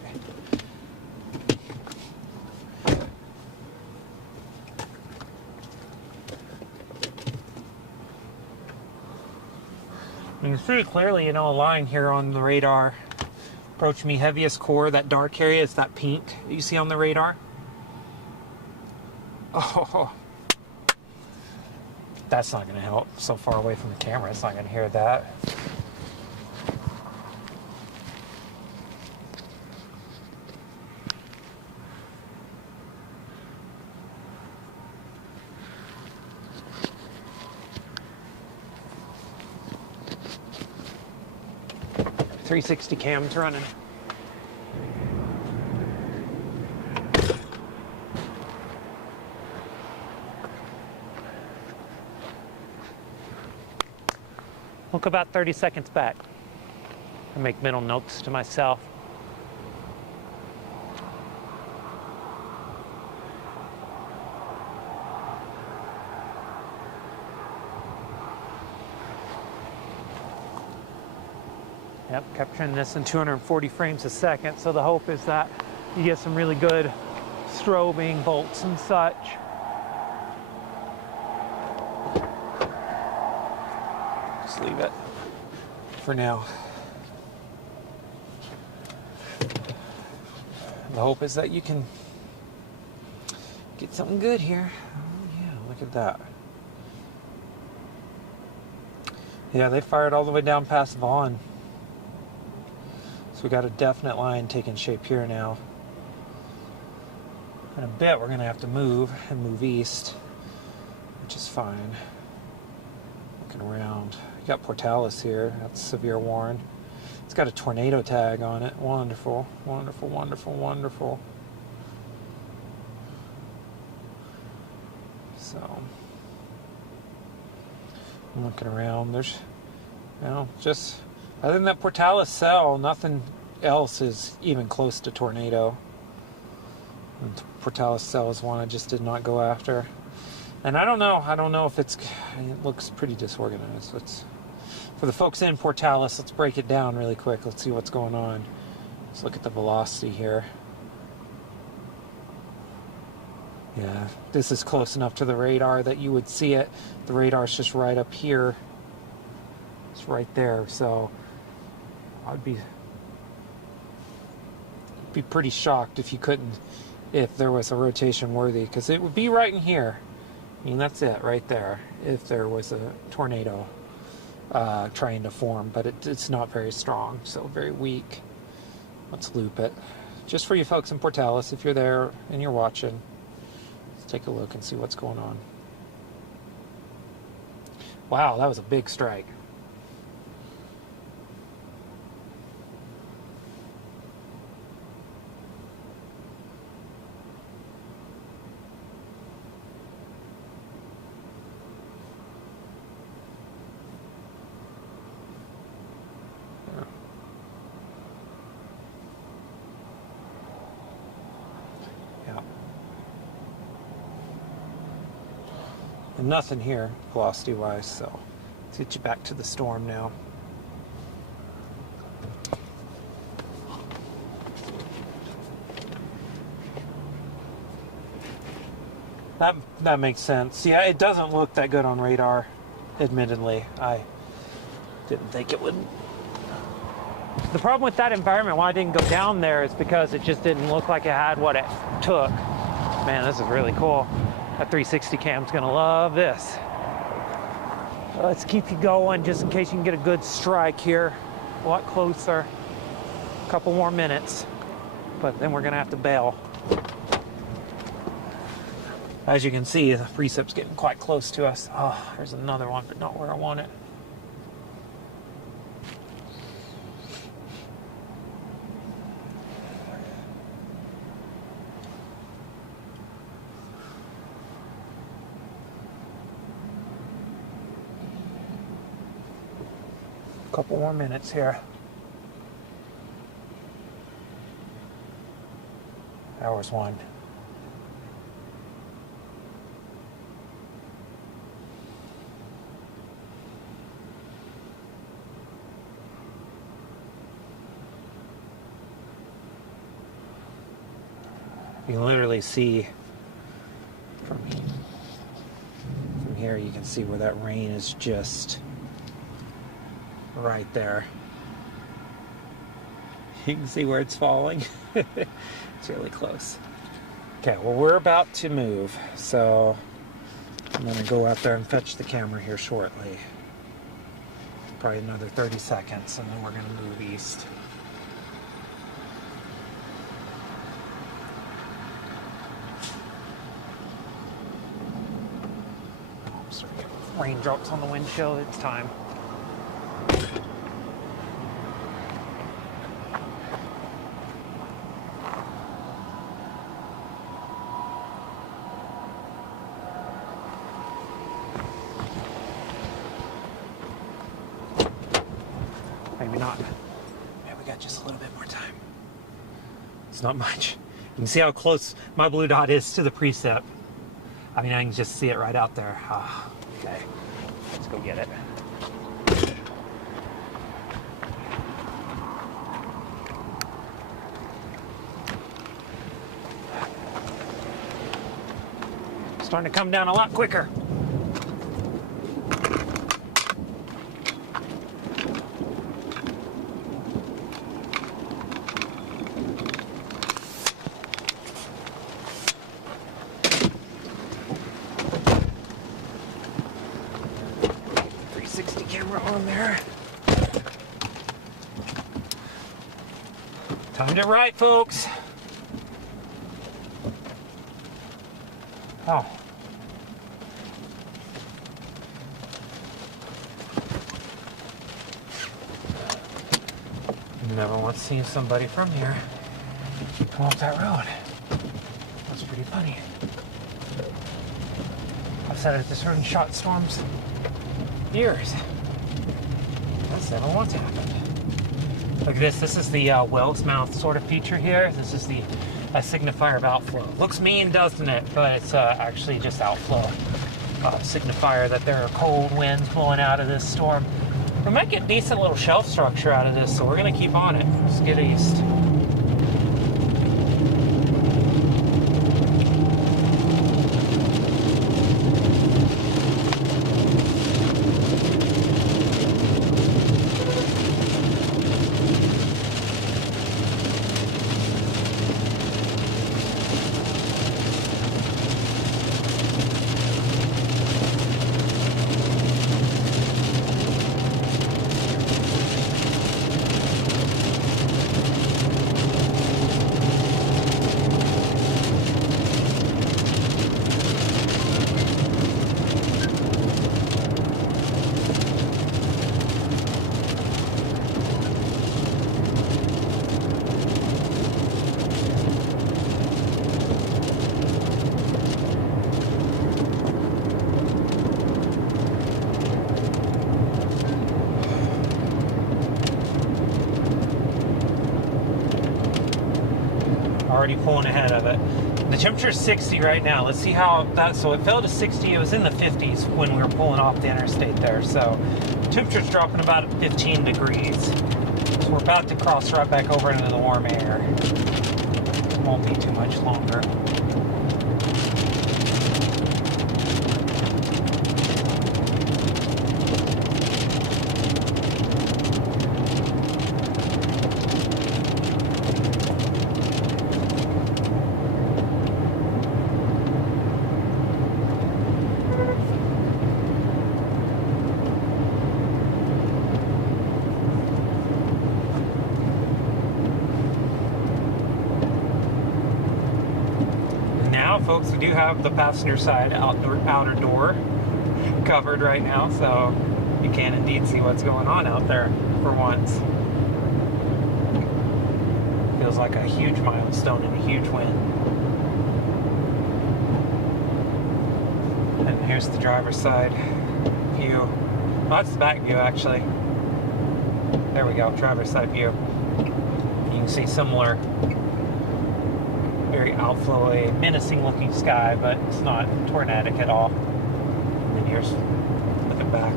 You can see clearly, a line here on the radar. Approach me, heaviest core, that dark area, it's that pink that you see on the radar. Oh, that's not going to help. So far away from the camera, it's not going to hear that. .360 cam's running. Look about 30 seconds back. I make mental notes to myself. Yep, capturing this in 240 frames a second, so the hope is that you get some really good strobing, bolts and such. Just leave it for now. The hope is that you can get something good here. Oh yeah, look at that. Yeah, they fired all the way down past Vaughn. So we got a definite line taking shape here now. In a bit we're gonna have to move and move east, which is fine. Looking around. You got Portales here, that's Severe Warren. It's got a tornado tag on it. Wonderful, wonderful, wonderful, wonderful. So, I'm looking around. There's, just other than that Portales cell, nothing else is even close to tornado. And Portales cell is one I just did not go after. And I don't know if it looks pretty disorganized. For the folks in Portales, let's break it down really quick. Let's see what's going on. Let's look at the velocity here. Yeah, this is close enough to the radar that you would see it. The radar's just right up here. It's right there, so I'd be pretty shocked if there was a rotation worthy, because it would be right in here. I mean, that's it right there, if there was a tornado trying to form, but it's not very strong, so very weak. Let's loop it. Just for you folks in Portales, if you're there and you're watching, let's take a look and see what's going on. Wow, that was a big strike. And nothing here, velocity-wise, so let's get you back to the storm now. That makes sense. Yeah, it doesn't look that good on radar, admittedly. I didn't think it would. The problem with that environment, why I didn't go down there, is because it just didn't look like it had what it took. Man, this is really cool. That 360 cam's gonna love this. Let's keep you going just in case you can get a good strike here. A lot closer. A couple more minutes, but then we're gonna have to bail. As you can see, the precip's getting quite close to us. Oh, there's another one, but not where I want it. Couple more minutes here. Hours one. You can literally see from here, you can see where that rain is just right there. You can see where it's falling. It's really close. Okay, well, we're about to move, so I'm gonna go out there and fetch the camera here shortly. Probably another 30 seconds, and then we're gonna move east. Raindrops on the windshield, it's time. Maybe not. Yeah, we got just a little bit more time. It's not much. You can see how close my blue dot is to the precip. I mean, I can just see it right out there. Ah, okay, let's go get it. Starting to come down a lot quicker. On there. Timed it right, folks. Oh. Never once seen somebody from here come off that road. That's pretty funny. I've said it to certain shot storms years. That's never once happened. Look at this. This is the well's mouth sort of feature here. This is the signifier of outflow. Looks mean, doesn't it? But it's actually just outflow. Signifier that there are cold winds blowing out of this storm. We might get decent little shelf structure out of this, so we're going to keep on it. Let's get east. Already pulling ahead of it. The temperature is 60 right now. Let's see how that, so it fell to 60. It was in the 50s when we were pulling off the interstate there. So temperature's dropping about 15 degrees. So we're about to cross right back over into the warm air. Won't be too much longer. Folks, we do have the passenger side outer door covered right now, so you can indeed see what's going on out there for once. Feels like a huge milestone and a huge win. And here's the driver's side view. Oh, that's the back view, actually. There we go, driver's side view. You can see similar, very outflowy, menacing looking sky, but it's not tornadic at all. And then here's looking back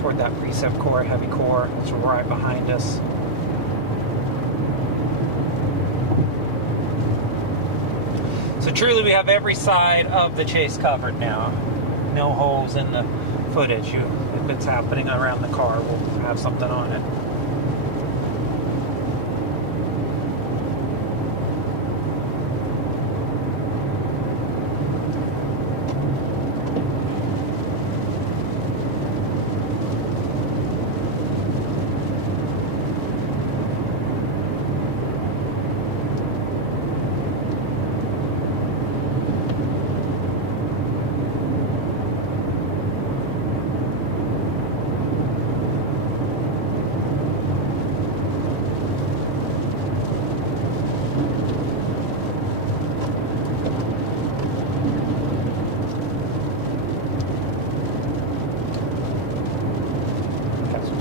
toward that precip core, heavy core. It's right behind us. So truly we have every side of the chase covered now. No holes in the footage. that's happening around the car will have something on it.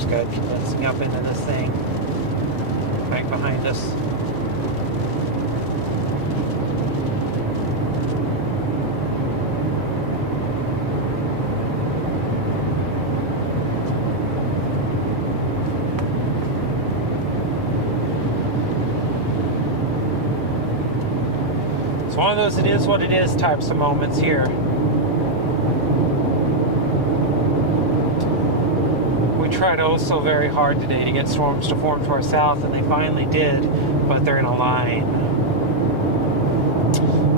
Good condensing up into this thing right behind us. It's one of those it is what it is types of moments here. Tried oh so very hard today to get storms to form to our south, and they finally did, but they're in a line.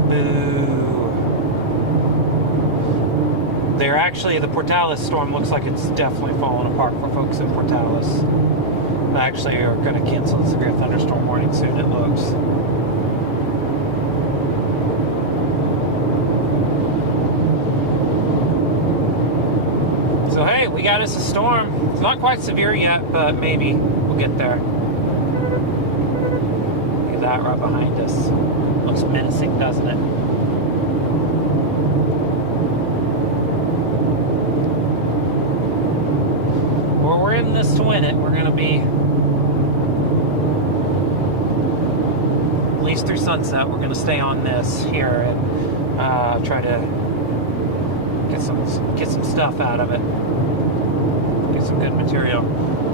Boo. They're actually, the Portales storm looks like it's definitely falling apart for folks in Portales. They actually are going to cancel the severe thunderstorm warning soon, it looks. So hey, we got us a storm. It's not quite severe yet, but maybe we'll get there. Look at that right behind us. Looks menacing, doesn't it? Well, we're in this to win it. We're going to be, at least through sunset, we're going to stay on this here and try to get some stuff out of it. Get some good material.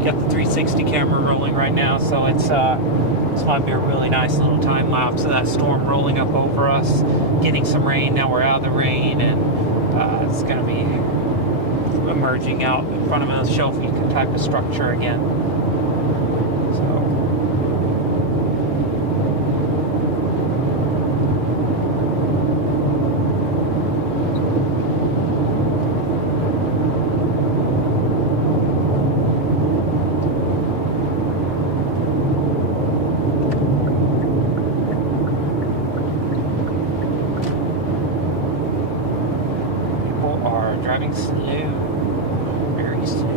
Got the 360 camera rolling right now, so it's this might be a really nice little time lapse of that storm rolling up over us, getting some rain. Now we're out of the rain, and it's going to be emerging out in front of a shelf type of structure again. Driving slow, very slow.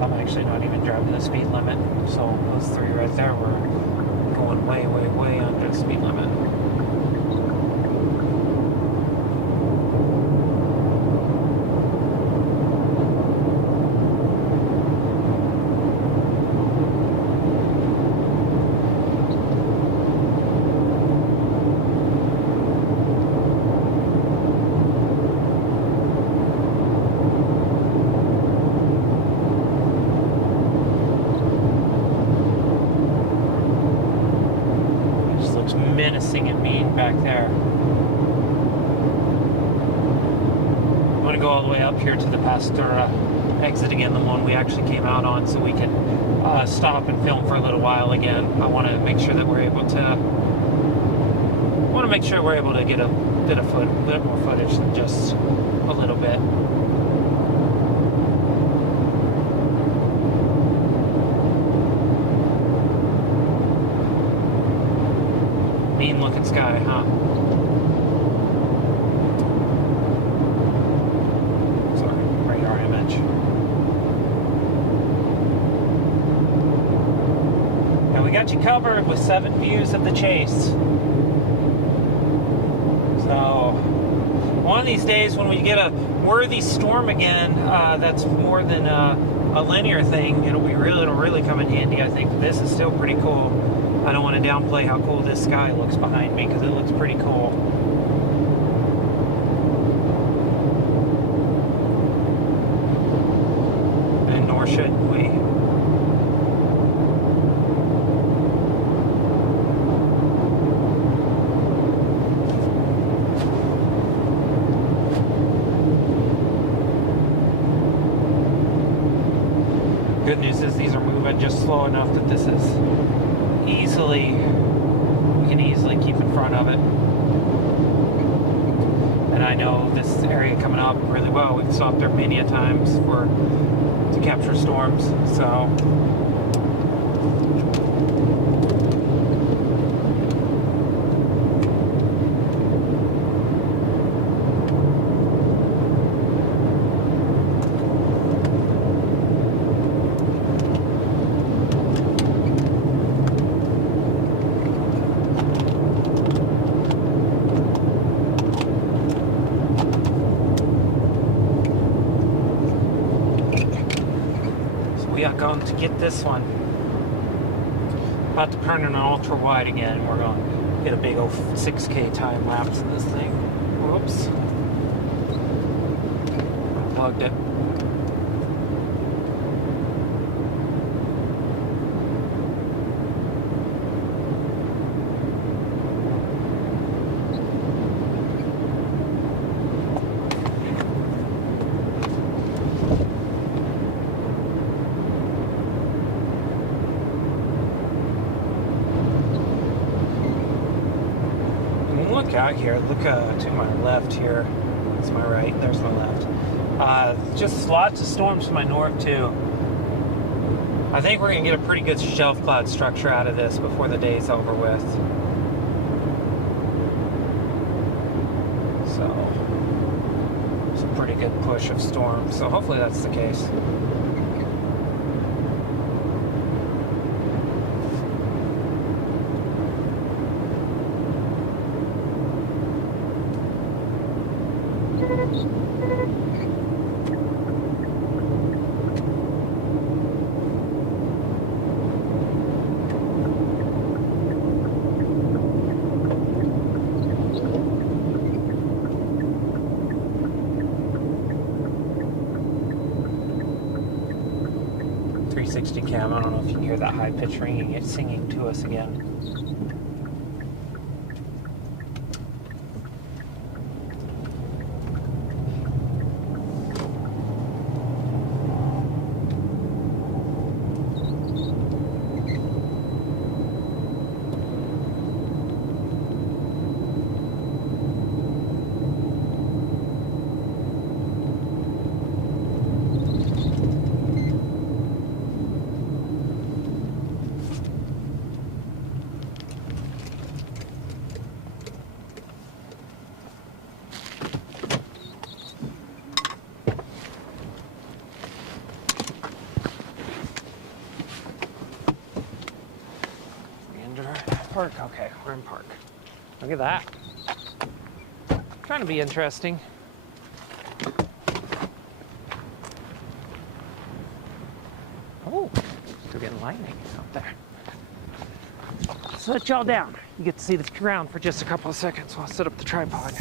I'm actually not even driving the speed limit, so those three right there were going way, way, way under the speed limit. Menacing and mean back there. I'm going to go all the way up here to the Pasteur exit again, the one we actually came out on, so we can stop and film for a little while again. I want to make sure that we're able to get a bit more footage than just a little bit. Mean looking sky, huh? Sorry, radar image. And we got you covered with 7 views of the chase. So, one of these days when we get a worthy storm again, that's more than a linear thing, it'll really come in handy. I think this is still pretty cool. I don't want to downplay how cool this sky looks behind me, because it looks pretty cool. And nor shouldn't we. good news is these are moving just slow enough that this is easily, we can easily keep in front of it. And I know this area coming up really well. We've stopped there many a times to capture storms. So we are going to get this one. About to turn in an ultra wide again. We're going to get a big old 6K time lapse in this thing. Whoops. Unplugged it. Look out here, look to my left here. That's my right, there's my left. Just lots of storms to my north too. I think we're gonna get a pretty good shelf cloud structure out of this before the day's over with. So, it's a pretty good push of storms, so hopefully that's the case. Cam, I don't know if you can hear that high pitch ringing, it's singing to us again. Park. Okay, we're in park. Look at that. Trying to be interesting. Oh, still getting lightning out there. So let y'all down. You get to see the ground for just a couple of seconds while I set up the tripod.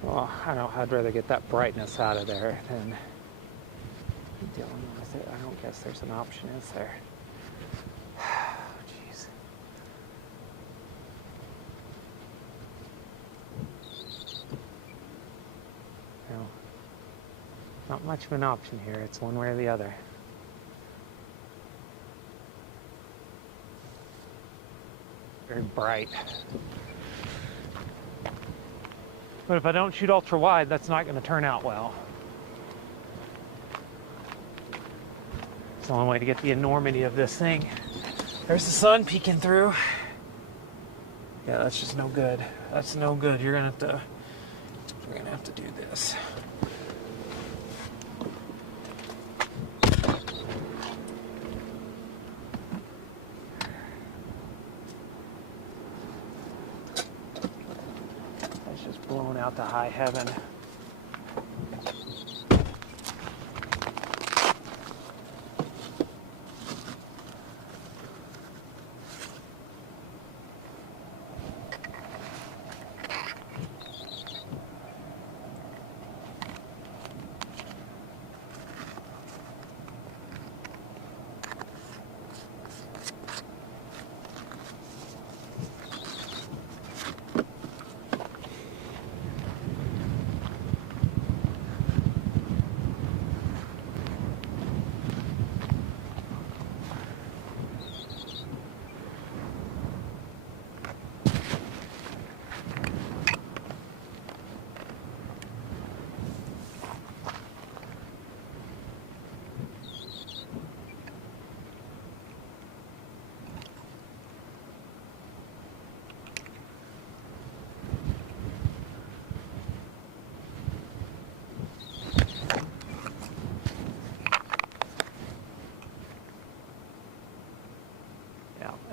Well, I'd rather get that brightness out of there than dealing with it. I don't guess there's an option, is there? Jeez. No. Not much of an option here. It's one way or the other. Very bright. But if I don't shoot ultra wide, that's not going to turn out well. It's the only way to get the enormity of this thing. There's the sun peeking through. Yeah, that's just no good. That's no good. We're gonna have to do this. to high heaven.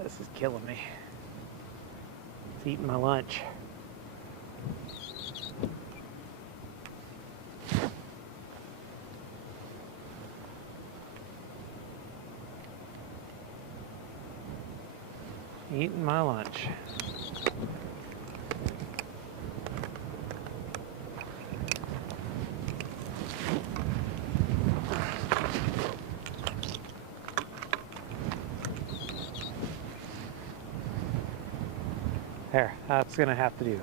This is killing me. It's eating my lunch. Eating my lunch. There, that's gonna have to do.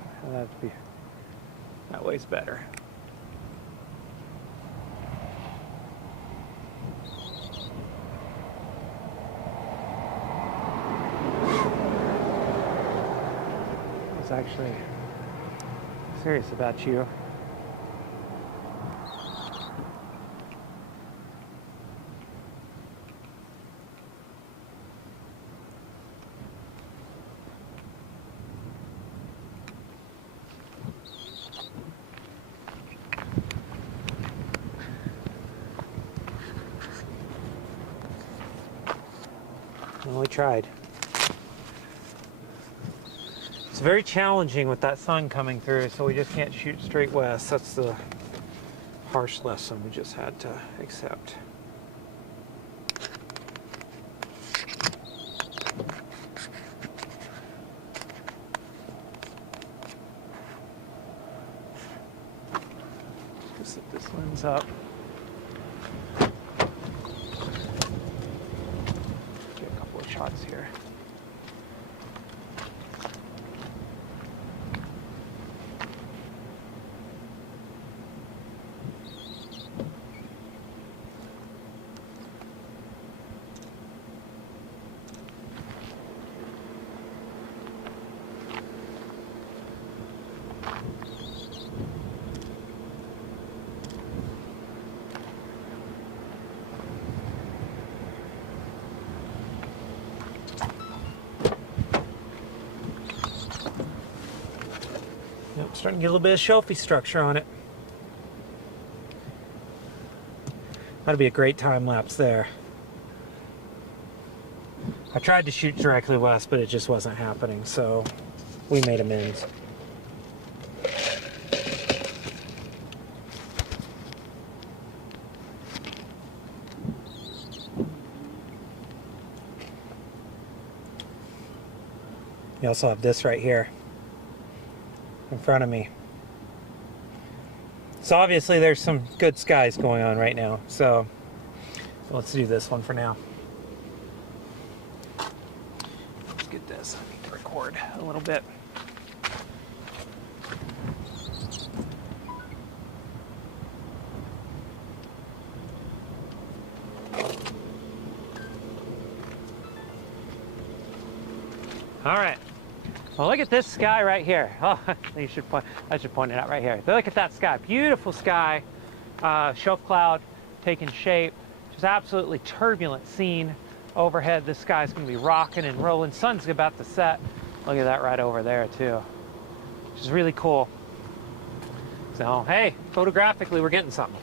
That way's better. I was actually serious about you. Well, we tried. It's very challenging with that sun coming through, so we just can't shoot straight west. That's the harsh lesson we just had to accept. Just set this lens up. Shots here. Yep, starting to get a little bit of shelfie structure on it. That'd be a great time lapse there. I tried to shoot directly west, but it just wasn't happening, so we made amends. You also have this right here in front of me. So obviously there's some good skies going on right now. So let's do this one for now. Let's get this. I need to record a little bit. All right. Well, look at this sky right here. Oh, I should point it out right here. Look at that sky. Beautiful sky. Shelf cloud taking shape. Just absolutely turbulent scene overhead. This sky's going to be rocking and rolling. Sun's about to set. Look at that right over there, too. Which is really cool. So, hey, photographically, we're getting something.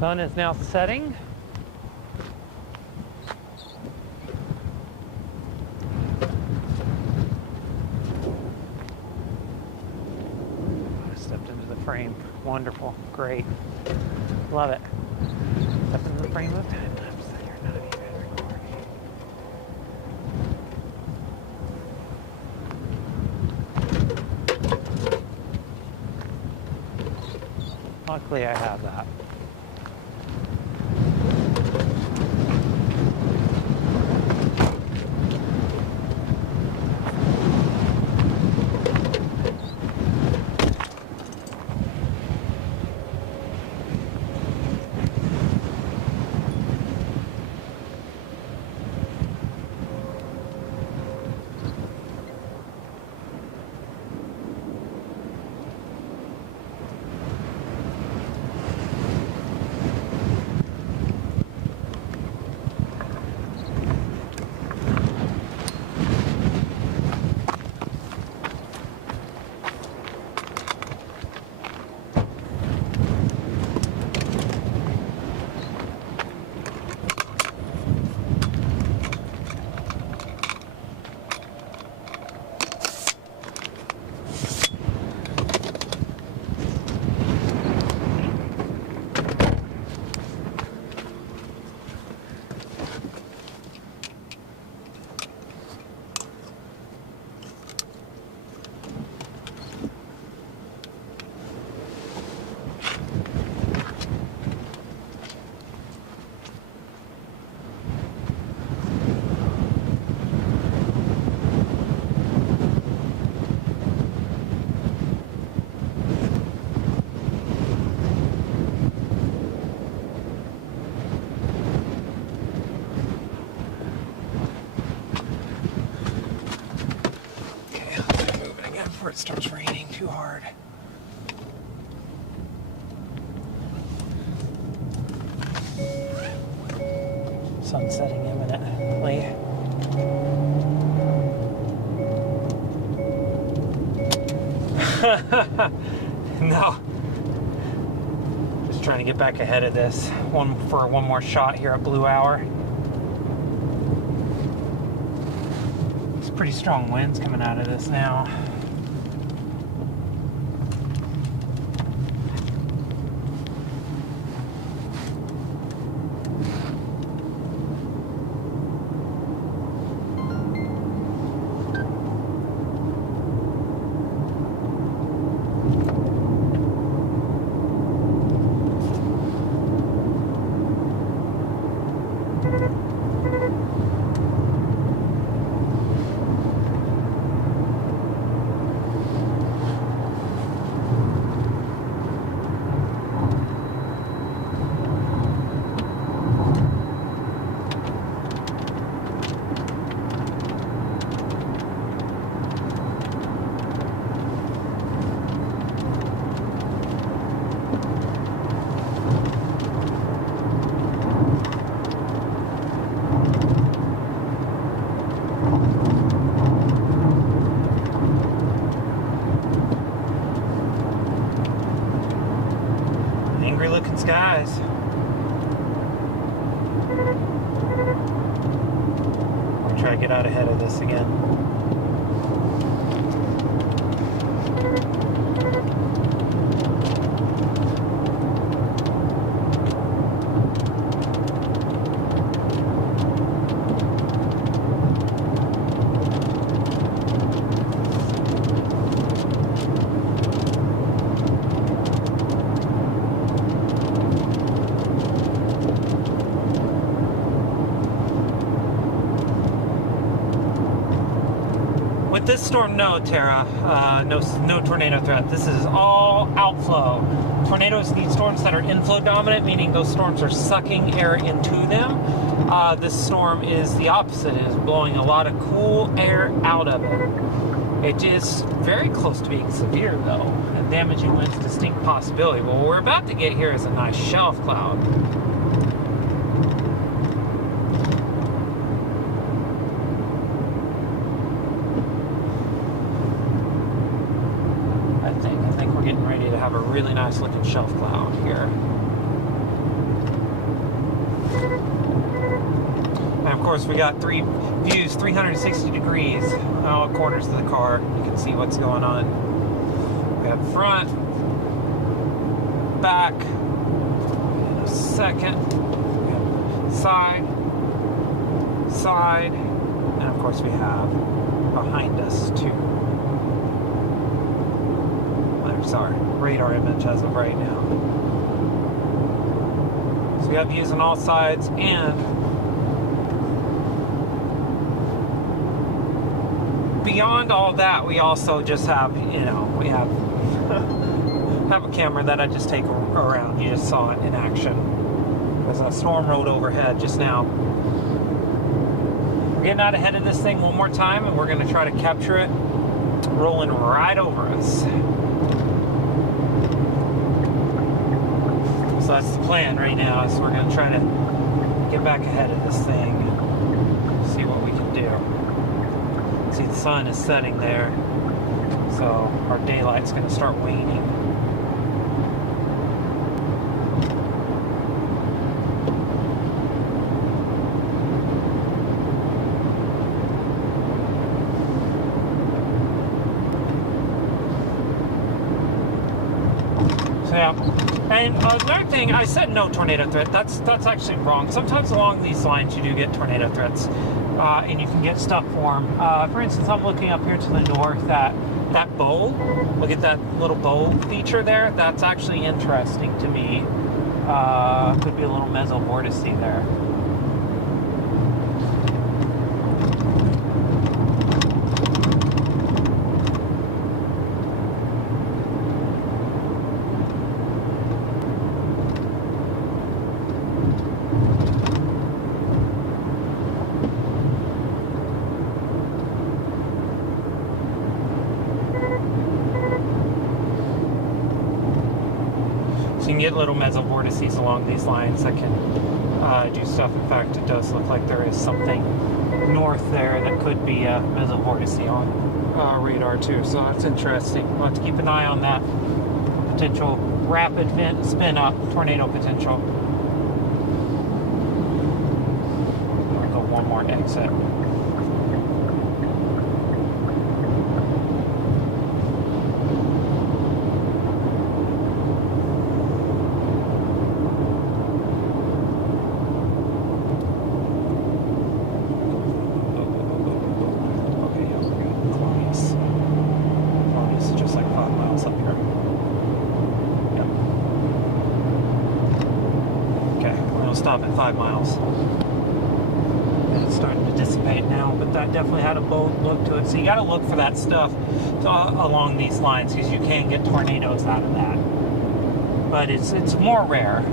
Sun is now setting. I stepped into the frame. Wonderful. Great. Love it. Step into the frame of time lapse. You're not even recording. Luckily, I have that. Before it starts raining too hard. Sun setting imminently. No. Just trying to get back ahead of this for one more shot here at Blue Hour. It's pretty strong winds coming out of this now. Looking skies. I'll try to get out ahead of this again. With this storm, no, Tara, no tornado threat. This is all outflow. Tornadoes need storms that are inflow dominant, meaning those storms are sucking air into them. This storm is the opposite. It is blowing a lot of cool air out of it. It is very close to being severe, though, and damaging winds, distinct possibility. Well, what we're about to get here is a nice shelf cloud. I think we're getting ready to have a really nice looking shelf cloud here. course, we got three views, 360 degrees, all corners of the car. You can see what's going on. We have front, back, in a second, we have side, and of course we have behind us too. There's our radar image as of right now. So we have views on all sides, and beyond all that, we also just have, you know, we have a camera that I just take around. You just saw it in action. There's a storm road overhead just now. We're getting out ahead of this thing one more time, and we're going to try to capture it rolling right over us. So that's the plan right now, is we're going to try to get back ahead of this thing, see what we can do. See, the sun is setting there, so our daylight's going to start waning. Yeah, and another thing, I said no tornado threat. That's actually wrong. Sometimes along these lines you do get tornado threats, and you can get stuff form. For instance, I'm looking up here to the north at that bowl. Look at that little bowl feature there. That's actually interesting to me. Could be a little mesovortice there. So you can get little mesovortices along these lines that can do stuff. In fact, it does look like there is something north there that could be a mesovortice on radar too. So that's interesting. We'll have to keep an eye on that potential rapid spin up tornado potential. I'll go one more exit. Stop at 5 miles. And it's starting to dissipate now, but that definitely had a bold look to it. So you got to look for that stuff along these lines, because you can get tornadoes out of that. But it's more rare.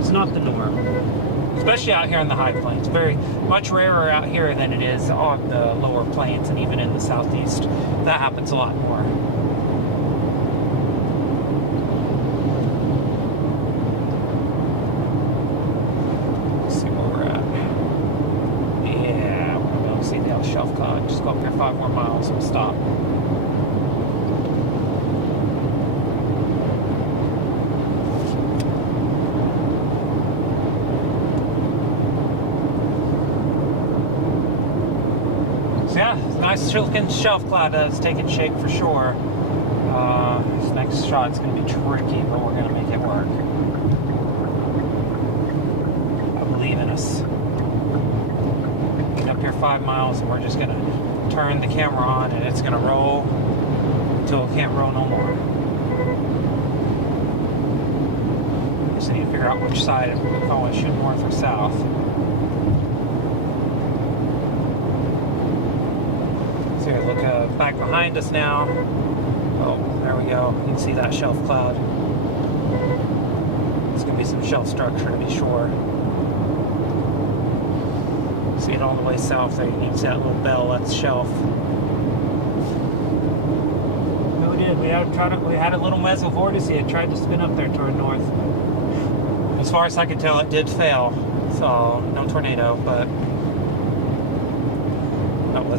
It's not the norm, especially out here in the high plains. Very much rarer out here than it is on the lower plains, and even in the southeast. That happens a lot more. Shelf cloud. Just go up here 5 more miles and stop. So yeah, nice looking shelf cloud that's taking shape for sure. This next shot's going to be tricky, but we're going to make it work. I believe in us. Up here 5 miles, and we're just gonna turn the camera on, and it's gonna roll until it can't roll no more. Just need to figure out which side, if I want to shoot north or south. So here, look back behind us now. Oh, there we go. You can see that shelf cloud. It's gonna be some shelf structure to be sure. See it all the way south there. You can see that little bell. That's shelf. No, we did. We had a little mesovortice. It tried to spin up there toward north. As far as I can tell, it did fail. So no tornado, but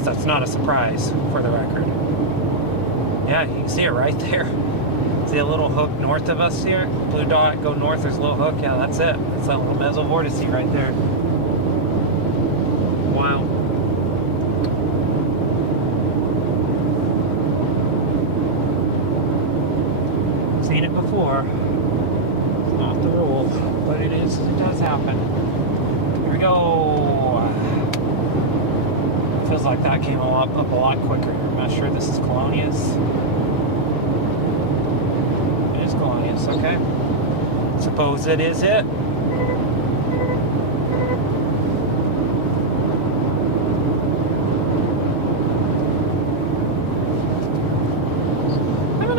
that's not a surprise for the record. Yeah, you can see it right there. See a little hook north of us here? Blue dot. Go north. There's a little hook. Yeah, that's it. That's that little mesovortice right there. while. Seen it before. It's not the rule, but it does happen. Here we go. Feels like that came up a lot quicker. I'm not sure this is Colonias. It is Colonias, okay. Suppose it is it.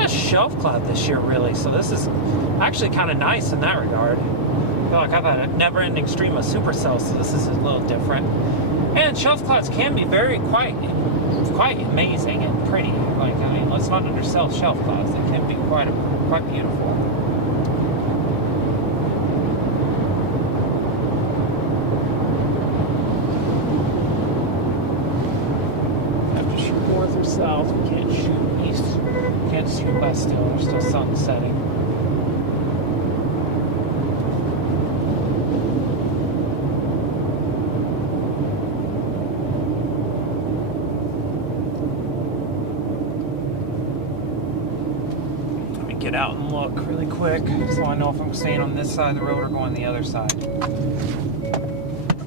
Shelf cloud this year, really, so this is actually kind of nice in that regard. I feel like I've had a never-ending stream of supercells, so this is a little different. And shelf clouds can be quite amazing and pretty. Like, I mean, let's not undersell shelf clouds; they can be quite beautiful. Have to shoot north or south. We can't shoot east. Can't shoot west still. There's still sun setting. Let me get out and look really quick so I know if I'm staying on this side of the road or going the other side.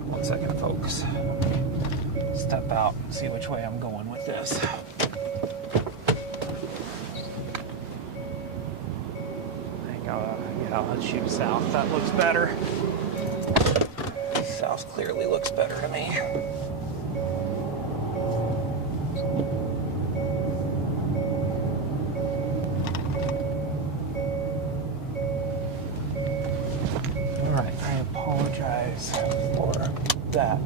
1 second, folks. Step out and see which way I'm going with this. Yeah, let's shoot south. That looks better. South clearly looks better to me. All right, I apologize for that.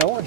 Going.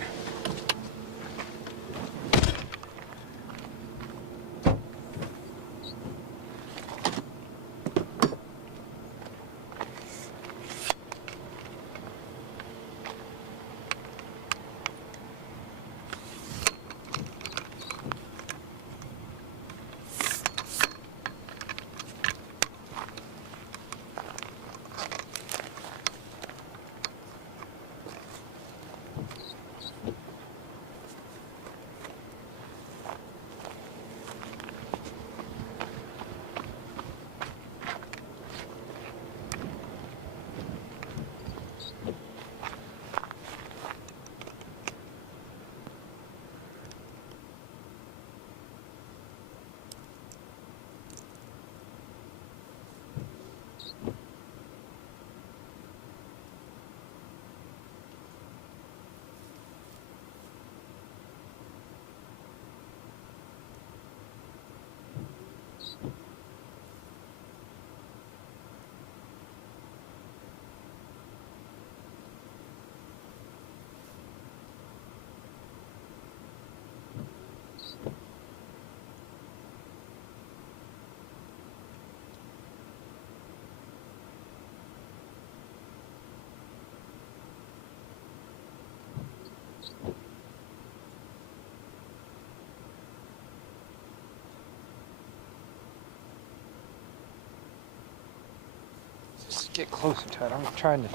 Just get closer to it. I'm trying to.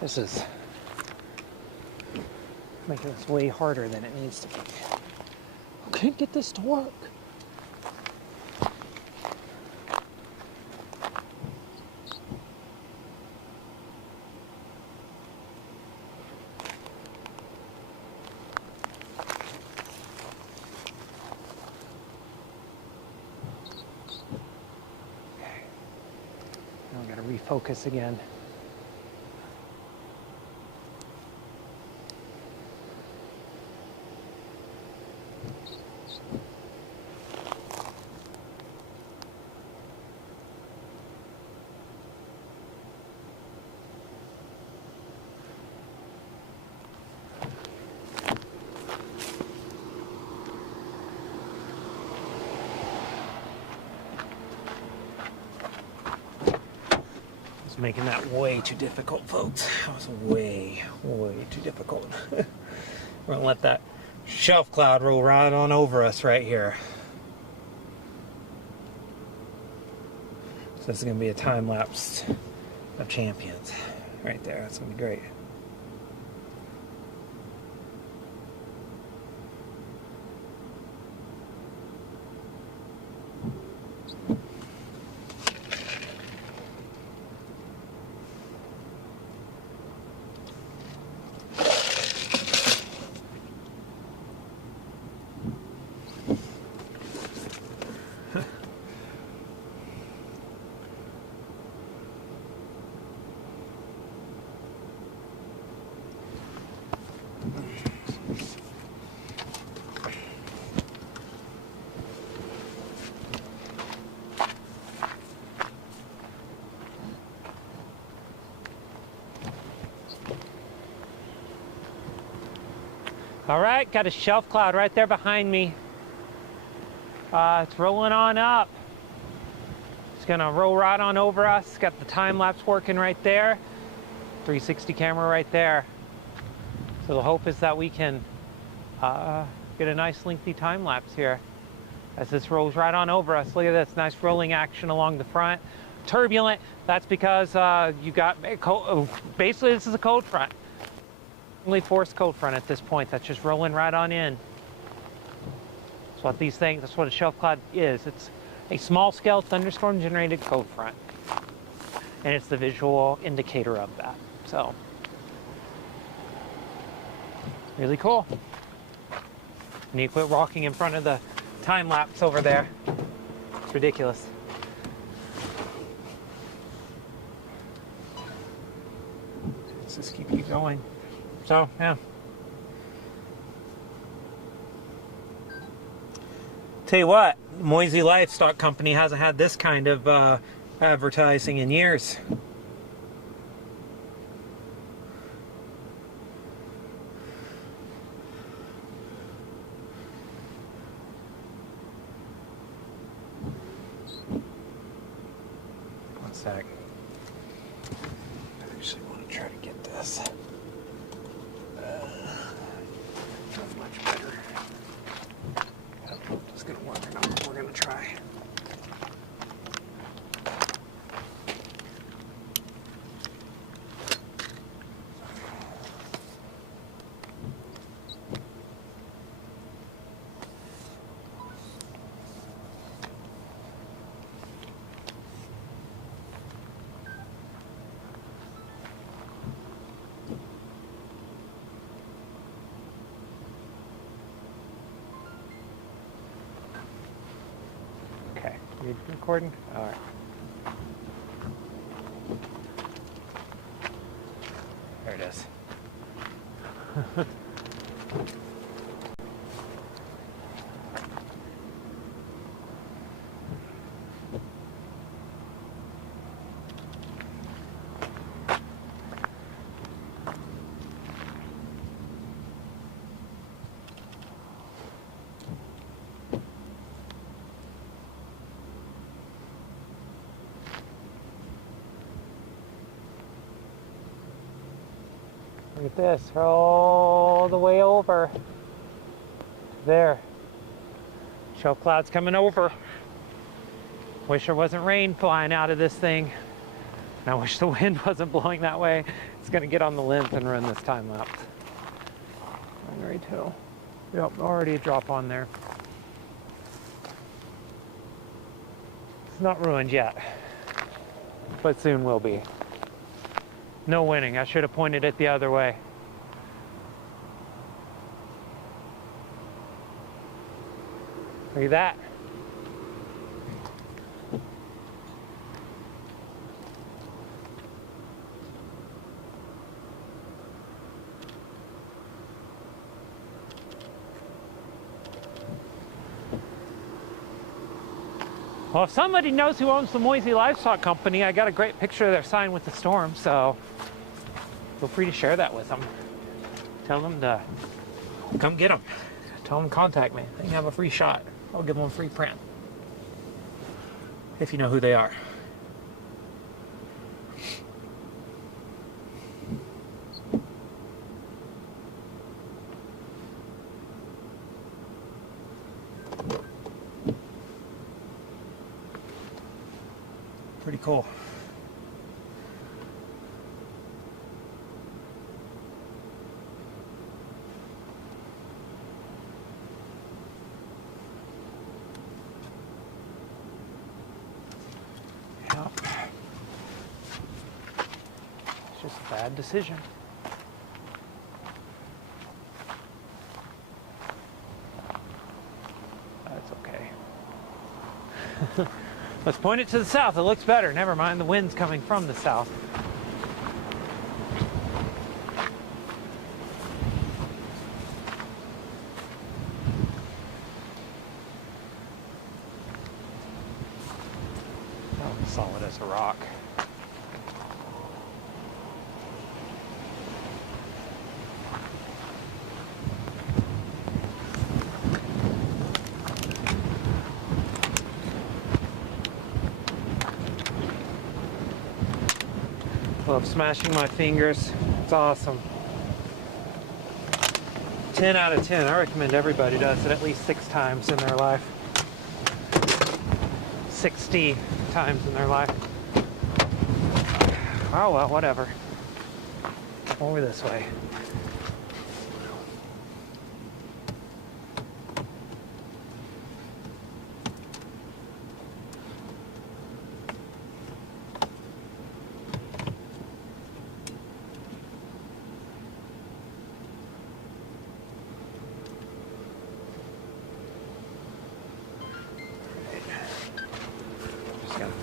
This is making this way harder than it needs to be. I can't get this to work. Refocus again. Making that way too difficult, folks. That was way too difficult. We're gonna let that shelf cloud roll right on over us right here. So this is gonna be a time lapse of champions right there. That's gonna be great. All right, got a shelf cloud right there behind me. It's rolling on up. It's gonna roll right on over us. Got the time lapse working right there. 360 camera right there. So the hope is that we can get a nice lengthy time lapse here as this rolls right on over us. Look at this, nice rolling action along the front. Turbulent, that's because you got, basically this is a cold front. Only forced cold front at this point. That's just rolling right on in. That's what these things, that's what a shelf cloud is. It's a small scale thunderstorm generated cold front. And it's the visual indicator of that. So, really cool. And you quit walking in front of the time lapse over there. It's ridiculous. Let's just keep you going. So, yeah. Tell you what, Moisey Livestock Company hasn't had this kind of advertising in years. One sec. I actually want to try to get this. Not much better. I don't know if it's going to work or not, but we're going to try. Okay, you recording? All right. There it is. Look at this, all the way over. There. Shelf clouds coming over. Wish there wasn't rain flying out of this thing. And I wish the wind wasn't blowing that way. It's gonna get on the lens and run this time lapse. Primary tail. Yep, already a drop on there. It's not ruined yet, but soon will be. No winning. I should have pointed it the other way. Look at that. Well, if somebody knows who owns the Moisey Livestock Company, I got a great picture of their sign with the storm, so feel free to share that with them. Tell them to Come get them. Tell them to contact me. They can have a free shot. I'll give them a free print. If you know who they are. cool. Yep. It's just a bad decision. That's okay. Let's point it to the south. It looks better. Never mind, the wind's coming from the south. Oh, solid as a rock. Love smashing my fingers. It's awesome. 10 out of 10. I recommend everybody does it at least 6 times in their life. 60 times in their life. Oh well, whatever. Over this way.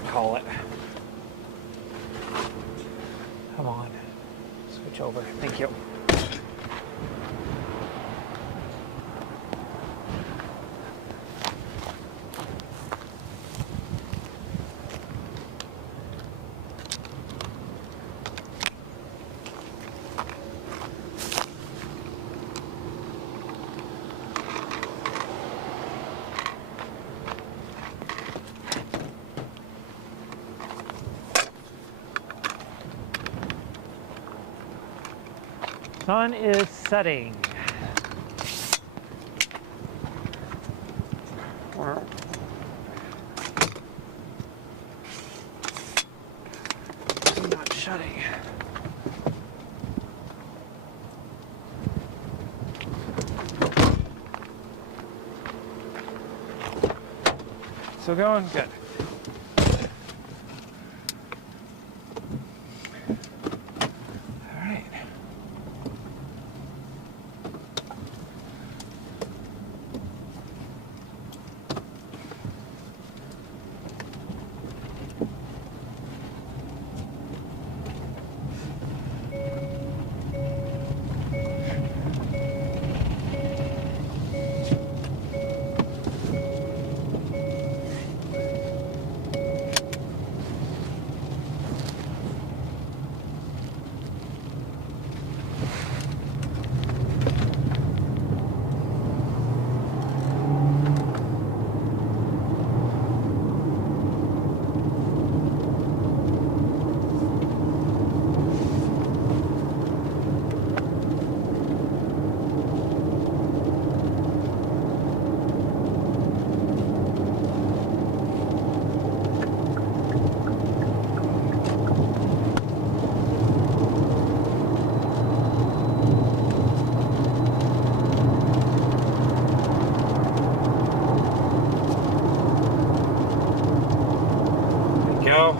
Call it. Come on. Switch over. Thank you. Sun is setting. Or not shutting. Still going? Good. Go.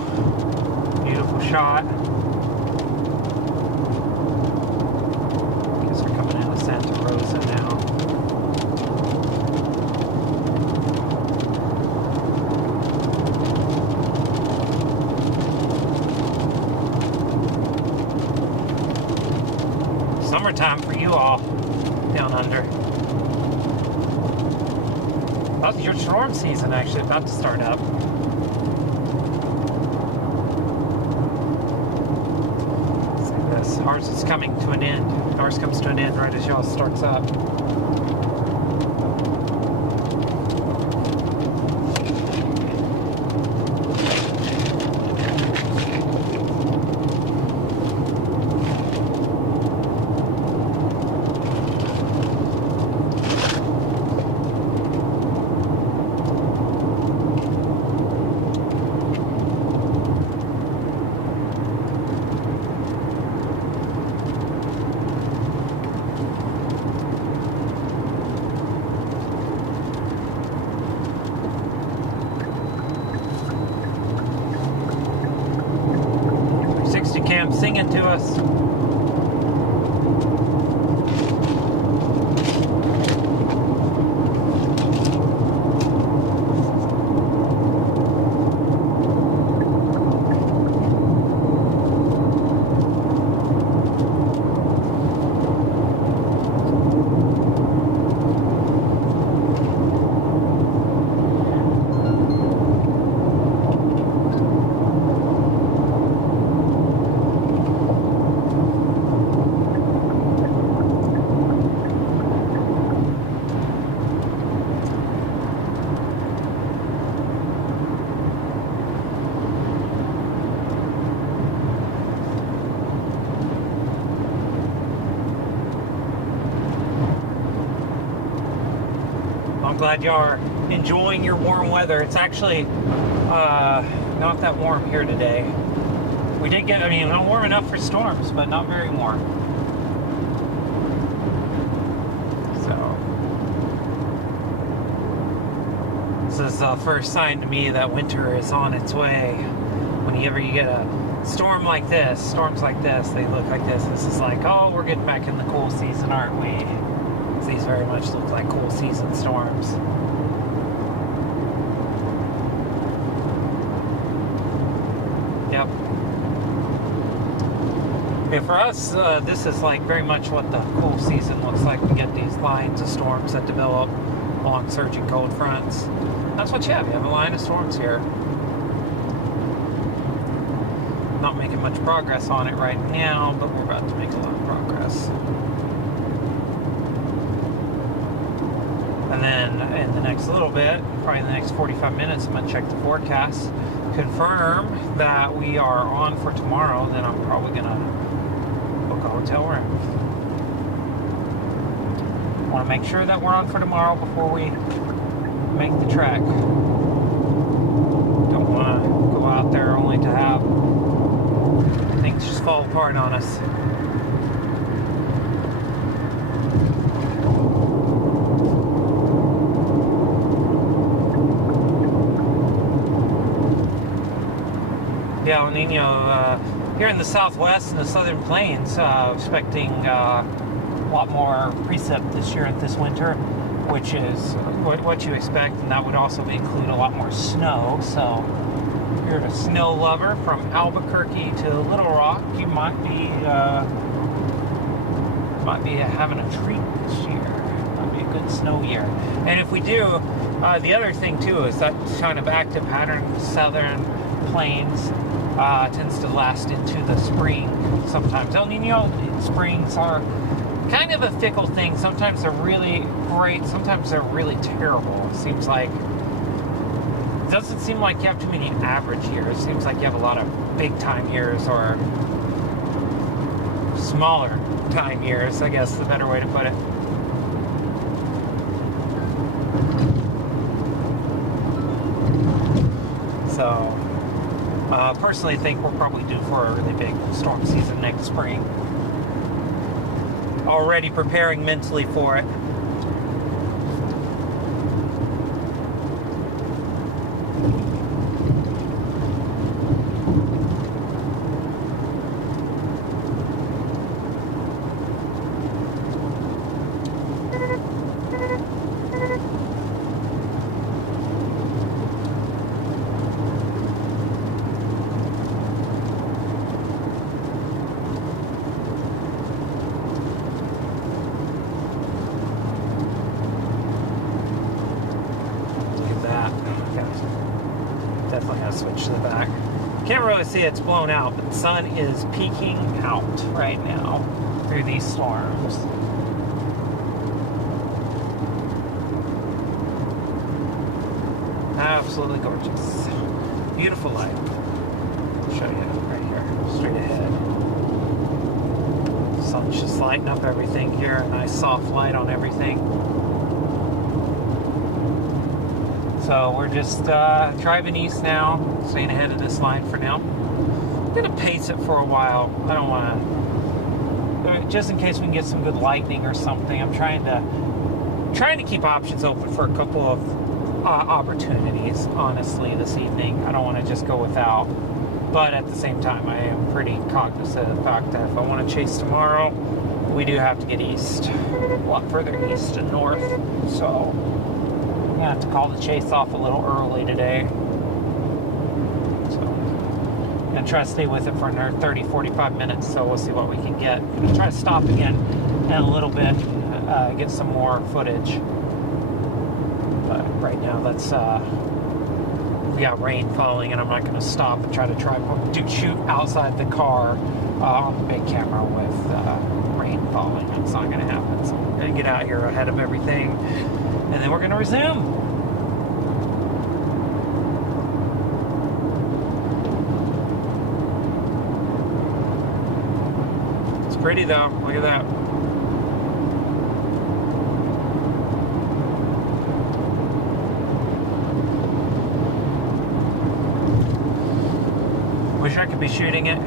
Beautiful shot. Guess we're coming into Santa Rosa now. Summertime for you all down under. Well, your storm season actually about to start up. Ours is coming to an end. Ours comes to an end right as y'all starts up. singing to us. I'm glad y'all are enjoying your warm weather. It's actually not that warm here today. We did get, I mean, not warm enough for storms, but not very warm. So, this is the first sign to me that winter is on its way. Whenever you get a storms like this, they look like this. This is like, oh, we're getting back in the cool season, aren't we? These very much look like cool season storms. Yep. Okay, for us, this is like very much what the cool season looks like. We get these lines of storms that develop along surging cold fronts. That's what you have. You have a line of storms here. Not making much progress on it right now, but we're about to make a lot of progress. And then in the next little bit, probably in the next 45 minutes, I'm going to check the forecast, confirm that we are on for tomorrow, then I'm probably going to book a hotel room. I want to make sure that we're on for tomorrow before we make the trek. Don't want to go out there only to have things just fall apart on us. Yeah, El Nino here in the southwest and the southern plains, expecting a lot more precip this year, this winter, which is what you expect, and that would also include a lot more snow. So if you're a snow lover from Albuquerque to Little Rock, you might be having a treat this year. Might be a good snow year. And if we do, the other thing too is that kind of active pattern in the southern plains tends to last into the spring sometimes. El Nino springs are kind of a fickle thing. Sometimes they're really great, sometimes they're really terrible. It seems like, it doesn't seem like you have too many average years. It seems like you have a lot of big time years or smaller time years, I guess the better way to put it. So personally, I think we're probably due for a really big storm season next spring. Already preparing mentally for it. Definitely gotta switch to the back. Can't really see it's blown out, but the sun is peeking out right now through these storms. Absolutely gorgeous. Beautiful light. I'll show you right here, straight ahead. Sun's just lighting up everything here. A nice soft light on everything. So we're just driving east now, staying ahead of this line for now. I'm gonna pace it for a while. I don't want to, just in case we can get some good lightning or something. I'm trying to keep options open for a couple of opportunities. Honestly, this evening, I don't want to just go without. But at the same time, I am pretty cognizant of the fact that if I want to chase tomorrow, we do have to get east, a lot further east and north. So I'm going to have to call the chase off a little early today. So I'm going to try to stay with it for another 30, 45 minutes, so we'll see what we can get. I'm going to try to stop again in a little bit, get some more footage. But right now, we got rain falling, and I'm not going to stop and try to shoot outside the car on the big camera with rain falling. It's not going to happen. So I'm going to get out here ahead of everything, and then we're going to resume. It's pretty though. Look at that. Wish I could be shooting it.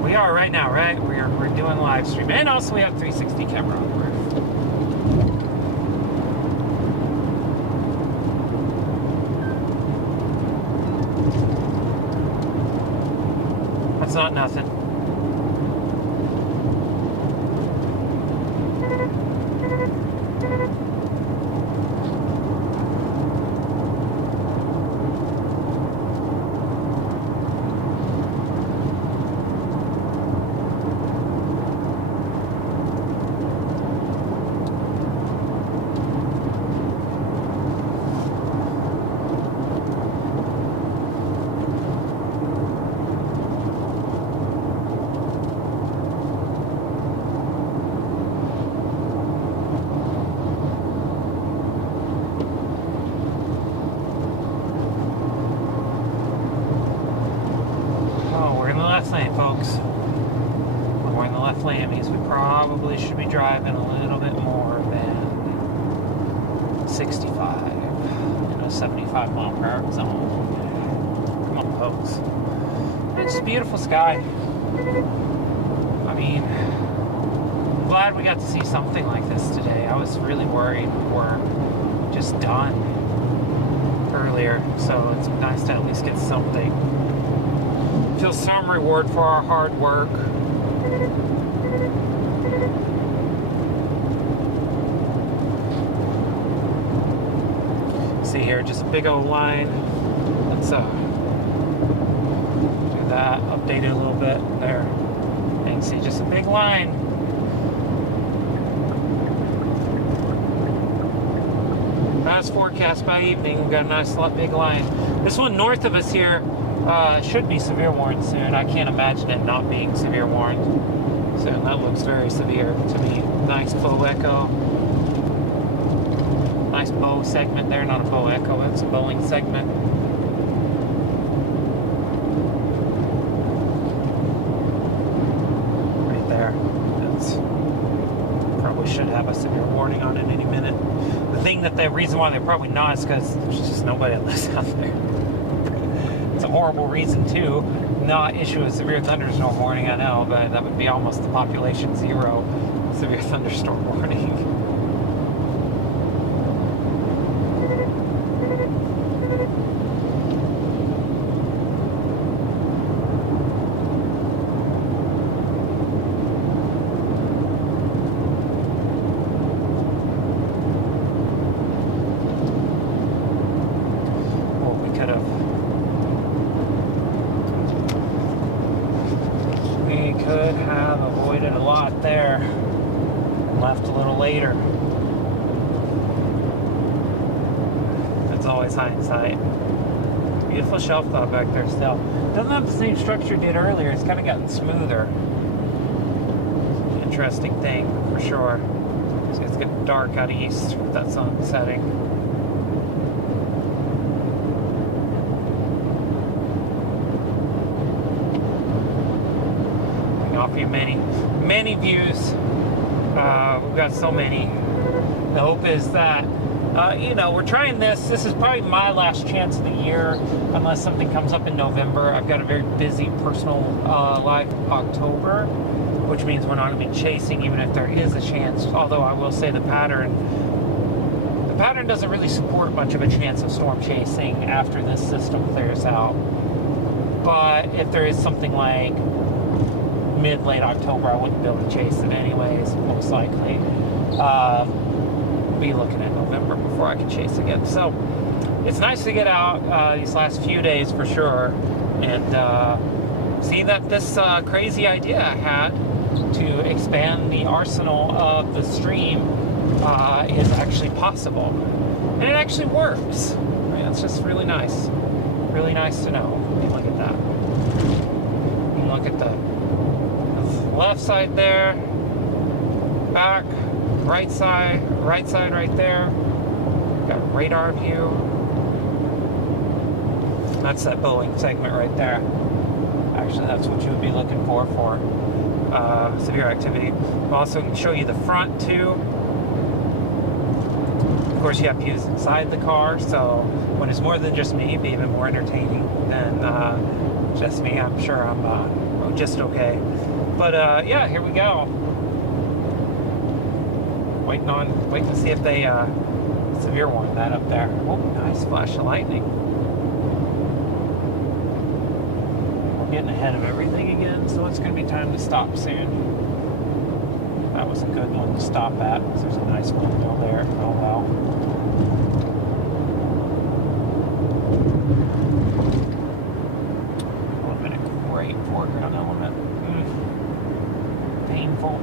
We are right now, right? We're doing live stream, and also we have 360 camera on the roof. That's not nothing. Folks, when we're in the left lane, it means we probably should be driving a little bit more than 65 in a 75 mile per hour zone. Come on, folks. It's a beautiful sky. I mean, I'm glad we got to see something like this today. I was really worried we were just done earlier, so it's nice to at least get something. Feel some reward for our hard work. See here, just a big old line. Let's do that, update it a little bit there. And you can see just a big line. As forecast by evening, we've got a nice big line. This one north of us here should be severe warned soon. I can't imagine it not being severe warned soon. That looks very severe to me. Nice bow echo. Nice bow segment there, not a bow echo, it's a bowling segment. Right there. That's probably should have a severe warning on it any minute. The reason why they're probably not is because there's just nobody that lives out there. It's a horrible reason to not issue a severe thunderstorm warning, I know, but that would be almost the population zero severe thunderstorm warning. Could have avoided a lot there and left a little later. That's always hindsight. Beautiful shelf top back there still. Doesn't have the same structure it did earlier. It's kind of gotten smoother. Interesting thing for sure. See, it's getting dark out east with that sun setting. Offer you many views. We've got so many. The hope is that we're trying this. This is probably my last chance of the year, unless something comes up in November. I've got a very busy personal life October, which means we're not going to be chasing, even if there is a chance. Although I will say the pattern The pattern doesn't really support much of a chance of storm chasing after this system clears out. But if there is something like mid-late October, I wouldn't be able to chase it anyways, most likely. Be looking at November before I can chase again. So it's nice to get out these last few days for sure, and see that this crazy idea I had to expand the arsenal of the stream is actually possible, and it actually works. I mean, it's just really nice to know. Look at that. And look at the left side there, back, right side right there. Got a radar view. That's that Boeing segment right there. Actually, that's what you would be looking for severe activity. I'll also show you the front too. Of course, you have views inside the car, so when it's more than just me, it'd be even more entertaining than just me. I'm sure I'm just okay. But yeah, here we go. Waiting to see if they severe one that up there. Oh, nice flash of lightning. We're getting ahead of everything again, so it's going to be time to stop soon. That was a good one to stop at. There's a nice window there. Oh well. Would have been a great foreground element. Painful.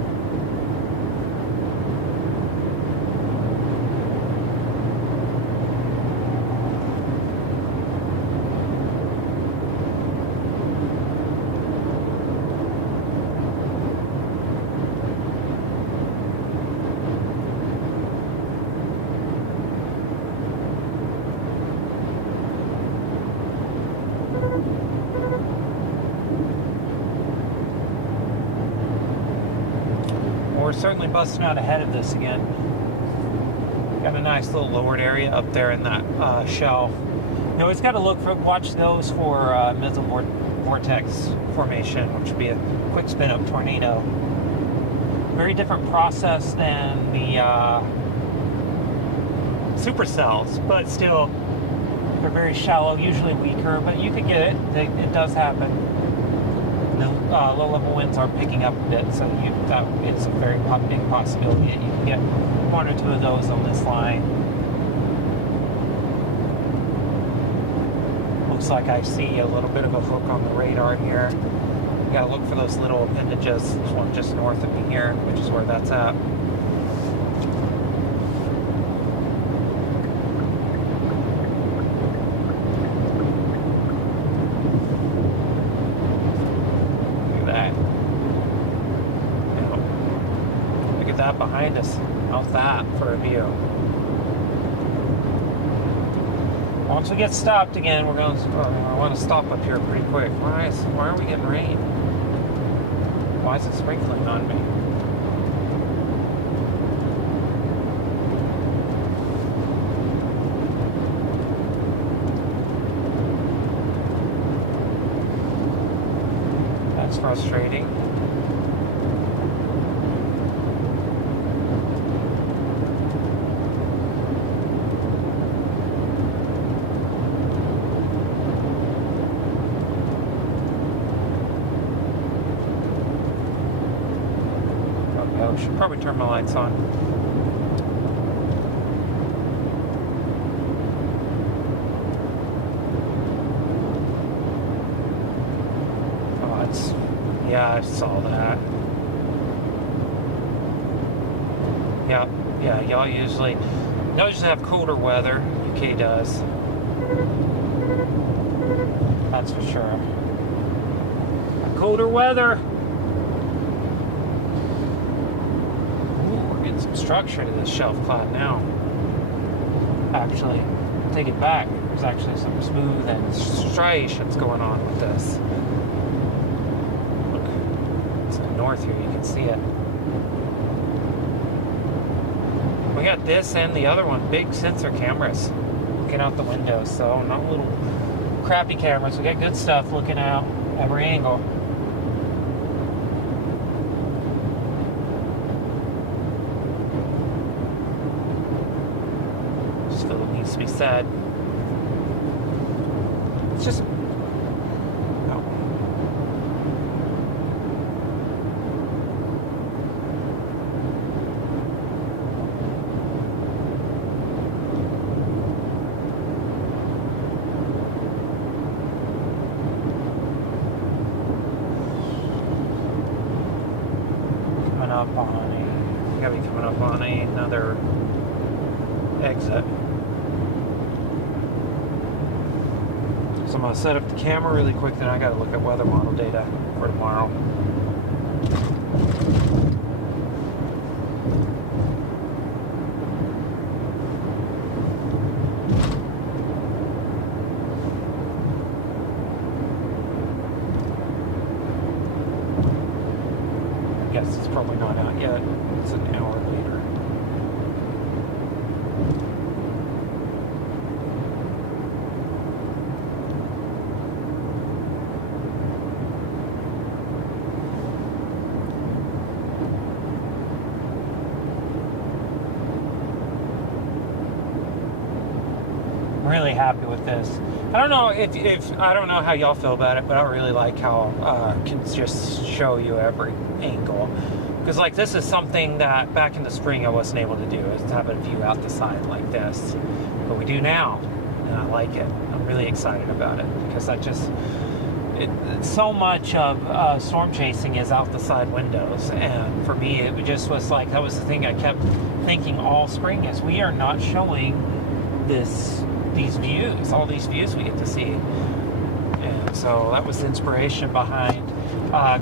We're certainly busting out ahead of this again. Got a nice little lowered area up there in that shelf. You always got to watch those for missile vortex formation, which would be a quick spin up tornado. Very different process than the supercells, but still they're very shallow, usually weaker, but you could get it. It does happen. The low-level winds are picking up a bit, so that is a very big possibility that you can get one or two of those on this line. Looks like I see a little bit of a hook on the radar here. You gotta look for those little appendages. There's one just north of me here, which is where that's at. Behind us. How's that for a view? Once we get stopped again, we're going to want to stop up here pretty quick. Why are we getting rain? Why is it sprinkling on me? That's frustrating. Should probably turn my lights on. Oh, yeah, I saw that. Yeah, y'all usually have colder weather. UK does. That's for sure. Colder weather. Some structure to this shelf cloud now. Actually, take it back. There's actually some smooth and striations going on with this. Look, it's in the north here. You can see it. We got this and the other one, big sensor cameras looking out the window. So not little crappy cameras. We got good stuff looking out every angle. said, it's just, no. Gotta be coming up on another exit. So I'm gonna set up the camera really quick, then I gotta look at weather model data for tomorrow. I guess it's probably not out yet. It's an hour later. I'm really happy with this. I don't know if I don't know how y'all feel about it, but I really like how it can just show you every angle. Because like this is something that back in the spring I wasn't able to do, is to have a view out the side like this. But we do now, and I like it. I'm really excited about it because so much of storm chasing is out the side windows, and for me it just was like, that was the thing I kept thinking all spring, is we are not showing all these views we get to see. And so that was the inspiration behind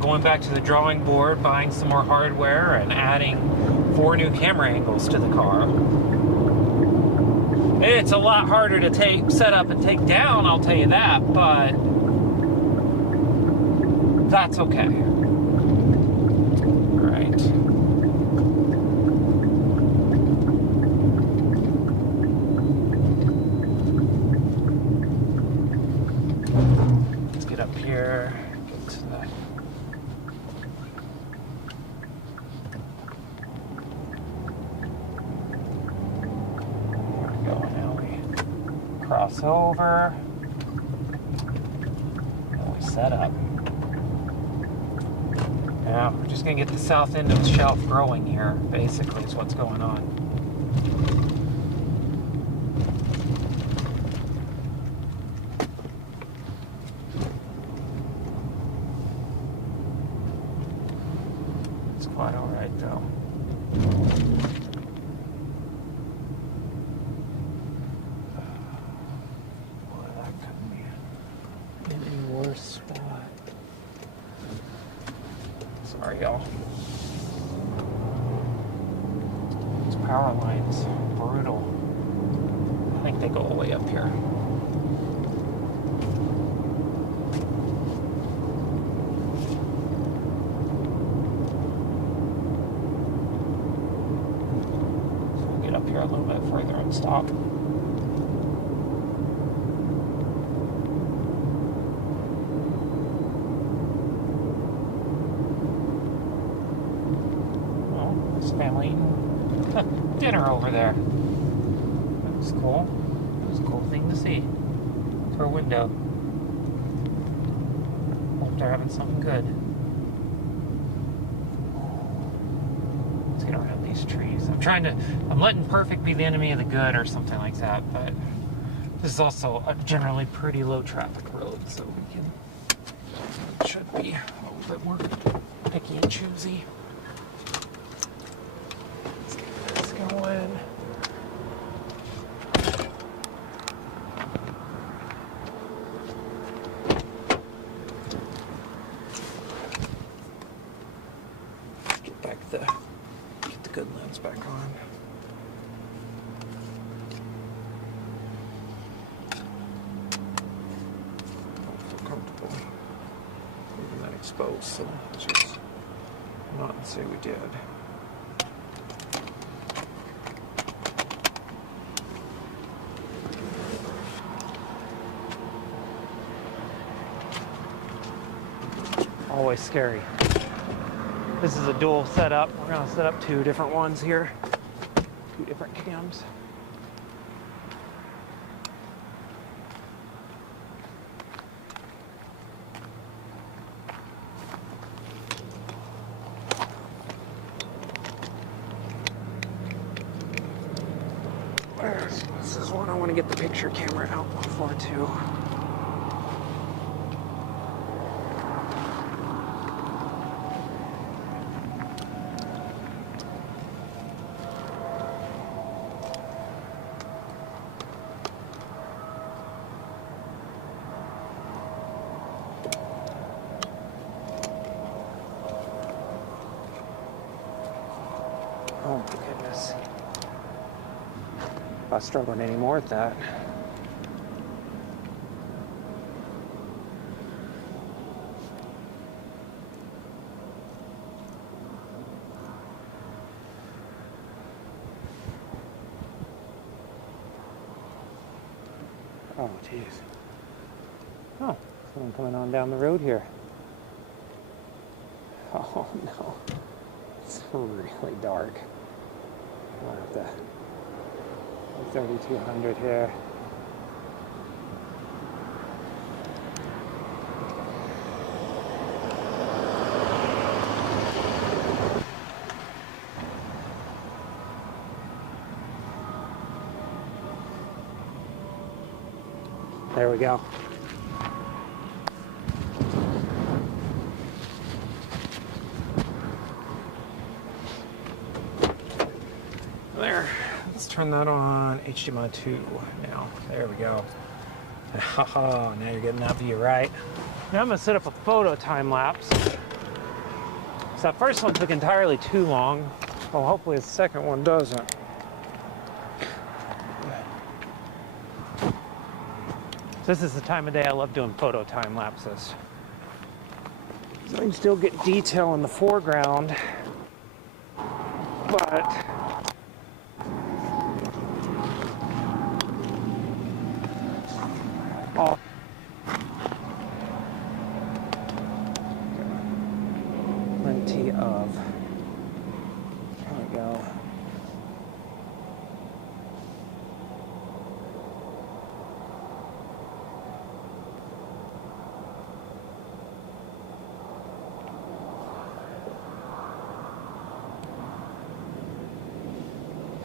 going back to the drawing board, buying some more hardware, and adding 4 new camera angles to the car. It's a lot harder to set up and take down, I'll tell you that, but that's okay. All right. Let's get up here. Get to the... There we go. Now we cross over. And we set up. Yeah, we're just going to get the south end of the shelf growing here, basically, is what's going on. It's quite all right, though. Boy, that couldn't be any worse spot. Sorry, y'all. These power lines, brutal. I think they go all the way up here. So we'll get up here a little bit further and stop. Family eating dinner over there. That was cool. It was a cool thing to see through a window. Hope they're having something good. Let's get around these trees. I'm letting perfect be the enemy of the good or something like that, but this is also a generally pretty low traffic road, so we should be a little bit more picky and choosy. Going. Get the good lens back on. Don't feel comfortable leaving that exposed, so let's just not say we did. Always scary. This is a dual setup. We're going to set up 2 different ones here. 2 different cams. want to get the picture camera out before too. Oh my goodness. Not struggling anymore with that. Oh, jeez. Oh, someone coming on down the road here. Oh no. It's really dark. I'll have to 3200 here. There we go. There. Let's turn that on HDMI 2 now. There we go. Oh, now you're getting that view, right? Now I'm gonna set up a photo time lapse. So that first one took entirely too long. Well, hopefully the second one doesn't. This is the time of day I love doing photo time lapses. So I can still get detail in the foreground, but plenty of, there we go.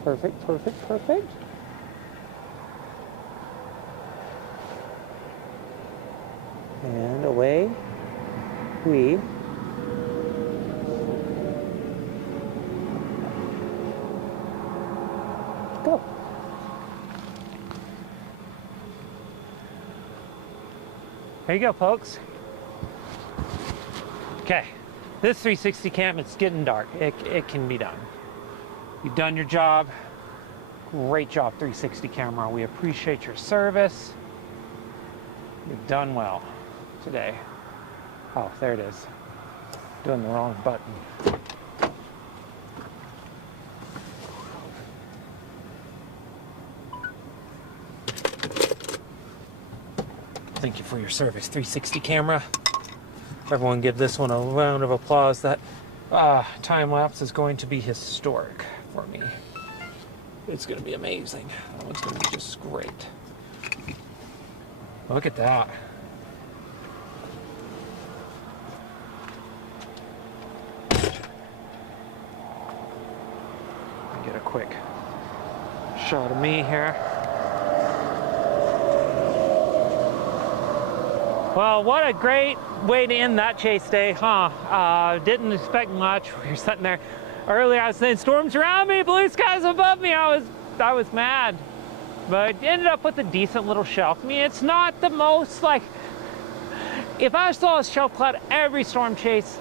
Perfect, perfect, perfect. And away we go. There you go, folks. Okay, this 360 cam, it's getting dark. It can be done. You've done your job. Great job, 360 camera. We appreciate your service. You've done well today. Oh, there it is. Doing the wrong button. Thank you for your service, 360 camera. Everyone give this one a round of applause. That time lapse is going to be historic for me. It's going to be amazing. That one's going to be just great. Look at that. Get a quick shot of me here. Well, what a great way to end that chase day, huh? Didn't expect much. We were sitting there earlier. I was saying storms around me, blue skies above me. I was mad, but ended up with a decent little shelf. I mean, it's not the most like. If I saw a shelf cloud every storm chase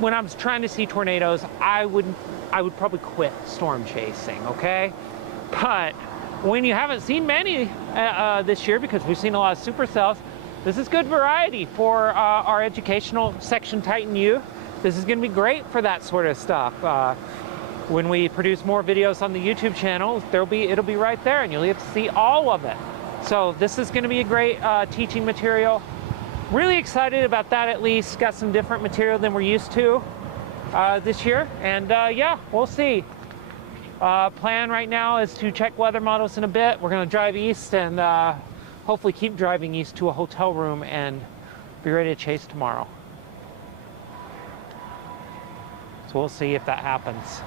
when I was trying to see tornadoes, I would probably quit storm chasing. Okay, but when you haven't seen many this year, because we've seen a lot of supercells, this is good variety for our educational section Titan U. This is going to be great for that sort of stuff. When we produce more videos on the YouTube channel, it'll be right there, and you'll get to see all of it. So this is going to be a great teaching material. Really excited about that. At least got some different material than we're used to this year, and yeah, we'll see. Plan right now is to check weather models in a bit. We're going to drive east and hopefully keep driving east to a hotel room and be ready to chase tomorrow. So we'll see if that happens.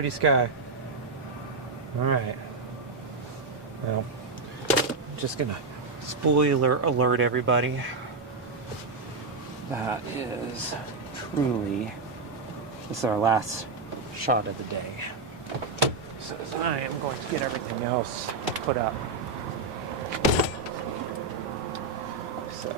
pretty sky. All right. Well, just gonna spoiler alert everybody. That is truly, this is our last shot of the day. So I am going to get everything else put up. So.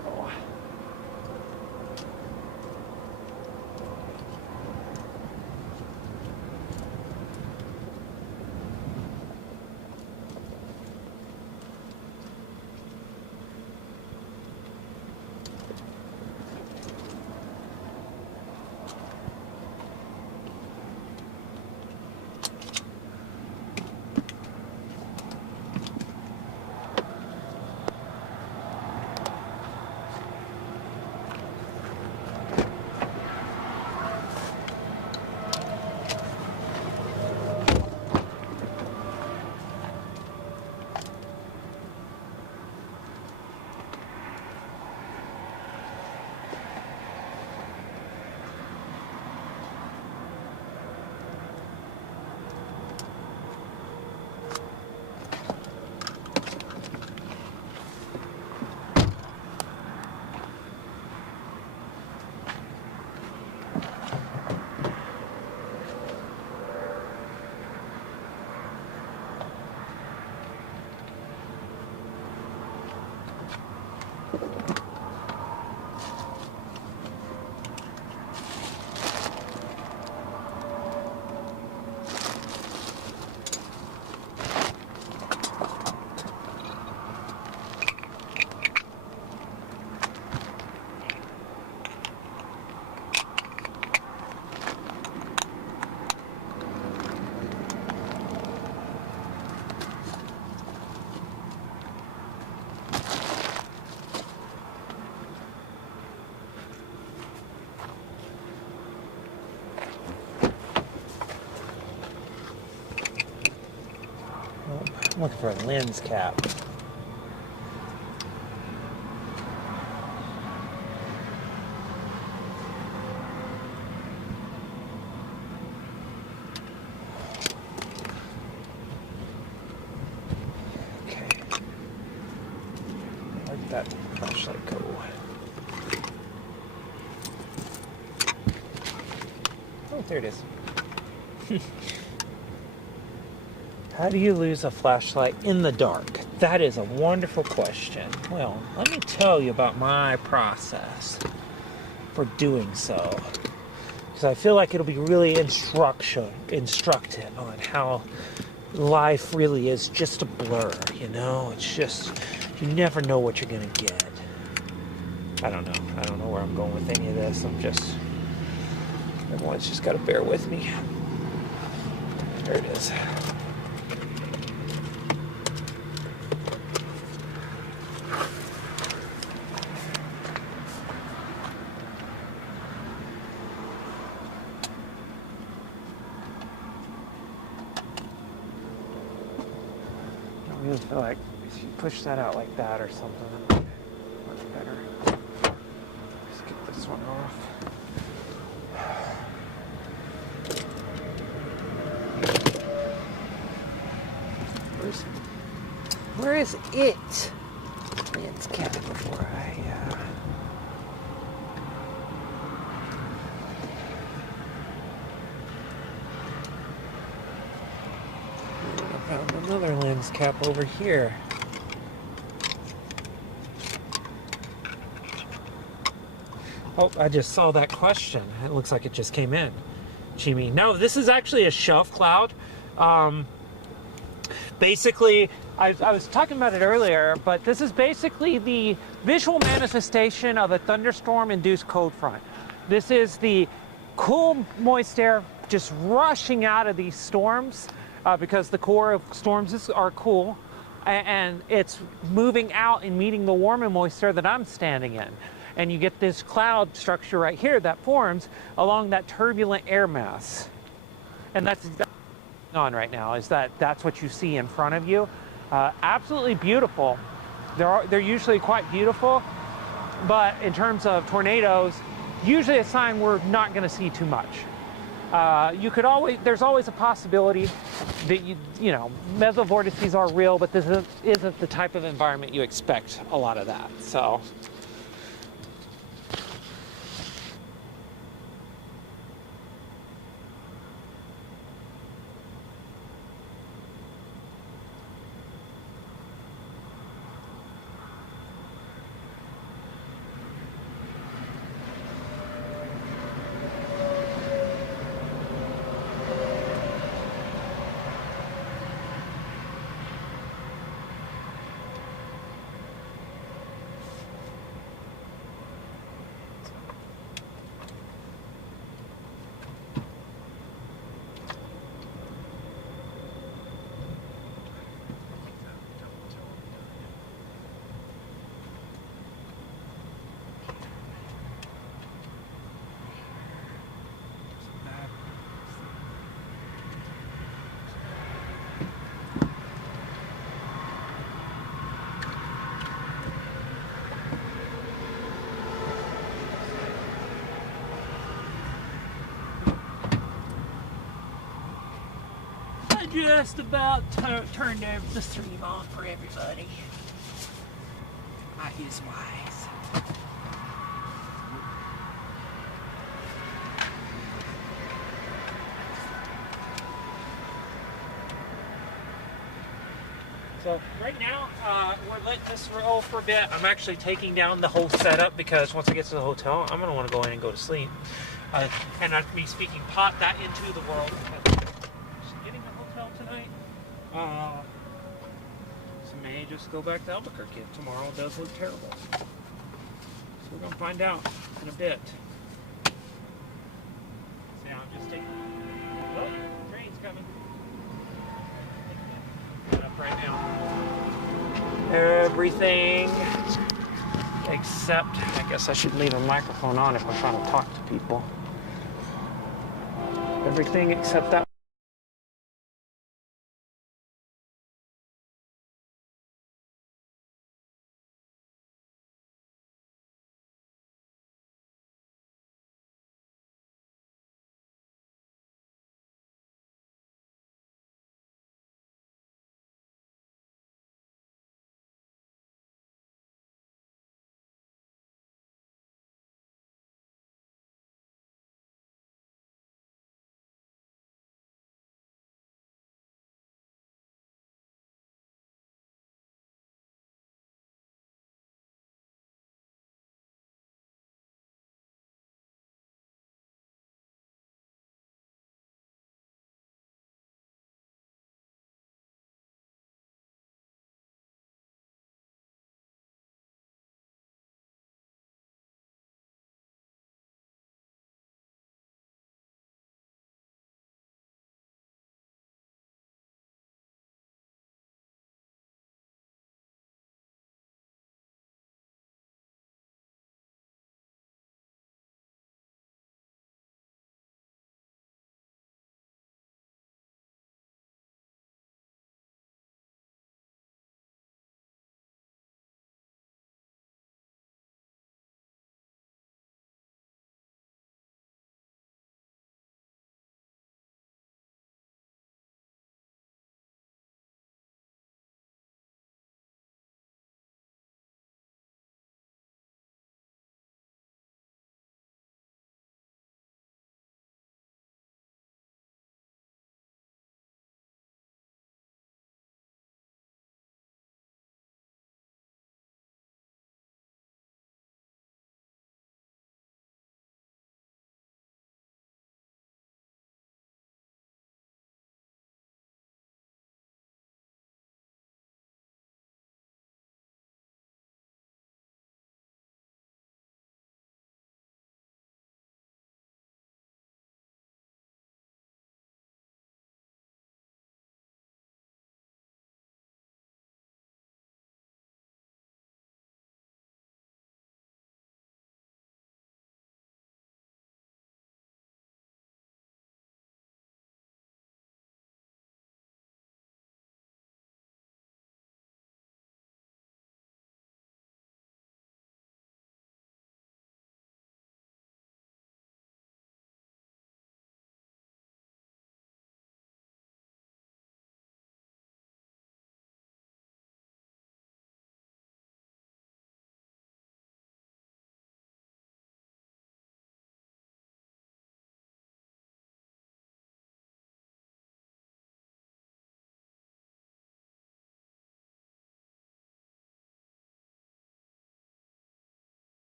I'm looking for a lens cap. Okay. Where'd that flashlight go? Oh, there it is. How do you lose a flashlight in the dark? That is a wonderful question. Well, let me tell you about my process for doing so. Because I feel like it'll be really instructive on how life really is just a blur, you know? It's just, you never know what you're going to get. I don't know. I don't know where I'm going with any of this. Everyone's just got to bear with me. There it is. I really feel like if you push that out like that or something, much better. Just get this one off. Where is it? Lens cap before I found another lens cap over here. Oh, I just saw that question. It looks like it just came in. Jimmy. No, this is actually a shelf cloud. Basically, I was talking about it earlier, but this is basically the visual manifestation of a thunderstorm-induced cold front. This is the cool, moist air just rushing out of these storms because the core of storms are cool, and it's moving out and meeting the warm and moist air that I'm standing in. And you get this cloud structure right here that forms along that turbulent air mass. And that's exactly what's going on right now, is that's what you see in front of you. Absolutely beautiful. They're usually quite beautiful, but in terms of tornadoes, usually a sign we're not going to see too much. You could always, there's always a possibility that you know, mesovortices are real, but this isn't the type of environment you expect a lot of that. So. Just about turned the stream on for everybody. Might is wise. So right now, we're letting this roll for a bit. I'm actually taking down the whole setup because once I get to the hotel, I'm gonna want to go in and go to sleep. And not me speaking pot that into the world. Getting the hotel tonight. So may just go back to Albuquerque if tomorrow does look terrible. So we're gonna find out in a bit. See, I'm just taking. Oh, train's coming. Up right now. Everything except, I guess I should leave a microphone on if I'm trying to talk to people. Everything except that.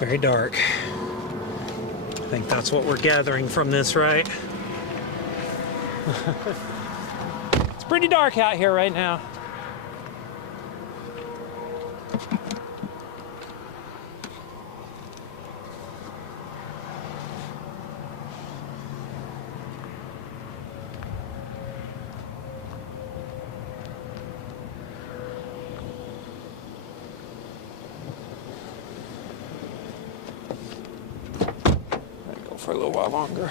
very dark. I think that's what we're gathering from this, right? It's pretty dark out here right now. For a little while longer.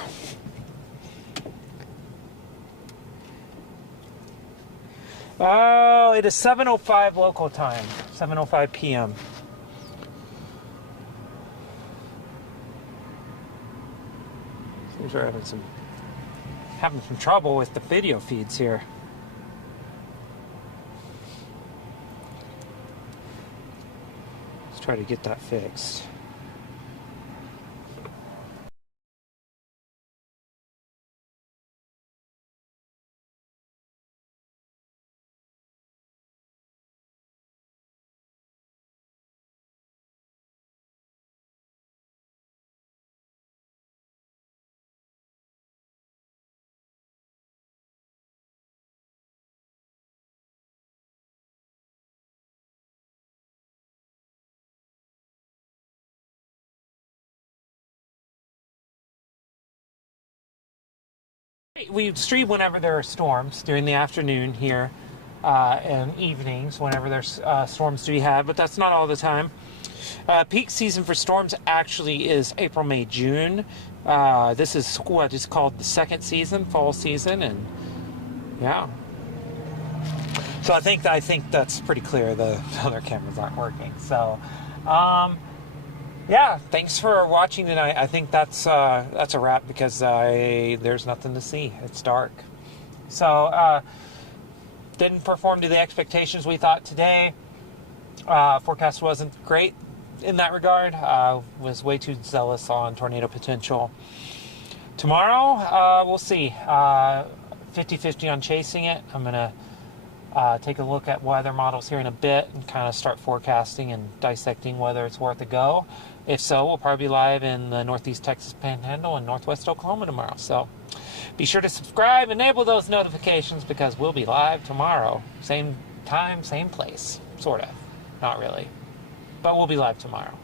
Oh, it is 7:05 local time, 7:05 p.m. Seems we're having some trouble with the video feeds here. Let's try to get that fixed. We stream whenever there are storms during the afternoon here and evenings whenever there's storms to be had, but that's not all the time. Peak season for storms actually is April, May, June. This is what is called the second season, fall season, and yeah. So I think that's pretty clear. The other cameras aren't working. So yeah, thanks for watching tonight. I think that's a wrap because there's nothing to see. It's dark. So didn't perform to the expectations we thought today. Forecast wasn't great in that regard. Was way too zealous on tornado potential. Tomorrow, we'll see. 50-50 on chasing it. I'm gonna take a look at weather models here in a bit and kind of start forecasting and dissecting whether it's worth a go. If so, we'll probably be live in the Northeast Texas Panhandle and Northwest Oklahoma tomorrow. So be sure to subscribe, enable those notifications because we'll be live tomorrow. Same time, same place. Sort of. Not really. But we'll be live tomorrow.